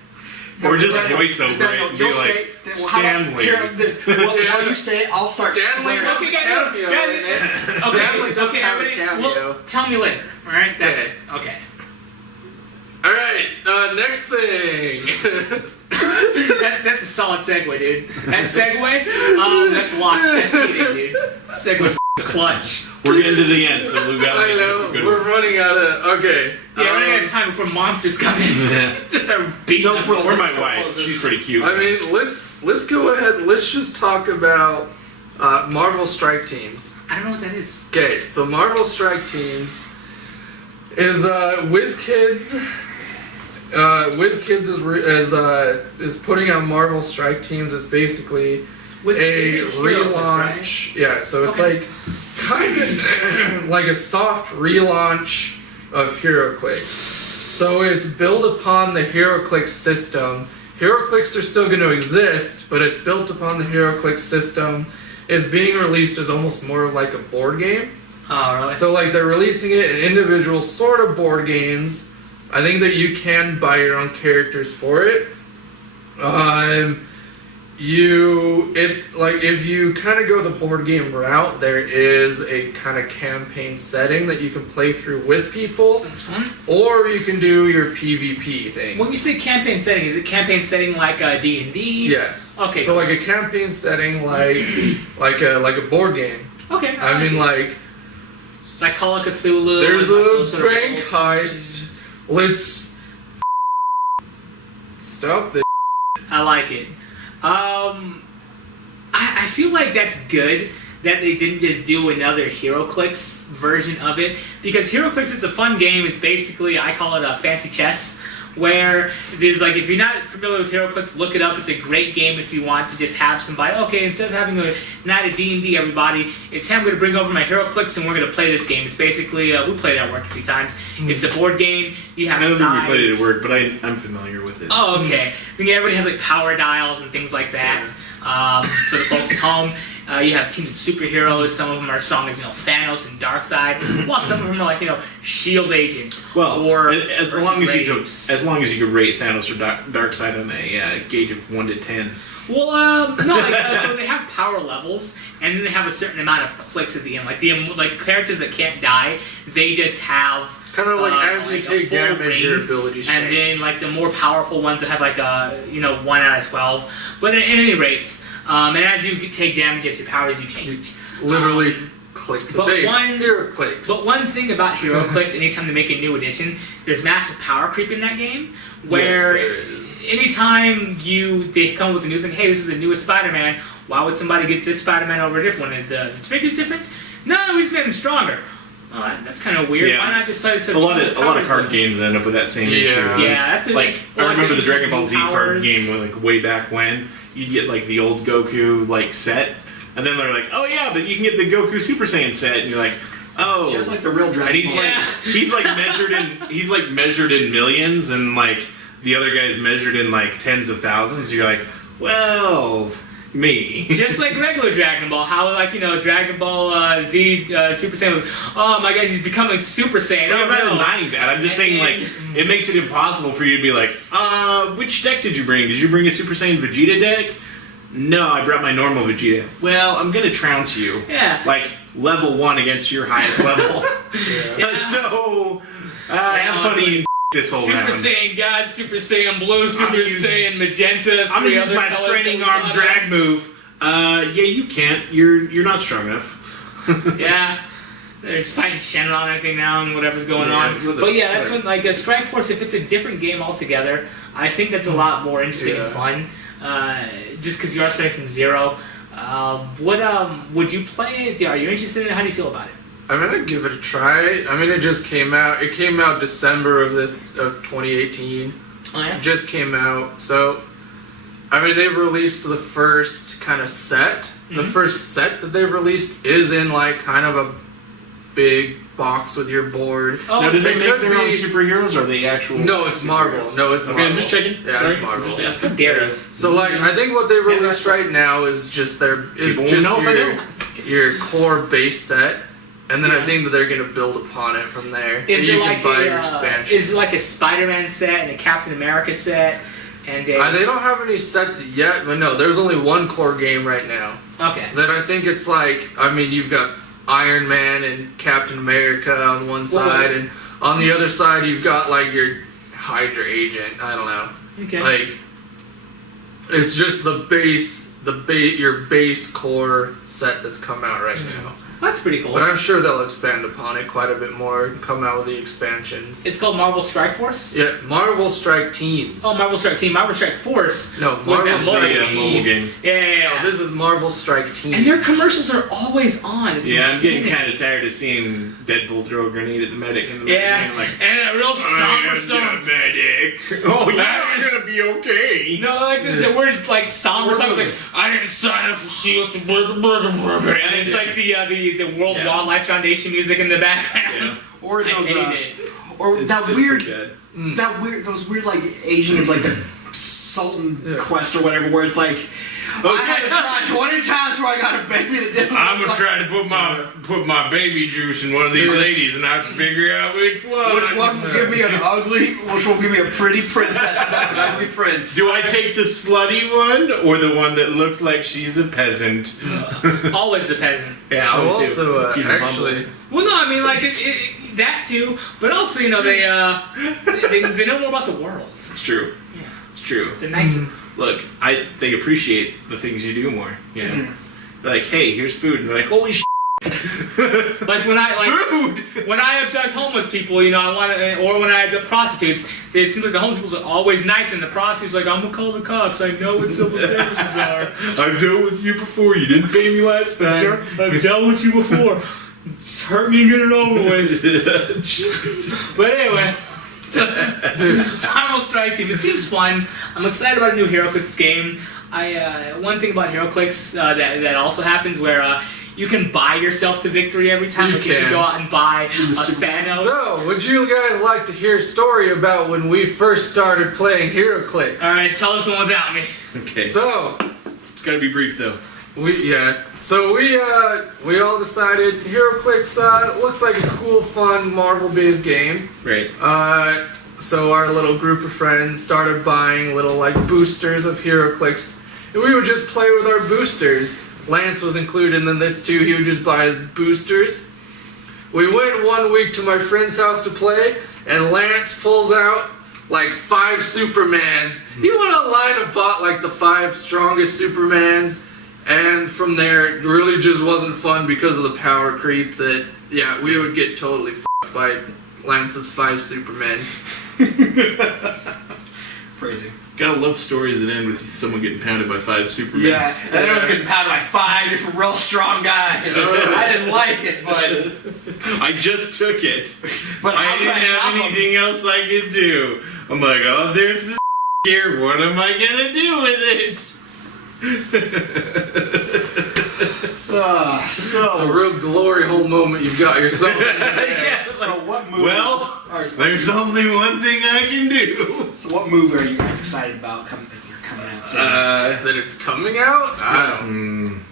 Or just Daniel, voice over Daniel, it and be you'll like, say, how about Stanley. here, this, while you say it, I'll start Stanley swearing. has Okay, a guys, cameo guys, in it. Okay, Stanley does okay, have a everybody, cameo. well, tell me later. All right, that's okay. Alright, next thing. That's a solid segue, dude. That segue, that's locked. That's cheating, dude. Segue clutch. We're getting to the end, so we gotta I make know, it a good we're one. running out of. Okay. Yeah, we're running out of time before monsters come in. Yeah. Just start beating us. Or my wife. She's pretty cute. I mean, let's go ahead. Let's just talk about Marvel Strike Teams. I don't know what that is. Okay, so Marvel Strike Teams is WizKids. WizKids is putting out Marvel Strike Teams. It's basically What's a it? relaunch. Yeah, so it's Okay. like kind of like a soft relaunch of HeroClix. So it's built upon the HeroClix system. HeroClix are still going to exist, but it's built upon the HeroClix system. It's being released as almost more like a board game. Oh, really? So like they're releasing it in individual sort of board games. I think that you can buy your own characters for it. If you kind of go the board game route, there is a kind of campaign setting that you can play through with people, Sounds fun. or you can do your PvP thing. When you say campaign setting, is it campaign setting like D&D? Yes. Okay. So like a campaign setting, like a board game. Okay. I mean, like Call of Cthulhu. there's like a those sort of bank roles. heist. Let's stop this. I like it. I feel like that's good that they didn't just do another HeroClix version of it, because HeroClix is a fun game. It's basically, I call it a fancy chess, where there's like, if you're not familiar with HeroClix, look it up. It's a great game if you want to just have somebody. Okay, instead of having a night of D&D, everybody, it's hey, I'm going to bring over my HeroClix and we're going to play this game. It's basically we played it at work a few times. It's a board game. You have I don't think we sides. played it at work, but I'm familiar with it. Oh, okay. Everybody has like power dials and things like that. For the folks at home, you have teams of superheroes. Some of them are as strong as Thanos and Darkseid, while some of them are like Shield agents. Well, or as long as you could rate Thanos or Darkseid on a gauge of 1 to 10. Well, no. So they have power levels, and then they have a certain amount of clicks at the end. Like characters that can't die, they just have. Kind of like as you take damage, range, your abilities change. And then like the more powerful ones that have like a 1 out of 12. But at any rate, and as you take damage, yes, your powers you change. Literally click the base. HeroClix. But one thing about HeroClix, anytime they make a new edition, there's massive power creep in that game. Where anytime they come up with the news like, hey, this is the newest Spider-Man, why would somebody get this Spider-Man over a different one? The figure's different? No, we just made him stronger. Oh, that's kind of weird. Yeah. Why not just a lot of card games end up with that same issue. Yeah, that's I remember the Dragon Ball Z card game like way back when you'd get like the old Goku like set, and then they're like, oh yeah, but you can get the Goku Super Saiyan set, and you're like, oh, just like the real Dragon and Ball. he's like measured in millions, and like the other guy's measured in like tens of thousands. You're like, well. Me. Just like regular Dragon Ball, how Dragon Ball Z Super Saiyan was, oh my god, he's becoming Super Saiyan. I'm not denying that. I'm just saying like it makes it impossible for you to be like, which deck did you bring? Did you bring a Super Saiyan Vegeta deck? No, I brought my normal Vegeta. Well, I'm gonna trounce you. Yeah. Like level 1 against your highest level. Yeah. So have fun eating this whole Super round. Saiyan God, Super Saiyan Blue, Super Saiyan Magenta. I'm gonna use my straining arm drag move. Yeah, you can't. You're not strong enough. Yeah. There's fighting Shenron, I think, now, and whatever's going on. But yeah, that's when, like, a Strike Force, if it's a different game altogether, I think that's a lot more interesting and fun. Just because you are starting from zero. Would you play it? Are you interested in it? How do you feel about it? I'm gonna give it a try. I mean, it just came out. It came out December of 2018. Oh, yeah? It just came out. So, I mean, they've released the first kind of set. Mm-hmm. The first set that they've released is in like kind of a big box with your board. Oh, now, do they make their own superheroes, or are they actual? No, it's Marvel. No, it's Marvel. Okay, I'm just checking. Yeah, sorry, it's Marvel. I'm just asking. How dare you? So, like, I think what they released right now is just your core base set. And then I think that they're going to build upon it from there. Is you it can like buy your expansions. Is it like a Spider-Man set and a Captain America set? And they don't have any sets yet, but no, there's only one core game right now. Okay. That I think it's like, I mean, you've got Iron Man and Captain America on one side, and on the other side you've got like your Hydra agent. I don't know. Okay. Like, it's just the your base core set that's come out right now. That's pretty cool. But I'm sure they'll expand upon it quite a bit more and come out with the expansions. It's called Marvel Strike Force? Yeah, Marvel Strike Teams. Oh, Marvel Strike Team. Marvel Strike Force. No, Marvel Strike Teams. Yeah. No, this is Marvel Strike Teams. And their commercials are always on. It's insane. I'm getting kind of tired of seeing Deadpool throw a grenade at the medic. And the medic like, and a real somber song. Medic. Oh, you're going to be okay. No, like the word like somber song. Like, I didn't sign up for SEAL to burger. And it's like the World Wildlife Foundation music in the background. Or those, those weird like Asian like the Sultan Quest or whatever, where it's like I had to try 20 times where I got a baby that didn't. I'm gonna try to put my baby juice in one of these ladies, and I have to figure out which one. Which one will give me an ugly? Which one will give me a pretty princess? An ugly prince. Do I take the slutty one or the one that looks like she's a peasant? Always the peasant. Yeah. So also, actually. Well, no, I mean like that too, but also they know more about the world. It's true. Yeah. It's true. They're nice. Look, they appreciate the things you do more. You know? They're like, hey, here's food, and they're like, holy shit. Like when I abduct homeless people, I want to, or when I abduct prostitutes, it seems like the homeless people are always nice, and the prostitutes like, I'm gonna call the cops. I know what civil services are. I've dealt with you before. You didn't pay me last time. I've dealt with you before. Just hurt me and get it over with. But anyway. So, Primal Strike Team. It seems fun. I'm excited about a new HeroClix game. One thing about HeroClix that also happens where you can buy yourself to victory every time. If you go out and buy a Thanos. So, would you guys like to hear a story about when we first started playing HeroClix? All right, tell us one without me. Okay. So, It's gotta be brief though. we all decided HeroClix looks like a cool, fun Marvel-based game. Right. So our little group of friends started buying little like boosters of HeroClix, and we would just play with our boosters. Lance was included in this too. He would just buy his boosters. We went one week to my friend's house to play, and Lance pulls out like 5 Supermans. He went online and bought like the 5 strongest Supermans, and from there it really just wasn't fun because of the power creep that, yeah, we would get totally f***ed by Lance's 5 Supermen. Phrasing. Gotta love stories that end with someone getting pounded by 5 Supermen. Yeah, and then I was getting pounded by 5 different real strong guys. I didn't like it, but I just took it. But I how could didn't stop have him? anything else I could do. I'm like, oh, there's this here. What am I gonna do with it? It's a real glory hole moment you've got yourself in there. Yeah, So what move? well, there's only one thing I can do. So what movie are you guys excited about coming out soon? That it's coming out? I don't.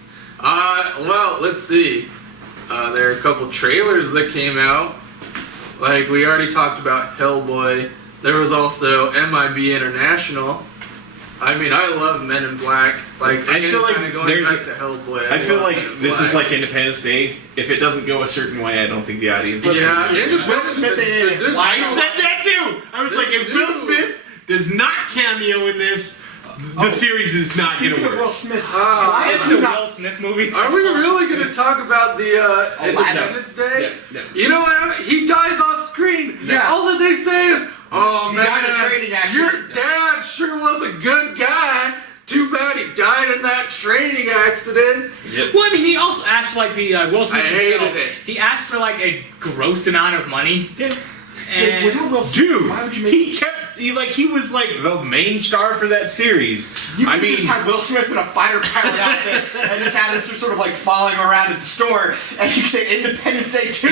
Well, let's see. There are a couple trailers that came out. Like, we already talked about Hellboy. There was also MIB International. I mean, I love Men in Black. Like, I feel like kind of going there's back to Hellboy. I feel love like Men in this is Black. like Independence Day. If it doesn't go a certain way, I don't think the audience. Yeah, Will Independence Smith the- in it. the- this- I said that too. I was This like, if new- Will Smith does not cameo in this, the series is not gonna Speaking of work. Will Smith, Ah, It's a Will Smith movie. Are we really going to talk about the Independence Day? No. You know what? He dies off screen. Yeah. All that they say is, "Oh He man, died in a training your accident." dad sure was a good guy. Too bad he died in that training accident." Yep. Well, I mean, he also asked for like the Will Smith I hated himself. it. He asked for like a gross amount of money. Yeah. And without Will Smith, Dude, why would you make? he was like the main star for that series. You I could mean, just had Will Smith in a fighter pilot outfit and just had him sort of like following around at the store, and you say Independence Day 2,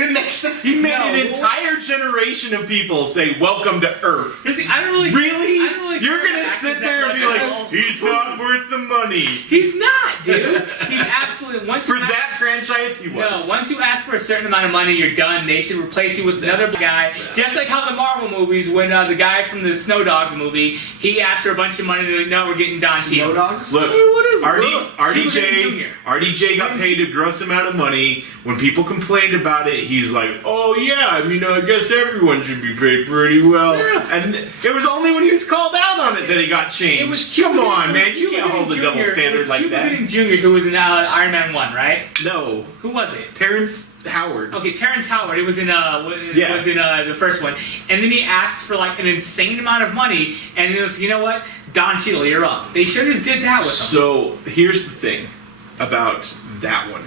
it makes sense. he made an entire generation of people say "Welcome to Earth." See, I don't really. Really? I don't really You're care gonna about sit actors there that and be like, like, oh, "He's not worth the money." He's not, dude. He's absolutely once For you ask- that franchise, he No, was. once you ask for a certain amount of money, you're done. They should replace you with another guy. Just like how the Marvel movies, when the guy from the Snow Dogs movie, he asked for a bunch of money. They're like, no, we're getting Don Snow Cheadle. Dogs? Look, What is Cuba Gooding RDJ, RDJ got paid a gross amount of money. When people complained about it, he's like, "Oh yeah, I mean, I guess everyone should be paid pretty well." Yeah. And it was only when he was called out on it that he got changed. It was Come Cuba- on, it man, was you Cuba can't hold the Gooding double Jr. standard It was like Cuba that. Gooding Jr., who was in Iron Man 1, right? No, Who was it? Terrence Howard. Okay, Terrence Howard. It was in Yeah. was in the first one, and then he asked for like an insane amount of money, and it was, you know what, Don Cheadle, you're up. They should have did that with him. So here's the thing about that one.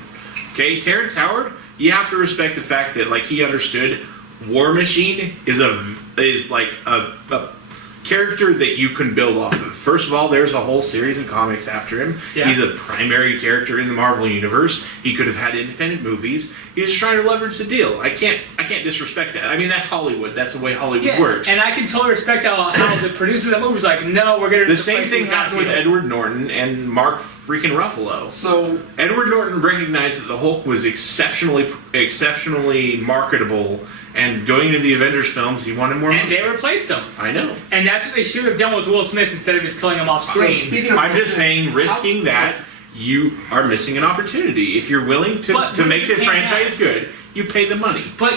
Okay, Terrence Howard, you have to respect the fact that like he understood War Machine is like a character that you can build off of. First of all, there's a whole series of comics after him. Yeah. He's a primary character in the Marvel universe. He could have had independent movies. He's just trying to leverage the deal. I can't disrespect that. I mean, that's Hollywood. That's the way Hollywood works. And I can totally respect how the producer of that movie was like, no, we're gonna. The same replace thing you Don happened with Cheadle. Edward Norton and Mark freaking Ruffalo. So, Edward Norton recognized that the Hulk was exceptionally marketable, and going into the Avengers films, he wanted more And money. they replaced him. I know. And that's what they should have done with Will Smith instead of just killing him off so screen. speaking of I'm Will just Smith, saying, risking that, you are missing an opportunity. If you're willing to But make the it can't franchise happen. good, you pay the money. but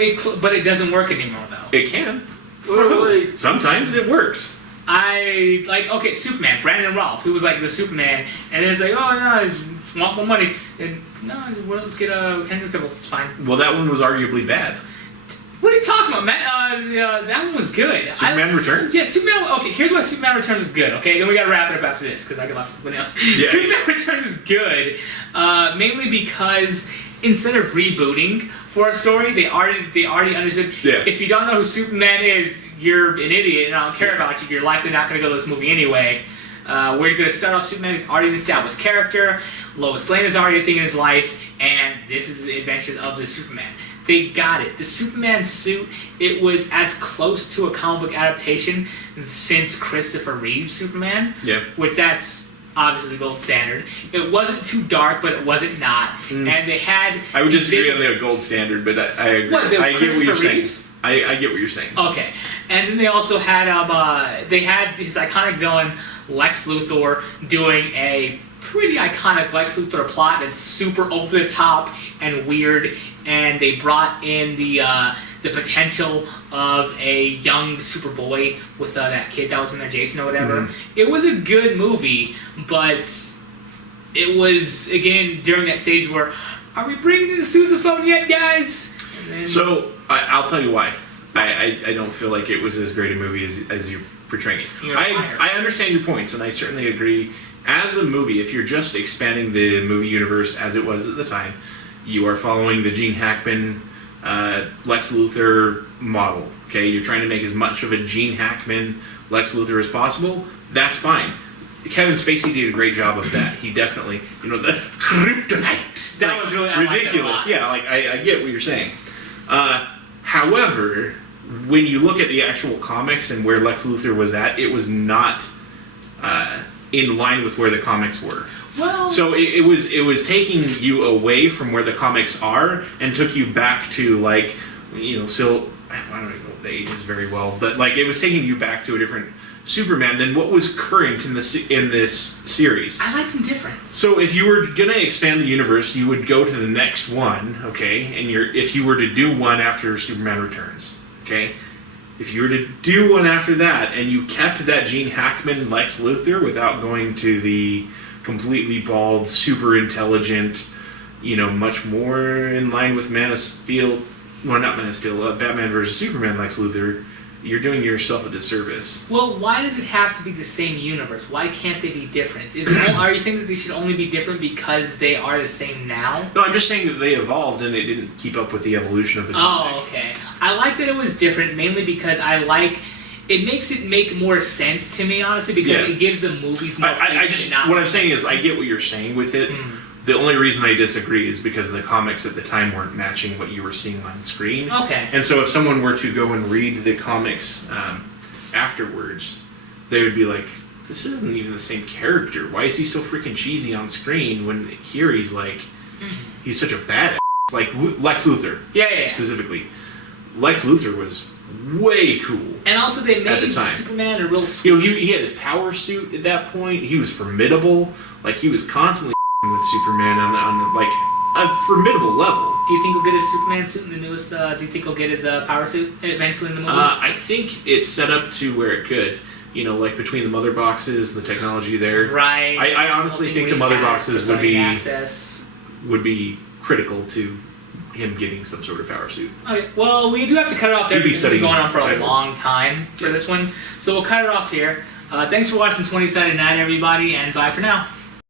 it doesn't work anymore though. It can. For who? Really? Sometimes it works. I like Superman, Brandon Routh, who was like the Superman, and then it's like, oh no, I just want more money, and no, well, let's get Henry Cavill, it's fine. Well, that one was arguably bad. What are you talking about, man? That one was good. Superman Returns? Yeah, Superman. Okay, here's why Superman Returns is good. Okay, then we gotta wrap it up after this because I get lost. But Yeah. Superman Returns is good, mainly because instead of rebooting for a story, they already understood. Yeah. If you don't know who Superman is, you're an idiot, and I don't care about you. You're likely not going to go to this movie anyway. We're going to start off Superman. He's already an established character. Lois Lane is already a thing in his life, and this is the adventure of the Superman. They got it. The Superman suit, it was as close to a comic book adaptation since Christopher Reeve's Superman. Yeah. Which that's obviously the gold standard. It wasn't too dark, but it wasn't not. And they had... I would disagree on the gold standard, but I agree. What, I get what you're saying. Reeves? I get what you're saying. Okay. And then they also had his iconic villain, Lex Luthor, doing a pretty iconic Lex Luthor plot that's super over the top and weird, and they brought in the potential of a young Superboy with that kid that was in there, Jason or whatever. It was a good movie, but it was, again, during that stage where, are we bringing in the sousaphone yet, guys? And then, So, I'll tell you why. I don't feel like it was as great a movie as you're portraying it. I understand your points, and I certainly agree. As a movie, if you're just expanding the movie universe as it was at the time, you are following the Gene Hackman, Lex Luthor model. Okay, you're trying to make as much of a Gene Hackman, Lex Luthor as possible. That's fine. Kevin Spacey did a great job of that. He definitely, the kryptonite. That was really ridiculous. Yeah, I get what you're saying. However, when you look at the actual comics and where Lex Luthor was at, it was not in line with where the comics were. Well, so it was taking you away from where the comics are and took you back to still I don't even know the ages very well, but it was taking you back to a different Superman than what was current in this series. I like them different. So if you were gonna expand the universe, you would go to the next one, okay? And if you were to do one after Superman Returns, okay? If you were to do one after that, and you kept that Gene Hackman Lex Luthor without going to the completely bald, super intelligent, much more in line with Man of Steel, well, not Man of Steel, Batman vs. Superman Lex Luthor, you're doing yourself a disservice. Well, why does it have to be the same universe? Why can't they be different? Are you saying that they should only be different because they are the same now? No, I'm just saying that they evolved and they didn't keep up with the evolution of the comic. Oh, okay. I like that it was different, mainly because it makes it make more sense to me, honestly, because it gives the movies more what I'm saying is, I get what you're saying with it. The only reason I disagree is because the comics at the time weren't matching what you were seeing on screen. Okay. And so if someone were to go and read the comics afterwards, they would be like, this isn't even the same character. Why is he so freaking cheesy on screen when here he's he's such a badass? Like Lex Luthor. Yeah. Specifically. Lex Luthor was way cool. And also they made Superman a real... he had his power suit at that point. He was formidable. He was constantly with Superman on a formidable level. Do you think he'll get his Superman suit in the newest... do you think he'll get his power suit eventually in the movies? I think it's set up to where it could. Between the mother boxes, the technology there. Right. I honestly think the mother boxes would be critical to him getting some sort of power suit. Okay, well, we do have to cut it off there because we've been going on for a long time for this one. So we'll cut it off here. Thanks for watching 20 Sided Night, everybody, and bye for now.